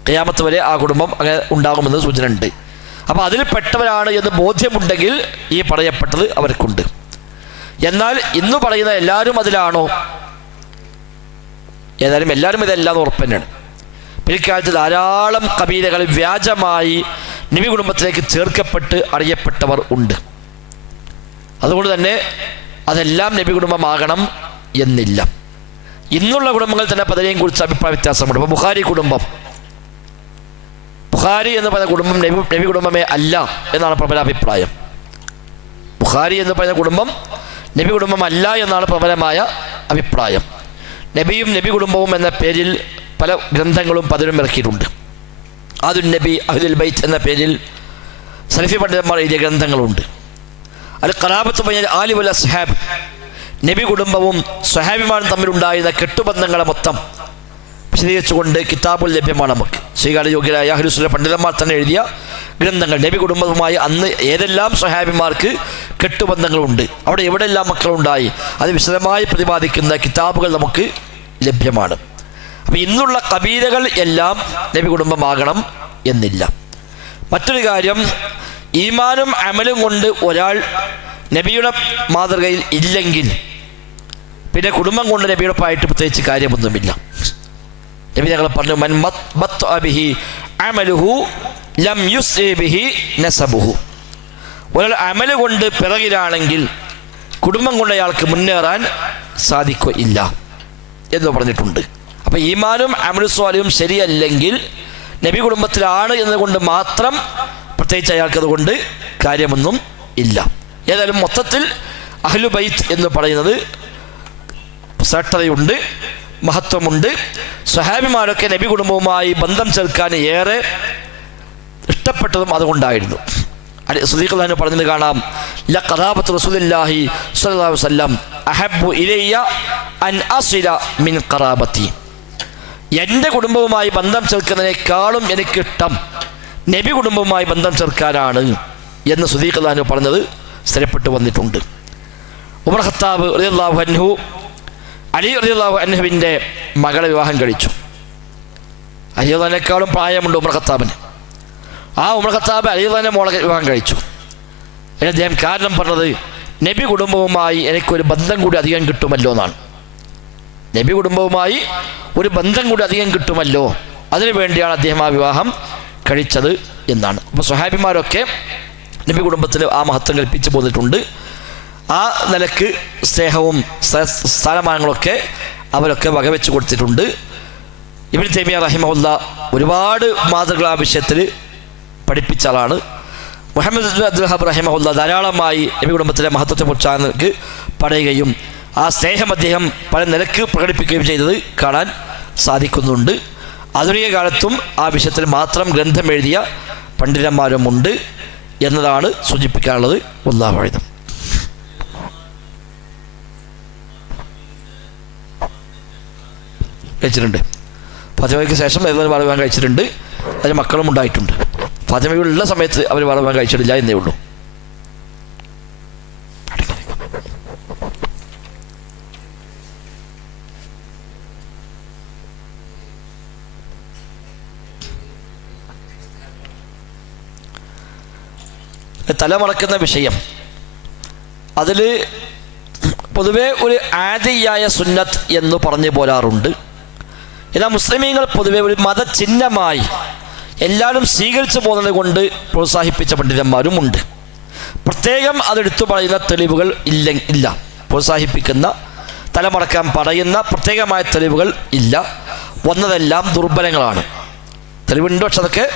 ഖിയാമത്ത് വരെ ആ കുടുംബം അങ്ങനെ ഉണ്ടാകുമെന്ന് സൂചന ഉണ്ട്. അപ്പോൾ അതിൽ പെട്ടവരാണ് എന്ന് ബോധ്യമുണ്ടെങ്കിൽ ഈ പറയപ്പെട്ടത് അവർക്കുണ്ട്. എന്നാൽ ഇന്ന് പറയുന്ന എല്ലാവരും അതിലാണോ? ഏതായാലും എല്ലാവരും ഇതെല്ലാം ഉറപ്പ് തന്നെയാണ്. പിൽക്കാലത്ത് ധാരാളം കബീലകൾ വ്യാജമായി നബി കുടുംബത്തിലേക്ക് ചേർക്കപ്പെട്ട് അറിയപ്പെട്ടവർ ഉണ്ട്. അതുകൊണ്ട് തന്നെ അതെല്ലാം നബി കുടുംബമാകണം എന്നില്ല. ഇന്നുള്ള കുടുംബങ്ങൾ തന്നെ പലരെയും കുറിച്ച് അഭിപ്രായ വ്യത്യാസമുണ്ട്. ഇപ്പോൾ ബുഖാരി കുടുംബം, ബുഖാരി എന്ന് പറയുന്ന കുടുംബം നബി കുടുംബമേ അല്ല എന്നാണ് പ്രബല അഭിപ്രായം. ബുഖാരി എന്ന് പറയുന്ന കുടുംബം നബി കുടുംബമല്ല എന്നാണ് പ്രബലമായ അഭിപ്രായം. നബിയും നബി കുടുംബവും എന്ന പേരിൽ പല ഗ്രന്ഥങ്ങളും പലരും ഇറക്കിയിട്ടുണ്ട്. ആദുൻ നബി അഹ്ലുൽ ബൈത്ത് എന്ന പേരിൽ സലഫി പണ്ഡിതന്മാർ എഴുതിയ ഗ്രന്ഥങ്ങളുണ്ട്. അൽ ഖറാബത്ത് ബൈനൽ ആലി വൽ അസ്ഹാബ്, നബി കുടുംബവും സ്വഹാബിമാരും തമ്മിലുണ്ടായിരുന്ന കെട്ടുബന്ധങ്ങളെ മൊത്തം വിശദീകരിച്ചുകൊണ്ട് കിതാബുൽ ലഭ്യമാണ്. നമുക്ക് സ്വീകാര്യയോഗ്യരായ അഹ്ലുസുന്ന പണ്ഡിതന്മാർ തന്നെ എഴുതിയ ഗ്രന്ഥങ്ങൾ, നബി കുടുംബവുമായി അന്ന് ഏതെല്ലാം സ്വഹാബിമാർക്ക് കെട്ടുബന്ധങ്ങളുണ്ട്, അവിടെ എവിടെയെല്ലാം മക്കളുണ്ടായി, അത് വിശദമായി പ്രതിപാദിക്കുന്ന കിതാബുകൾ നമുക്ക് ലഭ്യമാണ്. അപ്പം ഇന്നുള്ള കബീലകൾ എല്ലാം നബി കുടുംബമാകണം എന്നില്ല. മറ്റൊരു കാര്യം, ഈമാനും അമലും കൊണ്ട് ഒരാൾ നബിയുടെ മാതൃകയിൽ ഇല്ലെങ്കിൽ പിന്നെ കുടുംബം കൊണ്ട് നബിയോടൊപ്പമായിട്ട് പ്രത്യേകിച്ച് കാര്യമൊന്നുമില്ല. നബി ഞങ്ങൾ പറഞ്ഞു, മൻ ബത്അ ബിഹി അമലുഹു ലം യുസ്ഇ ബിഹി നസബുഹു. ഒരാൾ അമല് കൊണ്ട് പിറകിലാണെങ്കിൽ കുടുംബം കൊണ്ട് അയാൾക്ക് മുന്നേറാൻ സാധിക്കുകയില്ല എന്ന് പറഞ്ഞിട്ടുണ്ട്. അപ്പം ഈമാനും അമലു സ്വാലിഹും ശരിയല്ലെങ്കിൽ നബി കുടുംബത്തിലാണ് എന്നതുകൊണ്ട് മാത്രം പ്രത്യേകിച്ച് അയാൾക്ക് അതുകൊണ്ട് കാര്യമൊന്നും ഇല്ല. ഏതായാലും മൊത്തത്തിൽ അഹ്ലു ബൈത്ത് എന്ന് പറയുന്നത് ശ്രേഷ്ഠതയുണ്ട്, മഹത്വമുണ്ട്. സ്വഹാബിമാരൊക്കെ നബി കുടുംബവുമായി ബന്ധം ചേർക്കാൻ ഏറെ ഇഷ്ടപ്പെട്ടതും അതുകൊണ്ടായിരുന്നു. സദീഖ് അൻഹു പറഞ്ഞത് കാണാം, ലഖറാബത്തു റസൂലുള്ളാഹി സ്വല്ലല്ലാഹു അലൈഹി വസല്ലം അഹബ്ബു ഇലയ്യ അൻ അസില മിൻ ഖറാബത്തി. എൻ്റെ കുടുംബവുമായി ബന്ധം ചേർക്കുന്നതിനേക്കാളും എനിക്കിഷ്ടം നബി കുടുംബവുമായി ബന്ധം ചേർക്കാനാണ് എന്ന് സദീഖ് അൻഹു പറഞ്ഞത് സ്ഥിരപ്പെട്ടു വന്നിട്ടുണ്ട്. ഉമർ ഖത്താബ് റളിയല്ലാഹു അൻഹു അലി റളിയല്ലാഹു അൻഹുവിൻ്റെ മകളെ വിവാഹം കഴിച്ചു. അലി റളിയല്ലാഹുവിനേക്കാളും പ്രായമുണ്ട് ഉമർ ഖത്താബിന്. ആ ഉമർ ഖത്താബ് അലി റളിയല്ലാഹുവിൻ്റെ മോളെ വിവാഹം കഴിച്ചു. അദ്ദേഹം കാരണം പറഞ്ഞത് നബി കുടുംബവുമായി എനിക്കൊരു ബന്ധം കൂടി അധികം കിട്ടുമല്ലോ എന്നാണ്. നബി കുടുംബവുമായി ഒരു ബന്ധം കൂടി അധികം കിട്ടുമല്ലോ, അതിനു വേണ്ടിയാണ് അദ്ദേഹം ആ വിവാഹം കഴിച്ചത് എന്നാണ്. അപ്പോൾ സ്വഹാബിമാരൊക്കെ നബി കുടുംബത്തിൽ ആ മഹത്വം കൽപ്പിച്ചു പോന്നിട്ടുണ്ട്. ആ നിലക്ക് സ്നേഹവും സ്ഥാനമാനങ്ങളൊക്കെ അവരൊക്കെ വകവെച്ച് കൊടുത്തിട്ടുണ്ട്. ഇബ്നു തൈമിയ്യ റഹിമഹുല്ല ഒരുപാട് മാതൃകൾ ആ വിഷയത്തിൽ പഠിപ്പിച്ച ആളാണ്. മുഹമ്മദ് അബ്ദുൽ വഹാബ് റഹിമഹുല്ല ധാരാളമായി നബി കുടുംബത്തിലെ മഹത്വത്തെക്കുറിച്ച് പറയുകയും ആ സ്നേഹം അദ്ദേഹം പല നിലക്ക് പ്രകടിപ്പിക്കുകയും ചെയ്തത് കാണാൻ സാധിക്കുന്നുണ്ട്. ആധുനിക കാലത്തും ആ വിഷയത്തിൽ മാത്രം ഗ്രന്ഥം എഴുതിയ പണ്ഡിതന്മാരുമുണ്ട് എന്നതാണ് സൂചിപ്പിക്കാനുള്ളത്. വല്ലാഹു അഅലം. കഴിച്ചിട്ടുണ്ട്. ഫാത്തിമയ്ക്ക് ശേഷം ഏതൊരു വളവാൻ കഴിച്ചിട്ടുണ്ട്. അതിന് മക്കളും ഉണ്ടായിട്ടുണ്ട്. ഫാത്തിമയുള്ള സമയത്ത് അവർ വളവാൻ കഴിച്ചിട്ടില്ല എന്നേ ഉള്ളൂ. തലമറക്കുന്ന വിഷയം അതിൽ പൊതുവെ ഒരു ആദിയായ സുന്നത്ത് എന്ന് പറഞ്ഞു പോരാറുണ്ട്. എന്നാൽ മുസ്ലിമീങ്ങൾ പൊതുവെ ഒരു മതചിഹ്നമായി എല്ലാവരും സ്വീകരിച്ചു പോകുന്നത് കൊണ്ട് പ്രോത്സാഹിപ്പിച്ച പണ്ഡിതന്മാരുമുണ്ട്. പ്രത്യേകം അതെടുത്തു പറയുന്ന തെളിവുകൾ ഇല്ല. പ്രോത്സാഹിപ്പിക്കുന്ന തലമറക്കാൻ പറയുന്ന പ്രത്യേകമായ തെളിവുകൾ ഇല്ല. വന്നതെല്ലാം ദുർബലങ്ങളാണ്. തെളിവുണ്ടോ? പക്ഷെ അതൊക്കെ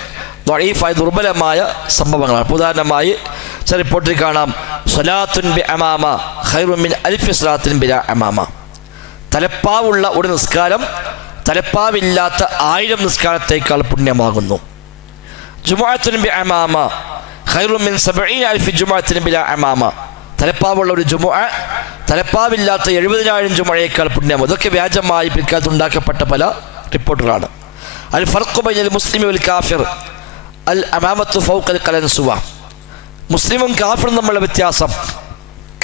ദഈഫായ ദുർബലമായ സംഭവങ്ങളാണ്. ഉദാഹരണമായി ചില റിപ്പോർട്ടിൽ കാണാം, സ്വലാത്തുൻ ബി അമാമ ഖൈറുൻ മിൻ അൽഫി സ്വലാത്തിൻ ബിലാ അമാമ. തലപ്പാവുള്ള ഒരു നിസ്കാരം തലപ്പാവില്ലാത്ത 1000 നിസ്കാരത്തേക്കാൾ പുണ്യമാകുന്നു. ജുമുഅത്തുൻ ബി അമാമ ഖൈറുൻ മിൻ 70 അൽഫി ജുമുഅത്തിൻ ബിലാ അമാമ. തലപ്പാവുള്ള ഒരു ജുമുഅ തലപ്പാവില്ലാത്ത 70,000 ജുമുഅയേക്കാൾ പുണ്യം. ഇതൊക്കെ വ്യാജമായി പിൽക്കാലത്ത് ഉണ്ടാക്കപ്പെട്ട പല റിപ്പോർട്ടുകളാണ്. അൽ ഫർഖു ബൈനൽ മുസ്ലിമി വൽ കാഫിർ അൽ അമാമത്തു ഫൗഖൽ ഖലൻസുവ. മുസ്ലിമും കാഫിറും തമ്മിലുള്ള വ്യത്യാസം,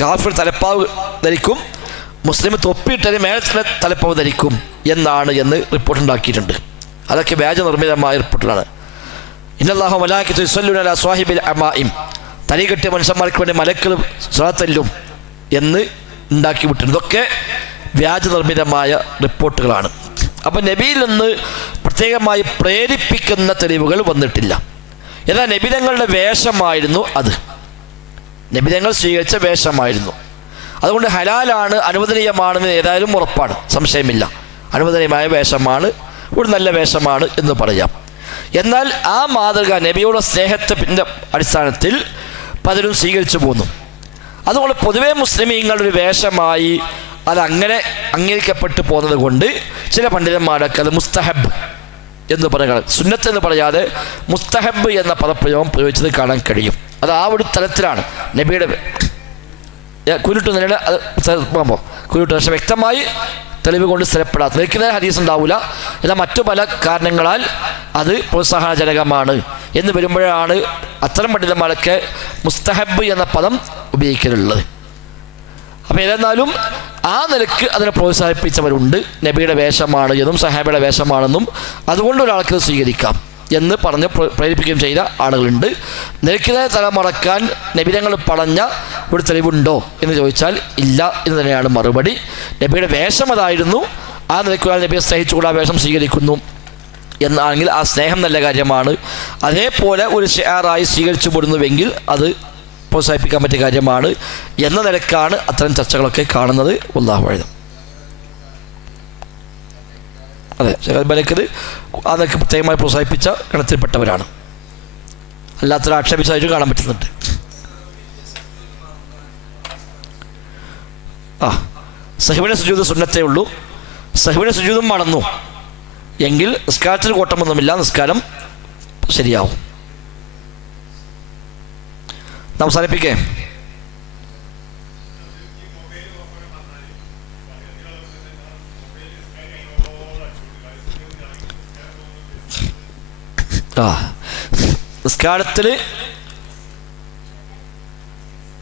കാഫിർ തലപ്പാവ് ധരിക്കും, മുസ്ലിം തൊപ്പിയിട്ടതിന് മേലെ തലപ്പാവ് ധരിക്കും എന്ന് റിപ്പോർട്ട് ഉണ്ടാക്കിയിട്ടുണ്ട്. അതൊക്കെ വ്യാജ നിർമ്മിതമായ റിപ്പോർട്ടുകളാണ്. ഇന്നല്ലാഹു മലായികത്തു യുസല്ലൂന അലാ സ്വാഹിബിൽ അമാഇം. തലകെട്ടിയ മനുഷ്യന്മാർക്ക് വേണ്ടി മലക്കൾ സ്വലാത്തല്ലും എന്ന് ഉണ്ടാക്കി വിട്ടിട്ടുണ്ട്. ഇതൊക്കെ വ്യാജ നിർമ്മിതമായ റിപ്പോർട്ടുകളാണ്. അപ്പം നബിയിൽ നിന്ന് പ്രത്യേകമായി പ്രേരിപ്പിക്കുന്ന തെളിവുകൾ വന്നിട്ടില്ല. എന്നാൽ നബിതങ്ങളുടെ വേഷമായിരുന്നു അത്. നബിതങ്ങൾ സ്വീകരിച്ച വേഷമായിരുന്നു. അതുകൊണ്ട് ഹലാലാണ്, അനുവദനീയമാണെന്ന് ഏതായാലും ഉറപ്പാണ്, സംശയമില്ല. അനുവദനീയമായ വേഷമാണ്, ഒരു നല്ല വേഷമാണ് എന്ന് പറയാം. എന്നാൽ ആ മാതൃക നബിയുടെ സ്നേഹത്തിൻ്റെ അടിസ്ഥാനത്തിൽ പലരും സ്വീകരിച്ചു പോന്നു. അതുകൊണ്ട് പൊതുവേ മുസ്ലിമീങ്ങളുടെ ഒരു വേഷമായി അതങ്ങനെ അംഗീകരിക്കപ്പെട്ടു പോകുന്നത് കൊണ്ട് ചില പണ്ഡിതന്മാരൊക്കെ അത് മുസ്തഹബ് എന്ന് പറയുക, സുന്നത്ത് എന്ന് പറയാതെ മുസ്തഹബ് എന്ന പദപ്രയോഗം പ്രയോഗിച്ചത് കാണാൻ കഴിയും. അത് ആ ഒരു തലത്തിലാണ് നബിയുടെ കുരുട്ട് നിലയുടെ പോകുമ്പോൾ കുരുട്ട്. പക്ഷെ വ്യക്തമായി തെളിവ് കൊണ്ട് സ്ഥിരപ്പെടാത്ത നിൽക്കുന്ന ഹദീസ് ഉണ്ടാവില്ല. എന്നാൽ മറ്റു പല കാരണങ്ങളാൽ അത് പ്രോത്സാഹനജനകമാണ് എന്ന് വരുമ്പോഴാണ് അത്തരം പണ്ഡിതന്മാരൊക്കെ മുസ്തഹബ് എന്ന പദം ഉപയോഗിക്കലുള്ളത്. അപ്പം ഏതെന്നാലും ആ നിലക്ക് അതിനെ പ്രോത്സാഹിപ്പിച്ചവരുണ്ട്. നബിയുടെ വേഷമാണ് എന്നും സഹാബയുടെ വേഷമാണെന്നും അതുകൊണ്ട് ഒരാൾക്ക് സ്വീകരിക്കാം എന്ന് പറഞ്ഞ് പ്രേരിപ്പിക്കുകയും ചെയ്ത ആളുകളുണ്ട്. നിലയ്ക്കുന്ന തലമറക്കാൻ നബിതങ്ങൾ പറഞ്ഞ ഒരു തെളിവുണ്ടോ എന്ന് ചോദിച്ചാൽ ഇല്ല എന്ന് തന്നെയാണ് മറുപടി. നബിയുടെ വേഷം അതായിരുന്നു. ആ നിലയ്ക്ക് ഒരാൾ നബിയെ സ്നേഹിച്ചുകൂടെ ആ വേഷം സ്വീകരിക്കുന്നു എന്നാണെങ്കിൽ ആ സ്നേഹം നല്ല കാര്യമാണ്. അതേപോലെ ഒരു ഷിആറായി സ്വീകരിച്ചു പോരുന്നുവെങ്കിൽ അത് പ്രോത്സാഹിപ്പിക്കാൻ പറ്റിയ കാര്യമാണ് എന്ന നിലക്കാണ് അത്തരം ചർച്ചകളൊക്കെ കാണുന്നത്. വല്ലാഹു അഅലം. അതെ, ഷെയ്ഖ് ബലക്കത് അതൊക്കെ പ്രത്യേകമായി പ്രോത്സാഹിപ്പിച്ച ഗണത്തിൽപ്പെട്ടവരാണ്. അല്ലാത്തൊരു ആക്ഷേപിച്ചായിട്ടും കാണാൻ പറ്റുന്നുണ്ട്. സഹ്വിന്റെ സുജൂദ് സുന്നത്തേ ഉള്ളൂ. സഹ്വിന്റെ സുജൂദും മറന്നു എങ്കിൽ നിസ്കാരത്തിൽ കോട്ടമൊന്നുമില്ല, നിസ്കാരം ശരിയാവും. അവസാനിപ്പിക്കേ.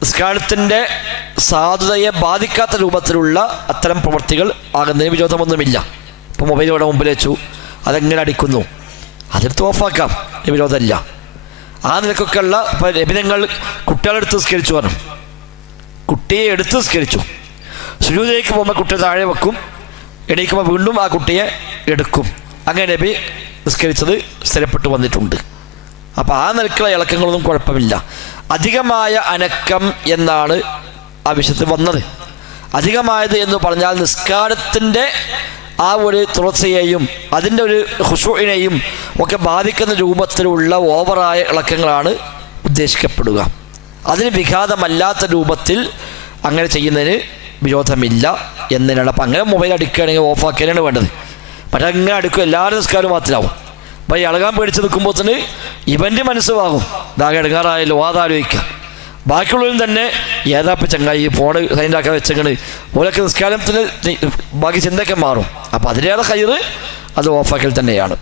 നിസ്കാരത്തിൻ്റെ സാധുതയെ ബാധിക്കാത്ത രൂപത്തിലുള്ള അത്തരം പ്രവൃത്തികൾ ആകുന്നതിന് വിരോധമൊന്നുമില്ല. ഇപ്പോൾ മൊബൈൽ ഇവിടെ മുമ്പിൽ വെച്ചു, അതെങ്ങനെ അടിക്കുന്നു, അതെടുത്ത് ഓഫാക്കാം, വിരോധമില്ല. ആ നിലക്കൊക്കെ ഉള്ള നബിതങ്ങൾ കുട്ടികളെടുത്ത് നിസ്കരിച്ചു പറഞ്ഞു. കുട്ടിയെ എടുത്ത് നിസ്കരിച്ചു. സുജൂദിലേക്ക് പോകുമ്പോൾ കുട്ടിയെ താഴെ വെക്കും, എണീക്കുമ്പോൾ വീണ്ടും ആ കുട്ടിയെ എടുക്കും. അങ്ങനെ നബി നിസ്കരിച്ചത് സ്ഥിരപ്പെട്ടു വന്നിട്ടുണ്ട്. അപ്പോൾ ആ നിലക്കുള്ള ഇളക്കങ്ങളൊന്നും കുഴപ്പമില്ല. അധികമായ അനക്കം എന്നാണ് ആ വിഷയത്തിൽ വന്നത്. അധികമായത് എന്ന് പറഞ്ഞാൽ നിസ്കാരത്തിൻ്റെ ആ ഒരു തുടർച്ചയെയും അതിൻ്റെ ഒരു ഖുശൂഇനെയും ഒക്കെ ബാധിക്കുന്ന രൂപത്തിലുള്ള ഓവറായ ഇളക്കങ്ങളാണ് ഉദ്ദേശിക്കപ്പെടുക. അതിന് വിഘാതമല്ലാത്ത രൂപത്തിൽ അങ്ങനെ ചെയ്യുന്നതിന് വിരോധമില്ല എന്നതിനാണ്. അപ്പം അങ്ങനെ മൊബൈൽ അടിക്കുകയാണെങ്കിൽ ഓഫാക്കാനാണ് വേണ്ടത്. പക്ഷേ അങ്ങനെ അടിക്കും, എല്ലാവരും നിസ്കാരം മാത്രമാവും. അപ്പോൾ ഈ ഇളകാൻ പേടിച്ച് നിൽക്കുമ്പോൾ തന്നെ ഇവൻ്റെ മനസ്സുവാകും, ഇതാകെ ഇടങ്ങാറായല്ലോ, അതാലോചിക്കുക. ബാക്കിയുള്ളവരും തന്നെ ഏതാപ്പം ചങ്ങായി ഫോണ് സൈൻഡാക്കാൻ വെച്ചങ്ങണ് ഓരൊക്കെ നിസ്കാരത്തിന് ബാക്കി ചിന്തയൊക്കെ മാറും. അപ്പം അതിലേറെ ഹൈറ് അത് ഓഫാക്കൽ തന്നെയാണ്.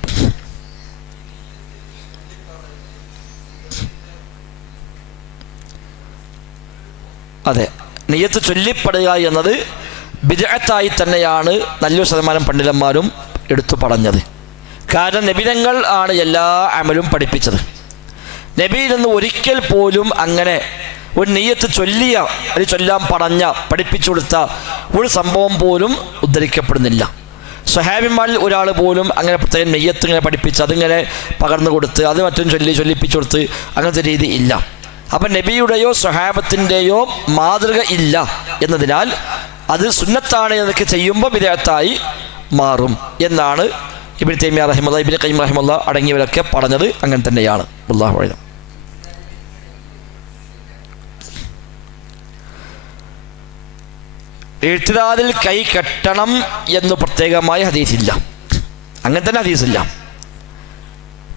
അതെ, നിയ്യത്ത് ചൊല്ലിപ്പെടുക എന്നത് ബിദ്അത്തായി തന്നെയാണ് നല്ലൊരു ശതമാനം പണ്ഡിതന്മാരും എടുത്തു പറഞ്ഞത്. കാരണം നബിതങ്ങൾ ആണ് എല്ലാ അമലും പഠിപ്പിച്ചത്. നബിയിൽ നിന്ന് ഒരിക്കൽ പോലും അങ്ങനെ ഒരു നിയ്യത്ത് ചൊല്ലിയ അത് ചൊല്ലാൻ പറഞ്ഞ പഠിപ്പിച്ചു കൊടുത്ത ഒരു സംഭവം പോലും ഉദ്ധരിക്കപ്പെടുന്നില്ല. സ്വഹാബിമാരിൽ ഒരാൾ പോലും അങ്ങനെ പ്രത്യേകം നെയ്യത്ത് ഇങ്ങനെ പഠിപ്പിച്ച് അതിങ്ങനെ പകർന്നു കൊടുത്ത് അത് മറ്റും ചൊല്ലിപ്പിച്ചു കൊടുത്ത് അങ്ങനത്തെ രീതി ഇല്ല. അപ്പം നബിയുടെയോ സ്വഹാബത്തിൻ്റെയോ മാതൃക ഇല്ല എന്നതിനാൽ അത് സുന്നത്താണ് എന്നൊക്കെ ചെയ്യുമ്പോൾ ബിദ്അത്തായി മാറും എന്നാണ് ഇബ്നു തൈമിയ്യ റഹിമഹുല്ലാഹ്, ഇബ്നു ഖയ്യിം റഹിമഹുല്ലാഹ് അടങ്ങിയവരൊക്കെ പറഞ്ഞത് അങ്ങനെ തന്നെയാണ്. അല്ലാഹു അഅലം. എഴുത്തിദാലിൽ കൈ കെട്ടണം എന്ന് പ്രത്യേകമായ ഹദീസില്ല, അങ്ങനെ തന്നെ ഹദീസില്ല.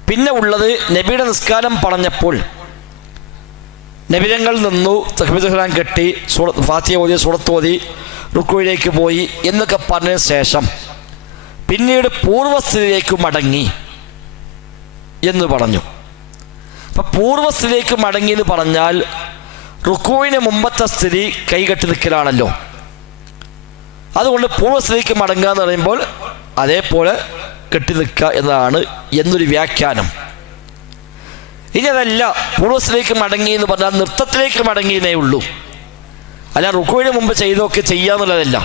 പിന്നെ ഉള്ളത് നബിയുടെ നിസ്കാരം പറഞ്ഞപ്പോൾ നബിതങ്ങൾ നിന്നു, തക്ബീറത്തുൽ ഇഹ്റാം കെട്ടി, ഫാത്തിഹ ഓതി, സൂറത്ത് ഓതി, റുക്കൂയിലേക്ക് പോയി എന്നൊക്കെ പറഞ്ഞ ശേഷം പിന്നീട് പൂർവ്വസ്ഥിതിയിലേക്ക് മടങ്ങി എന്ന് പറഞ്ഞു. അപ്പം പൂർവ്വസ്ഥിതിയിലേക്ക് മടങ്ങി എന്ന് പറഞ്ഞാൽ റുക്കൂവിന് മുമ്പത്തെ സ്ഥിതി കൈകെട്ടി നിൽക്കലാണല്ലോ. അതുകൊണ്ട് പൂർവ്വസ്ഥിതിക്ക് മടങ്ങുക എന്ന് പറയുമ്പോൾ അതേപോലെ കെട്ടി നിൽക്കുക എന്നതാണ് എന്നൊരു വ്യാഖ്യാനം. ഇനി അതല്ല, പൂർവ്വസ്ഥിതിക്ക് മടങ്ങി എന്ന് പറഞ്ഞാൽ നൃത്തത്തിലേക്ക് മടങ്ങിയേ ഉള്ളൂ, അല്ല റുക്കൂവിന് മുമ്പ് ചെയ്തൊക്കെ ചെയ്യാന്നുള്ളതല്ല.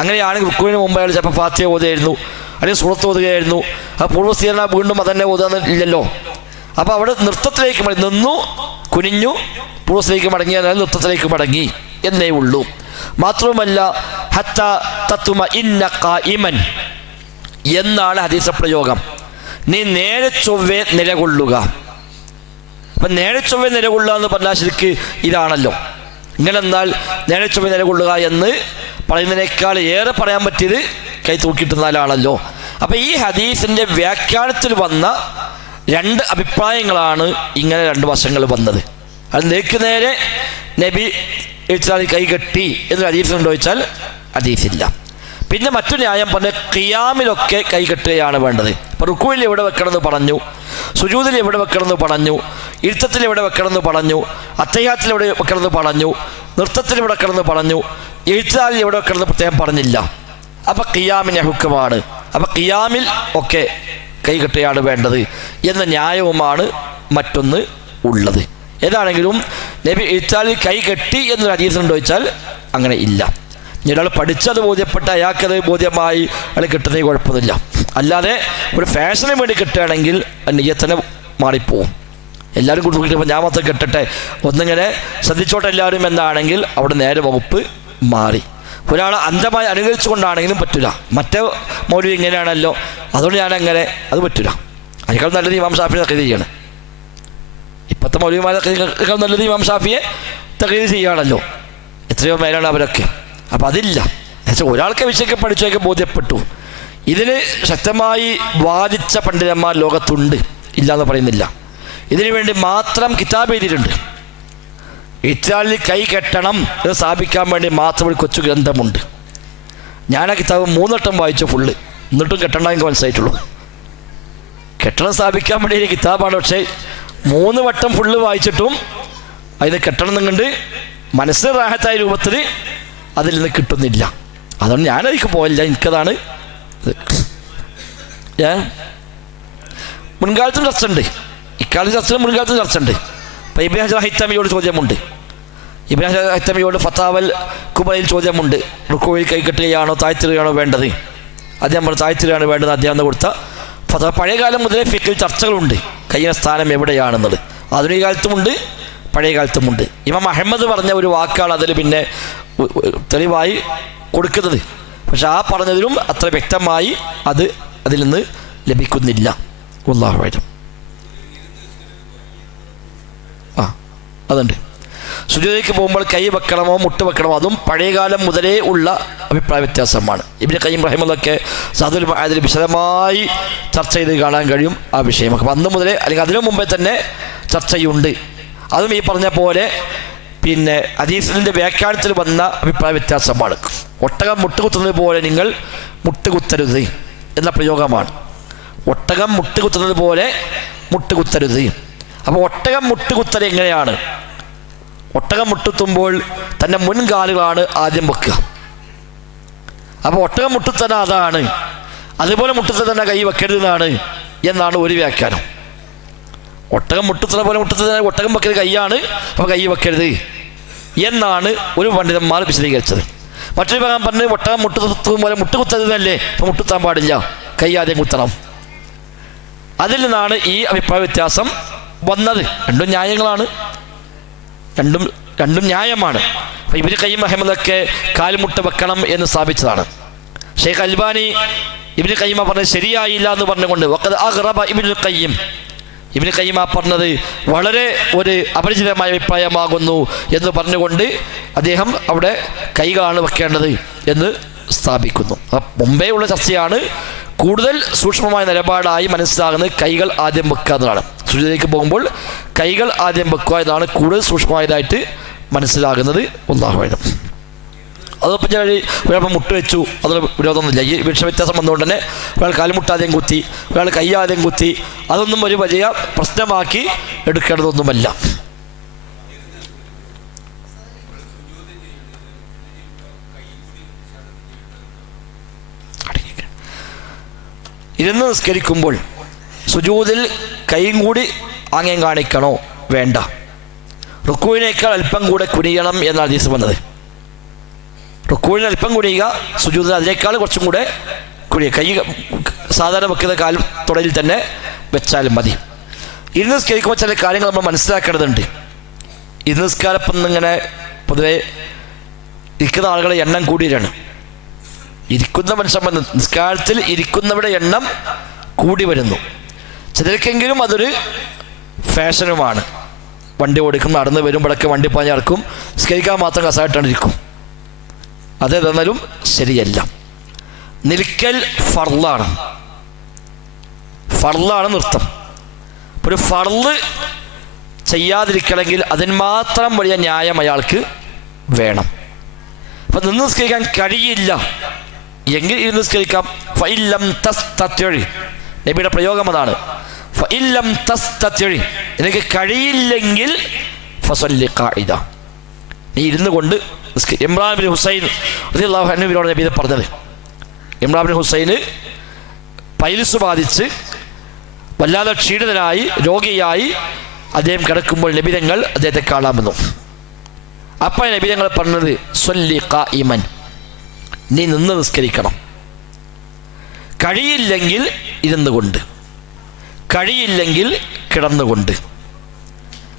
അങ്ങനെയാണെങ്കിൽ റുക്കൂവിന് മുമ്പ് അയാൾ ചിലപ്പോൾ ഫാത്തിഹ ഓതുകയായിരുന്നു, അല്ലെങ്കിൽ സൂറത്ത് ഓതുകയായിരുന്നു. ആ പൂർവ്വസ്ഥിതി വീണ്ടും അതന്നെ ഓതാന്നില്ലല്ലോ. അപ്പോൾ അവിടെ നൃത്തത്തിലേക്ക് നിന്നു, കുനിഞ്ഞു, പൂർവ്വസ്ഥിതിക്ക് മടങ്ങിയാൽ നൃത്തത്തിലേക്ക് മടങ്ങി എന്നേ ഉള്ളൂ. മാത്രവുമല്ല ഹത്താ തത്മഇന്ന ഖായിമൻ എന്നാണ് ഹദീസ് പ്രയോഗം. നീ നേരെ ചൊവ്വേ നിലകൊള്ളുക. അപ്പം നേരെ ചൊവ്വേ നിലകൊള്ളുക എന്ന് പറഞ്ഞാൽ ശരിക്ക് ഇതാണല്ലോ. ഇങ്ങനെ എന്നാൽ നേരെ ചൊവ്വേ നിലകൊള്ളുക എന്ന് പറയുന്നതിനേക്കാൾ ഏറെ പറയാൻ പറ്റിയത് കൈ തൂക്കിയിട്ടുന്നാലാണല്ലോ. അപ്പം ഈ ഹദീസിൻ്റെ വ്യാഖ്യാനത്തിൽ വന്ന രണ്ട് അഭിപ്രായങ്ങളാണ് ഇങ്ങനെ രണ്ട് വശങ്ങൾ വന്നത്. അത് നേരെ നബി എഴുത്താൽ കൈ കെട്ടി എന്നൊരു ഹദീസിലുണ്ടോ ചോദിച്ചാൽ ഹദീസില്ല. പിന്നെ മറ്റു ന്യായം പറഞ്ഞ ഖിയാമിലൊക്കെ കൈ കെട്ടുകയാണ് വേണ്ടത്. ഇപ്പോൾ റുക്കൂയിൽ എവിടെ വെക്കണമെന്ന് പറഞ്ഞു, സുജൂദിൽ എവിടെ വെക്കണമെന്ന് പറഞ്ഞു, ഇരുത്തത്തിൽ എവിടെ വെക്കണമെന്ന് പറഞ്ഞു, അത്തഹിയ്യാത്തിൽ എവിടെ വെക്കണമെന്ന് പറഞ്ഞു, നൃത്തത്തിൽ എവിടെ വെക്കണമെന്ന് പറഞ്ഞു, എഴുത്താലിൽ എവിടെ വെക്കണമെന്ന് പ്രത്യേകം പറഞ്ഞില്ല. അപ്പം ഖിയാമിൻ്റെ ഹുക്കുമാണ്. അപ്പം ഖിയാമിൽ ഒക്കെ കൈ കെട്ടുകയാണ് വേണ്ടത് എന്ന ന്യായവുമാണ് മറ്റൊന്ന് ഉള്ളത്. ഏതാണെങ്കിലും നബി എഴുത്താലിൽ കൈ കെട്ടി എന്നൊരു ഹദീസുണ്ടോ ചോദിച്ചാൽ അങ്ങനെ ഇല്ല. ഒരാൾ പഠിച്ചത് ബോധ്യപ്പെട്ട് അയാൾക്കത് ബോധ്യമായി അയാൾ കിട്ടുന്നതിന് കുഴപ്പമൊന്നുമില്ല. അല്ലാതെ ഒരു ഫാഷന് വേണ്ടി കിട്ടുകയാണെങ്കിൽ നിയ്യത്തന്നെ മാറിപ്പോവും. എല്ലാവരും കൂടി കിട്ടുമ്പോൾ ഞാൻ മൊത്തം കെട്ടട്ടെ, ഒന്നിങ്ങനെ ശ്രദ്ധിച്ചോട്ടെ എല്ലാവരും എന്നാണെങ്കിൽ അവിടെ നേരെ വകുപ്പ് മാറി. ഒരാൾ അന്ധമായി അനുകരിച്ചു കൊണ്ടാണെങ്കിലും പറ്റില്ല. മറ്റേ മൗലവി ഇങ്ങനെയാണല്ലോ, അതുകൊണ്ട് ഞാനങ്ങനെ, അത് പറ്റില്ല. അതിനേക്കാൾ നല്ലത് ഇമാം ഷാഫിയെ തഖ്ലീദ് ചെയ്യാണ്. ഇപ്പോഴത്തെ മൗലവിമാരെക്കാൾ നല്ലത് ഇമാം ഷാഫിയെ തഖ്ലീദ് ചെയ്യുകയാണല്ലോ. എത്രയോ മേലാണ് അവരൊക്കെ. അപ്പം അതില്ല. എന്നുവെച്ചാൽ ഒരാൾക്ക് വിഷയമൊക്കെ പഠിച്ചൊക്കെ ബോധ്യപ്പെട്ടു. ഇതിന് ശക്തമായി വാദിച്ച പണ്ഡിതന്മാർ ലോകത്തുണ്ട്, ഇല്ലയെന്ന് പറയുന്നില്ല. ഇതിനു വേണ്ടി മാത്രം കിതാബ് എഴുതിയിട്ടുണ്ട്. ഇറ്റാലിൽ കൈ കെട്ടണം എന്ന് സ്ഥാപിക്കാൻ വേണ്ടി മാത്രം ഒരു കൊച്ചു ഗ്രന്ഥമുണ്ട്. ഞാൻ ആ കിതാബ് 3 വട്ടം വായിച്ചു ഫുള്ള്, എന്നിട്ടും കെട്ടണം എനിക്ക് മനസ്സിലായിട്ടുള്ളൂ. കെട്ടണം സ്ഥാപിക്കാൻ വേണ്ടി ഒരു കിതാബാണ്, പക്ഷേ 3 വട്ടം ഫുള്ള് വായിച്ചിട്ടും അതിന് കെട്ടണം എന്നുകൊണ്ട് മനസ്സിന് റാഹത്തായ രൂപത്തിൽ അതിൽ നിന്ന് കിട്ടുന്നില്ല. അതുകൊണ്ട് ഞാനതിലേക്ക് പോയില്ല. എനിക്കതാണ് മുൻകാലത്തും രസമുണ്ട്. പിൽക്കാലത്ത് ചർച്ച മുൻകാലത്ത് ചർച്ച ഉണ്ട്. ഇപ്പോൾ ഇബ്നു ഹജർ ഹൈത്തമിയോട് ചോദ്യമുണ്ട്. ഇബ്നു ഹജർ ഹൈത്തമിയോട് ഫത്താവൽ കുബറയിൽ ചോദ്യമുണ്ട്. റുക്കൂയിൽ കൈകെട്ടുകയാണോ താഴ്ത്തുകയാണോ വേണ്ടത്? അദ്ദേഹം പറഞ്ഞു താഴ്ത്തുകയാണ് വേണ്ടത്. അദ്ദേഹം കൊടുത്ത ഫത്താവ. പഴയകാലം മുതലേ ഫിഖിൽ ചർച്ചകളുണ്ട് കയ്യിലെ സ്ഥാനം എവിടെയാണെന്നത്. ആധുനിക കാലത്തുമുണ്ട്, പഴയ കാലത്തുമുണ്ട്. ഇമാം അഹമ്മദ് പറഞ്ഞ ഒരു വാക്കാണ് അതിൽ പിന്നെ തെളിവായി കൊടുക്കുന്നത്. പക്ഷെ ആ പറഞ്ഞതിലും അത്ര വ്യക്തമായി അതിൽ നിന്ന് ലഭിക്കുന്നില്ല. വല്ലാഹു അഅലം. അതുണ്ട്. സുജൂദിലേക്ക് പോകുമ്പോൾ കൈ വെക്കണമോ മുട്ട് വെക്കണമോ അതും പഴയകാലം മുതലേ ഉള്ള അഭിപ്രായ വ്യത്യാസമാണ്. ഇബ്നു ഖയ്യിം റഹിമഹുല്ലാഹ് സാദുൽ മആദിൽ വിശദമായി ചർച്ച ചെയ്ത് കാണാൻ കഴിയും ആ വിഷയമൊക്കെ. അപ്പം അന്ന് മുതലേ അല്ലെങ്കിൽ അതിനു മുമ്പേ തന്നെ ചർച്ചയുണ്ട്. അതും ഈ പറഞ്ഞ പോലെ പിന്നെ ഹദീസിൻ്റെ വ്യാഖ്യാനത്തിൽ വന്ന അഭിപ്രായ വ്യത്യാസമാണ്. ഒട്ടകം മുട്ടുകുത്തുന്നത് പോലെ നിങ്ങൾ മുട്ടുകുത്തരുത് എന്ന പ്രയോഗമാണ്. ഒട്ടകം മുട്ടുകുത്തുന്നത് പോലെ മുട്ടുകുത്തരുത്. അപ്പോൾ ഒട്ടകം മുട്ടുകുത്തൽ എങ്ങനെയാണ്? ഒട്ടകം മുട്ടുത്തുമ്പോൾ തൻ്റെ മുൻകാലുകളാണ് ആദ്യം വെക്കുക. അപ്പോൾ ഒട്ടകം മുട്ടുത്തന അതാണ്. അതുപോലെ മുട്ടുത്തൽ തന്നെ കൈ വെക്കരുതെന്നാണ് എന്നാണ് ഒരു വ്യാഖ്യാനം. ഒട്ടകം മുട്ടുത്തന പോലെ മുട്ടുത്തൽ ഒട്ടകം വെക്കരുത് കൈയാണ്, അപ്പോൾ കൈ വെക്കരുത് എന്നാണ് ഒരു പണ്ഡിതന്മാർ വിശദീകരിച്ചത്. മറ്റൊരു ഭാഗം പറഞ്ഞ് ഒട്ടകം മുട്ടുത്തും പോലെ മുട്ടുകുത്തരുതല്ലേ, അപ്പോൾ മുട്ടുത്താൻ പാടില്ല, കൈ ആദ്യം കുത്തണം. അതിൽ നിന്നാണ് ഈ അഭിപ്രായ വ്യത്യാസം വന്നത്. രണ്ടും ന്യായങ്ങളാണ്, രണ്ടും ന്യായമാണ്. അപ്പോൾ ഇബ്നു ഖയ്യിം റഹിമഹുല്ലാഹ് കാൽമുട്ട് വെക്കണം എന്ന് സ്ഥാപിച്ചതാണ്. ഷെയ്ഖ് അൽബാനി ഇബ്നു ഖയ്യിം പറഞ്ഞത് ശരിയായില്ല എന്ന് പറഞ്ഞുകൊണ്ട് വഖദ് അഗ്റബ ഇബ്നുൽ ഖയ്യിം, ഇബ്നു ഖയ്യിം പറഞ്ഞത് വളരെ ഒരു അപരിചിതമായ അഭിപ്രായമാകുന്നു എന്ന് പറഞ്ഞുകൊണ്ട് അദ്ദേഹം അവിടെ കൈകളാണ് വെക്കേണ്ടത് എന്ന് സ്ഥാപിക്കുന്നു. മുമ്പേ ഉള്ള ചർച്ചയാണ്. കൂടുതൽ സൂക്ഷ്മമായ നിലപാടായി മനസ്സിലാകുന്നത് കൈകൾ ആദ്യം വെക്കുക എന്നതാണ്. സുജൂദിലേക്ക് പോകുമ്പോൾ കൈകൾ ആദ്യം വെക്കുക എന്നതാണ് കൂടുതൽ സൂക്ഷ്മമായതായിട്ട് മനസ്സിലാകുന്നത്. അല്ലാഹു അഅലം. അതിപ്പോൾ ഞാൻ ഒരാൾ മുട്ട് വെച്ചു, അതിൽ വിരോധമൊന്നുമില്ല. ഈ വ്യത്യാസം വന്നുകൊണ്ട് തന്നെ ഒരാൾ കാൽമുട്ട് ആദ്യം കുത്തി, ഒരാൾ കൈ ആദ്യം കുത്തി, അതൊന്നും ഒരു വലിയ പ്രശ്നമാക്കി എടുക്കേണ്ടതൊന്നുമല്ല. ഇരുന്ന് നിസ്കരിക്കുമ്പോൾ സുജൂദിൽ കൈയും കൂടി ആംഗ്യം കാണിക്കണോ? വേണ്ട. റുക്കൂവിനേക്കാൾ അല്പം കൂടെ കുനിയണം എന്നാണ് ഹദീസ് വന്നത്. റുക്കൂവിന് അല്പം കുനിയുക, സുജൂദിൽ അതിനേക്കാൾ കുറച്ചും കൂടെ കുനിയുക. കൈ സാധാരണ വെക്കുന്ന കാലും തുടയിൽ തന്നെ വെച്ചാലും മതി. ഇരുന്ന് നിസ്കരിക്കുമ്പോൾ ചില കാര്യങ്ങൾ നമ്മൾ മനസ്സിലാക്കേണ്ടതുണ്ട്. ഇരുന്ന് നിസ്കാരപ്പം ഇങ്ങനെ പൊതുവെ ഇരിക്കുന്ന ആളുകളെ എണ്ണം കൂടിയാണ്. ഇരിക്കുന്ന മനുഷ്യൻ നിസ്കാരത്തിൽ ഇരിക്കുന്നവരുടെ എണ്ണം കൂടി വരുന്നു. ചിലർക്കെങ്കിലും അതൊരു ഫാഷനുമാണ്. വണ്ടി ഓടിക്കും, നടന്ന് വരുമ്പോഴൊക്കെ വണ്ടി പാഞ്ഞിറക്കും, നിസ്കരിക്കാൻ മാത്രം കസായിട്ടാണിരിക്കും. അതേതെന്നാലും ശരിയല്ല. നിൽക്കൽ ഫർളാണ്, ഫർളാണ് നൃത്തം. ഒരു ഫർള് ചെയ്യാതിരിക്കണമെങ്കിൽ അതിന് മാത്രം വലിയ ന്യായം അയാൾക്ക് വേണം. അപ്പം നിന്ന് നിസ്കരിക്കാൻ കഴിയില്ല എങ്കിൽ ഇരുന്ന് നിസ്കരിക്കാം. ഫഇല്ലം തസ്തത്ഇ, നബിയുടെ പ്രയോഗം അതാണ്. ഫഇല്ലം തസ്തത്ഇ, എനിക്ക് കഴിയില്ലെങ്കിൽ ഫസല്ലി ഖാഇദ, നീ ഇരുന്ന് കൊണ്ട് നിസ്കരിക്കുക. ഇമ്രാൻ ബിൻ ഹുസൈൻ റളിയല്ലാഹു അൻഹുവിനോട് നബി പറഞ്ഞത്, ഇമ്രാൻ ബിൻ ഹുസൈന് പൈൽസ് ബാധിച്ച് വല്ലാതെ ക്ഷീണിതനായി രോഗിയായി അദ്ദേഹം കിടക്കുമ്പോൾ നബിതങ്ങൾ അദ്ദേഹത്തെ കാണാമെന്നു. അപ്പോൾ നബിതങ്ങൾ പറഞ്ഞത് സ്വല്ലി ഖായിമൻ, നീ നിന്ന് നിസ്കരിക്കണം. കഴിയില്ലെങ്കിൽ ഇരുന്നു കൊണ്ട്, കഴിയില്ലെങ്കിൽ കിടന്നുകൊണ്ട്.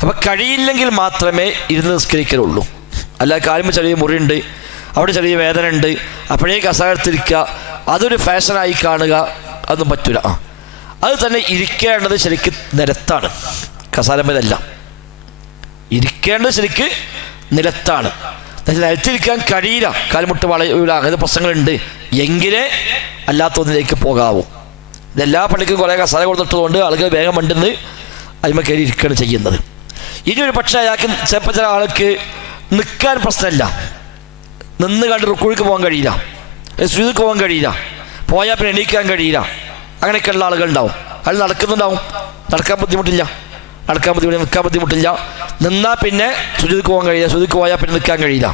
അപ്പം കഴിയില്ലെങ്കിൽ മാത്രമേ ഇരുന്ന് നിസ്കരിക്കലുള്ളൂ. അല്ലാതെ കാലുമ്പോൾ ചെറിയ മുറിയുണ്ട്, അവിടെ ചെറിയ വേദന ഉണ്ട്, അപ്പോഴേ കസാരത്തിരിക്കുക, അതൊരു ഫാഷനായി കാണുക, അതൊന്നും പറ്റൂല. അത് തന്നെ ഇരിക്കേണ്ടത് ശരിക്ക് നിലത്താണ്, കസാരമേതല്ല. ഇരിക്കേണ്ടത് ശരിക്ക് നിലത്താണ്. നിലത്തിരിക്കാൻ കഴിയില്ല, കാൽമുട്ട് വളയൂല, അങ്ങനത്തെ പ്രശ്നങ്ങളുണ്ട് എങ്കിലേ അല്ലാത്തൊന്നിലേക്ക് പോകാവൂ. ഇതെല്ലാ പള്ളിക്കും കുറേ കസാര കൊടുത്തിട്ടുകൊണ്ട് ആളുകൾ വേഗം മണ്ടെന്ന് അതിമ കയറി ഇരിക്കുകയാണ് ചെയ്യുന്നത്. ഇനി ഒരു പക്ഷേ അയാൾക്ക് ചിലപ്പോൾ ചില ആൾക്ക് നിൽക്കാൻ പ്രശ്നമില്ല, നിന്ന് കണ്ട് റുക്കൂഴിക്ക് പോകാൻ കഴിയില്ല, സുജൂദിക്ക് പോകാൻ കഴിയില്ല, പോയാൽ പിന്നെ എണീക്കാൻ കഴിയില്ല, അങ്ങനെയൊക്കെയുള്ള ആളുകളുണ്ടാവും. അയാൾ നടക്കുന്നുണ്ടാവും, നടക്കാൻ ബുദ്ധിമുട്ടില്ല, നിൽക്കാൻ ബുദ്ധിമുട്ടില്ല. നിന്നാൽ പിന്നെ സുജൂദിക്ക് പോകാൻ കഴിയില്ല, സുജൂദിക്ക് പോയാൽ പിന്നെ നിൽക്കാൻ കഴിയില്ല.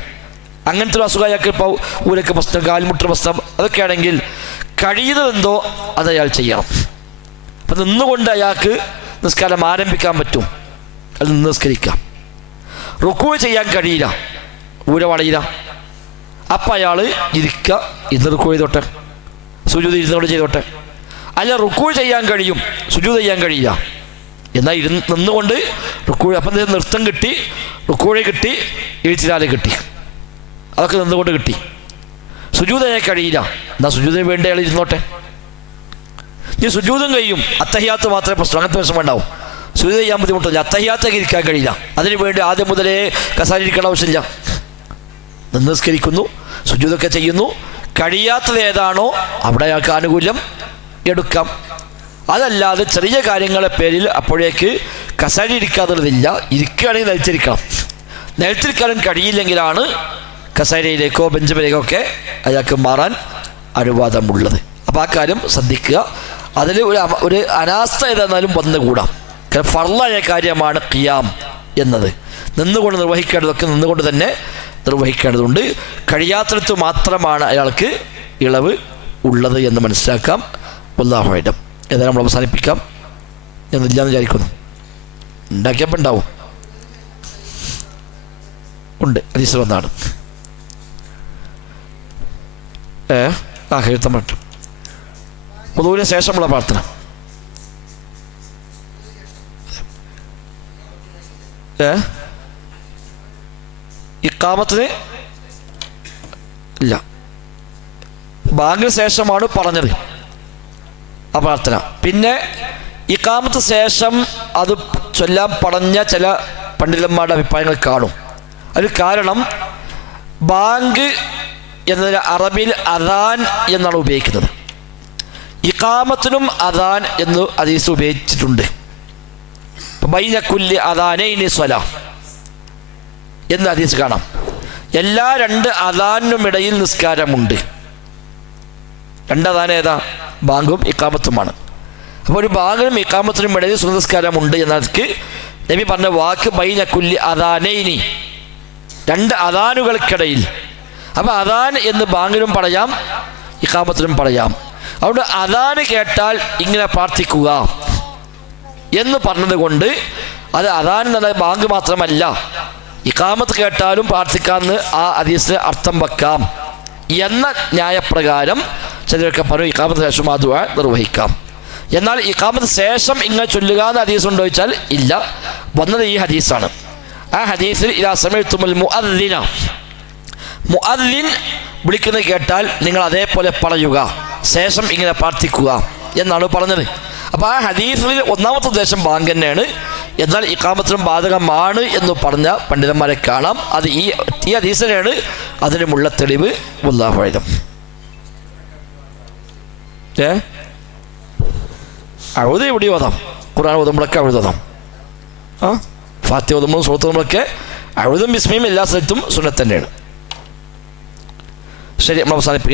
അങ്ങനത്തെ ഒരു അസുഖം അയാൾക്ക് ഇപ്പോൾ ഊരക്ക് പ്രശ്നം, കാൽമുട്ട് പ്രശ്നം, അതൊക്കെ ആണെങ്കിൽ കഴിയുന്നതെന്തോ അത് അയാൾ ചെയ്യണം. അപ്പം നിന്നുകൊണ്ട് അയാൾക്ക് നിസ്കാരം ആരംഭിക്കാൻ പറ്റും, അത് നിന്ന് നിസ്കരിക്കാം. റുക്കൂ ചെയ്യാൻ കഴിയില്ല, ഊര വളയില്ല, അപ്പം അയാൾ ഇരിക്കുക, ഇന്ന് റുക്കൂ ചെയ്തോട്ടെ, സുജൂദ് ഇരുന്നോട് ചെയ്തോട്ടെ. അല്ല റുക്കൂ ചെയ്യാൻ കഴിയും, സുജൂദ് ചെയ്യാൻ കഴിയില്ല, എന്നാൽ നിന്നുകൊണ്ട് റുക്കൂ, അപ്പം നൃത്തം കിട്ടി, റുക്കൂഴെ കിട്ടി, എഴുത്തിലാലെ കിട്ടി, അതൊക്കെ നിന്നുകൊണ്ട് കിട്ടി. സുജൂദ് ചെയ്യാൻ കഴിയില്ല, എന്നാൽ സുജൂദിന് വേണ്ടി അയാൾ ഇരുന്നോട്ടെ. ഇനി സുജൂദും കഴിയും, അത്തഹിയാത്ത് മാത്രമേ പ്രശ്നം, അങ്ങനത്തെ പ്രശ്നം ഉണ്ടാവും. സുജൂദ് ചെയ്യാൻ ബുദ്ധിമുട്ടില്ല, അത്തഹിയാത്തേക്ക് ഇരിക്കാൻ കഴിയില്ല, അതിനു വേണ്ടി ആദ്യം മുതലേ കസാലിരിക്കേണ്ട ആവശ്യമില്ല. നിസ്കരിക്കുന്നു, സുജൂദൊക്കെ ചെയ്യുന്നു, കഴിയാത്തത് ഏതാണോ അവിടെ അയാൾക്ക് ആനുകൂല്യം എടുക്കാം. അതല്ലാതെ ചെറിയ കാര്യങ്ങളെ പേരിൽ അപ്പോഴേക്ക് കസാരി ഇരിക്കാതുള്ളതില്ല. ഇരിക്കുകയാണെങ്കിൽ നിലത്തിരിക്കണം. നിലത്തിരിക്കാനും കഴിയില്ലെങ്കിലാണ് കസാരയിലേക്കോ ബെഞ്ചുമേലേക്കോ ഒക്കെ അയാൾക്ക് മാറാൻ അനുവാദമുള്ളത്. അപ്പോൾ ആ കാര്യം ശ്രദ്ധിക്കുക. അതിൽ ഒരു അനാസ്ഥ ഏതെന്നാലും വന്നുകൂടാം. ഫർളായ കാര്യമാണ് ഖിയാം എന്നത്. നിന്നുകൊണ്ട് നിർവഹിക്കേണ്ടതൊക്കെ നിന്നുകൊണ്ട് തന്നെ നിർവഹിക്കേണ്ടതുണ്ട്. കഴിയാത്തിടത്ത് മാത്രമാണ് അയാൾക്ക് ഇളവ് ഉള്ളത് എന്ന് മനസ്സിലാക്കാം. വല്ലാഹു അഅലം. ഏതായാലും നമ്മൾ അവസാനിപ്പിക്കാം. എന്നില്ലാന്ന് വിചാരിക്കുന്നു. ഉണ്ടാക്കിയപ്പോൾ ഉണ്ടാവും, ഉണ്ട്, ഹദീസിൽ വന്നാണ്. എഴുത്താൻ പറ്റും. വുദൂഇന് ശേഷമുള്ള പ്രാർത്ഥന. ഇഖാമത്തിന് ഇല്ല, ബാങ്കിന് ശേഷമാണ് പറഞ്ഞത് ആ പ്രാർത്ഥന. പിന്നെ ഇഖാമത്ത് ശേഷം അത് ചൊല്ലാൻ പറഞ്ഞ ചില പണ്ഡിതന്മാരുടെ അഭിപ്രായങ്ങൾ കാണും. അതിന് കാരണം ബാങ്ക് എന്നതിന് അറബിയിൽ അദാൻ എന്നാണ് ഉപയോഗിക്കുന്നത്. ഇഖാമത്തിനും അദാൻ എന്ന് ഹദീസ് ഉപയോഗിച്ചിട്ടുണ്ട്. ബൈന കുല്ലി അദാനൈനി സ്വലാ എന്ന് ഹദീസ് കാണാം. എല്ലാ രണ്ട് അദാനിനുമിടയിൽ നിസ്കാരമുണ്ട്. രണ്ട് അദാൻ ഏതാ? ബാങ്കും ഇഖാമത്തുമാണ്. അപ്പോൾ ഒരു ബാങ്കിനും ഇഖാമത്തിനും ഇടയിൽ സുന്നസ്കാരമുണ്ട് എന്നതിക്ക് നബി പറഞ്ഞ വാക്ക് ബൈന കുല്ലി അദാനൈനി, രണ്ട് അദാനുകൾക്കിടയിൽ. അപ്പോൾ അദാൻ എന്ന് ബാങ്കിനും പറയാം, ഇഖാമത്തിനും പറയാം. അതുകൊണ്ട് അദാന് കേട്ടാൽ ഇങ്ങനെ പ്രാർത്ഥിക്കുക എന്ന് പറഞ്ഞത് കൊണ്ട് അത് അദാൻ എന്നുള്ള ബാങ്ക് മാത്രമല്ല, ഇഖാമത്ത് കേട്ടാലും പ്രാർത്ഥിക്കാമെന്ന് ആ ഹദീസിന് അർത്ഥം വെക്കാം എന്ന ന്യായപ്രകാരം ചിലരൊക്കെ പറഞ്ഞു ഇഖാമത്ത് ശേഷം ആ ദുആ നിർവഹിക്കാം. എന്നാൽ ഇഖാമത്ത് ശേഷം ഇങ്ങനെ ചൊല്ലുക എന്ന് ഹദീസ് ഉണ്ടോ ചോദിച്ചാൽ ഇല്ല. വന്നത് ഈ ഹദീസാണ്. ആ ഹദീസിൽ ഇദാ സമഅ്തുമുൽ മുഅദ്ദിന, മുഅദ്ദിൻ വിളിക്കുന്നത് കേട്ടാൽ നിങ്ങൾ അതേപോലെ പറയുക, ശേഷം ഇങ്ങനെ പ്രാർത്ഥിക്കുക എന്നാണ് പറഞ്ഞത്. അപ്പോൾ ആ ഹദീസിൽ ഒന്നാമത്തെ ഉദ്ദേശം ബാങ്ക് തന്നെയാണ്. എന്നാൽ ഇഖാമത്തിനും ബാധകമാണ് എന്ന് പറഞ്ഞ പണ്ഡിതന്മാരെ കാണാം. അത് ഈ ഹദീസിനെയാണ് അതിനുമുള്ള തെളിവ്. വല്ലാഹു അഅലം. അഴുത് ഇവിടെ ഓതാം, ഖുർആൻ ഓതുമ്പോഴൊക്കെ അഴുതാം. ഫാത്തിഹ ഓതുമ്പോഴും സൂറത്ത് ഓതുമ്പോഴൊക്കെ അഴുതും ബിസ്മിയും എല്ലാ സ്ഥലത്തും സുന്നത്ത് തന്നെയാണ്. ശരി, നമ്മൾ അവസാനിപ്പിക്കാം.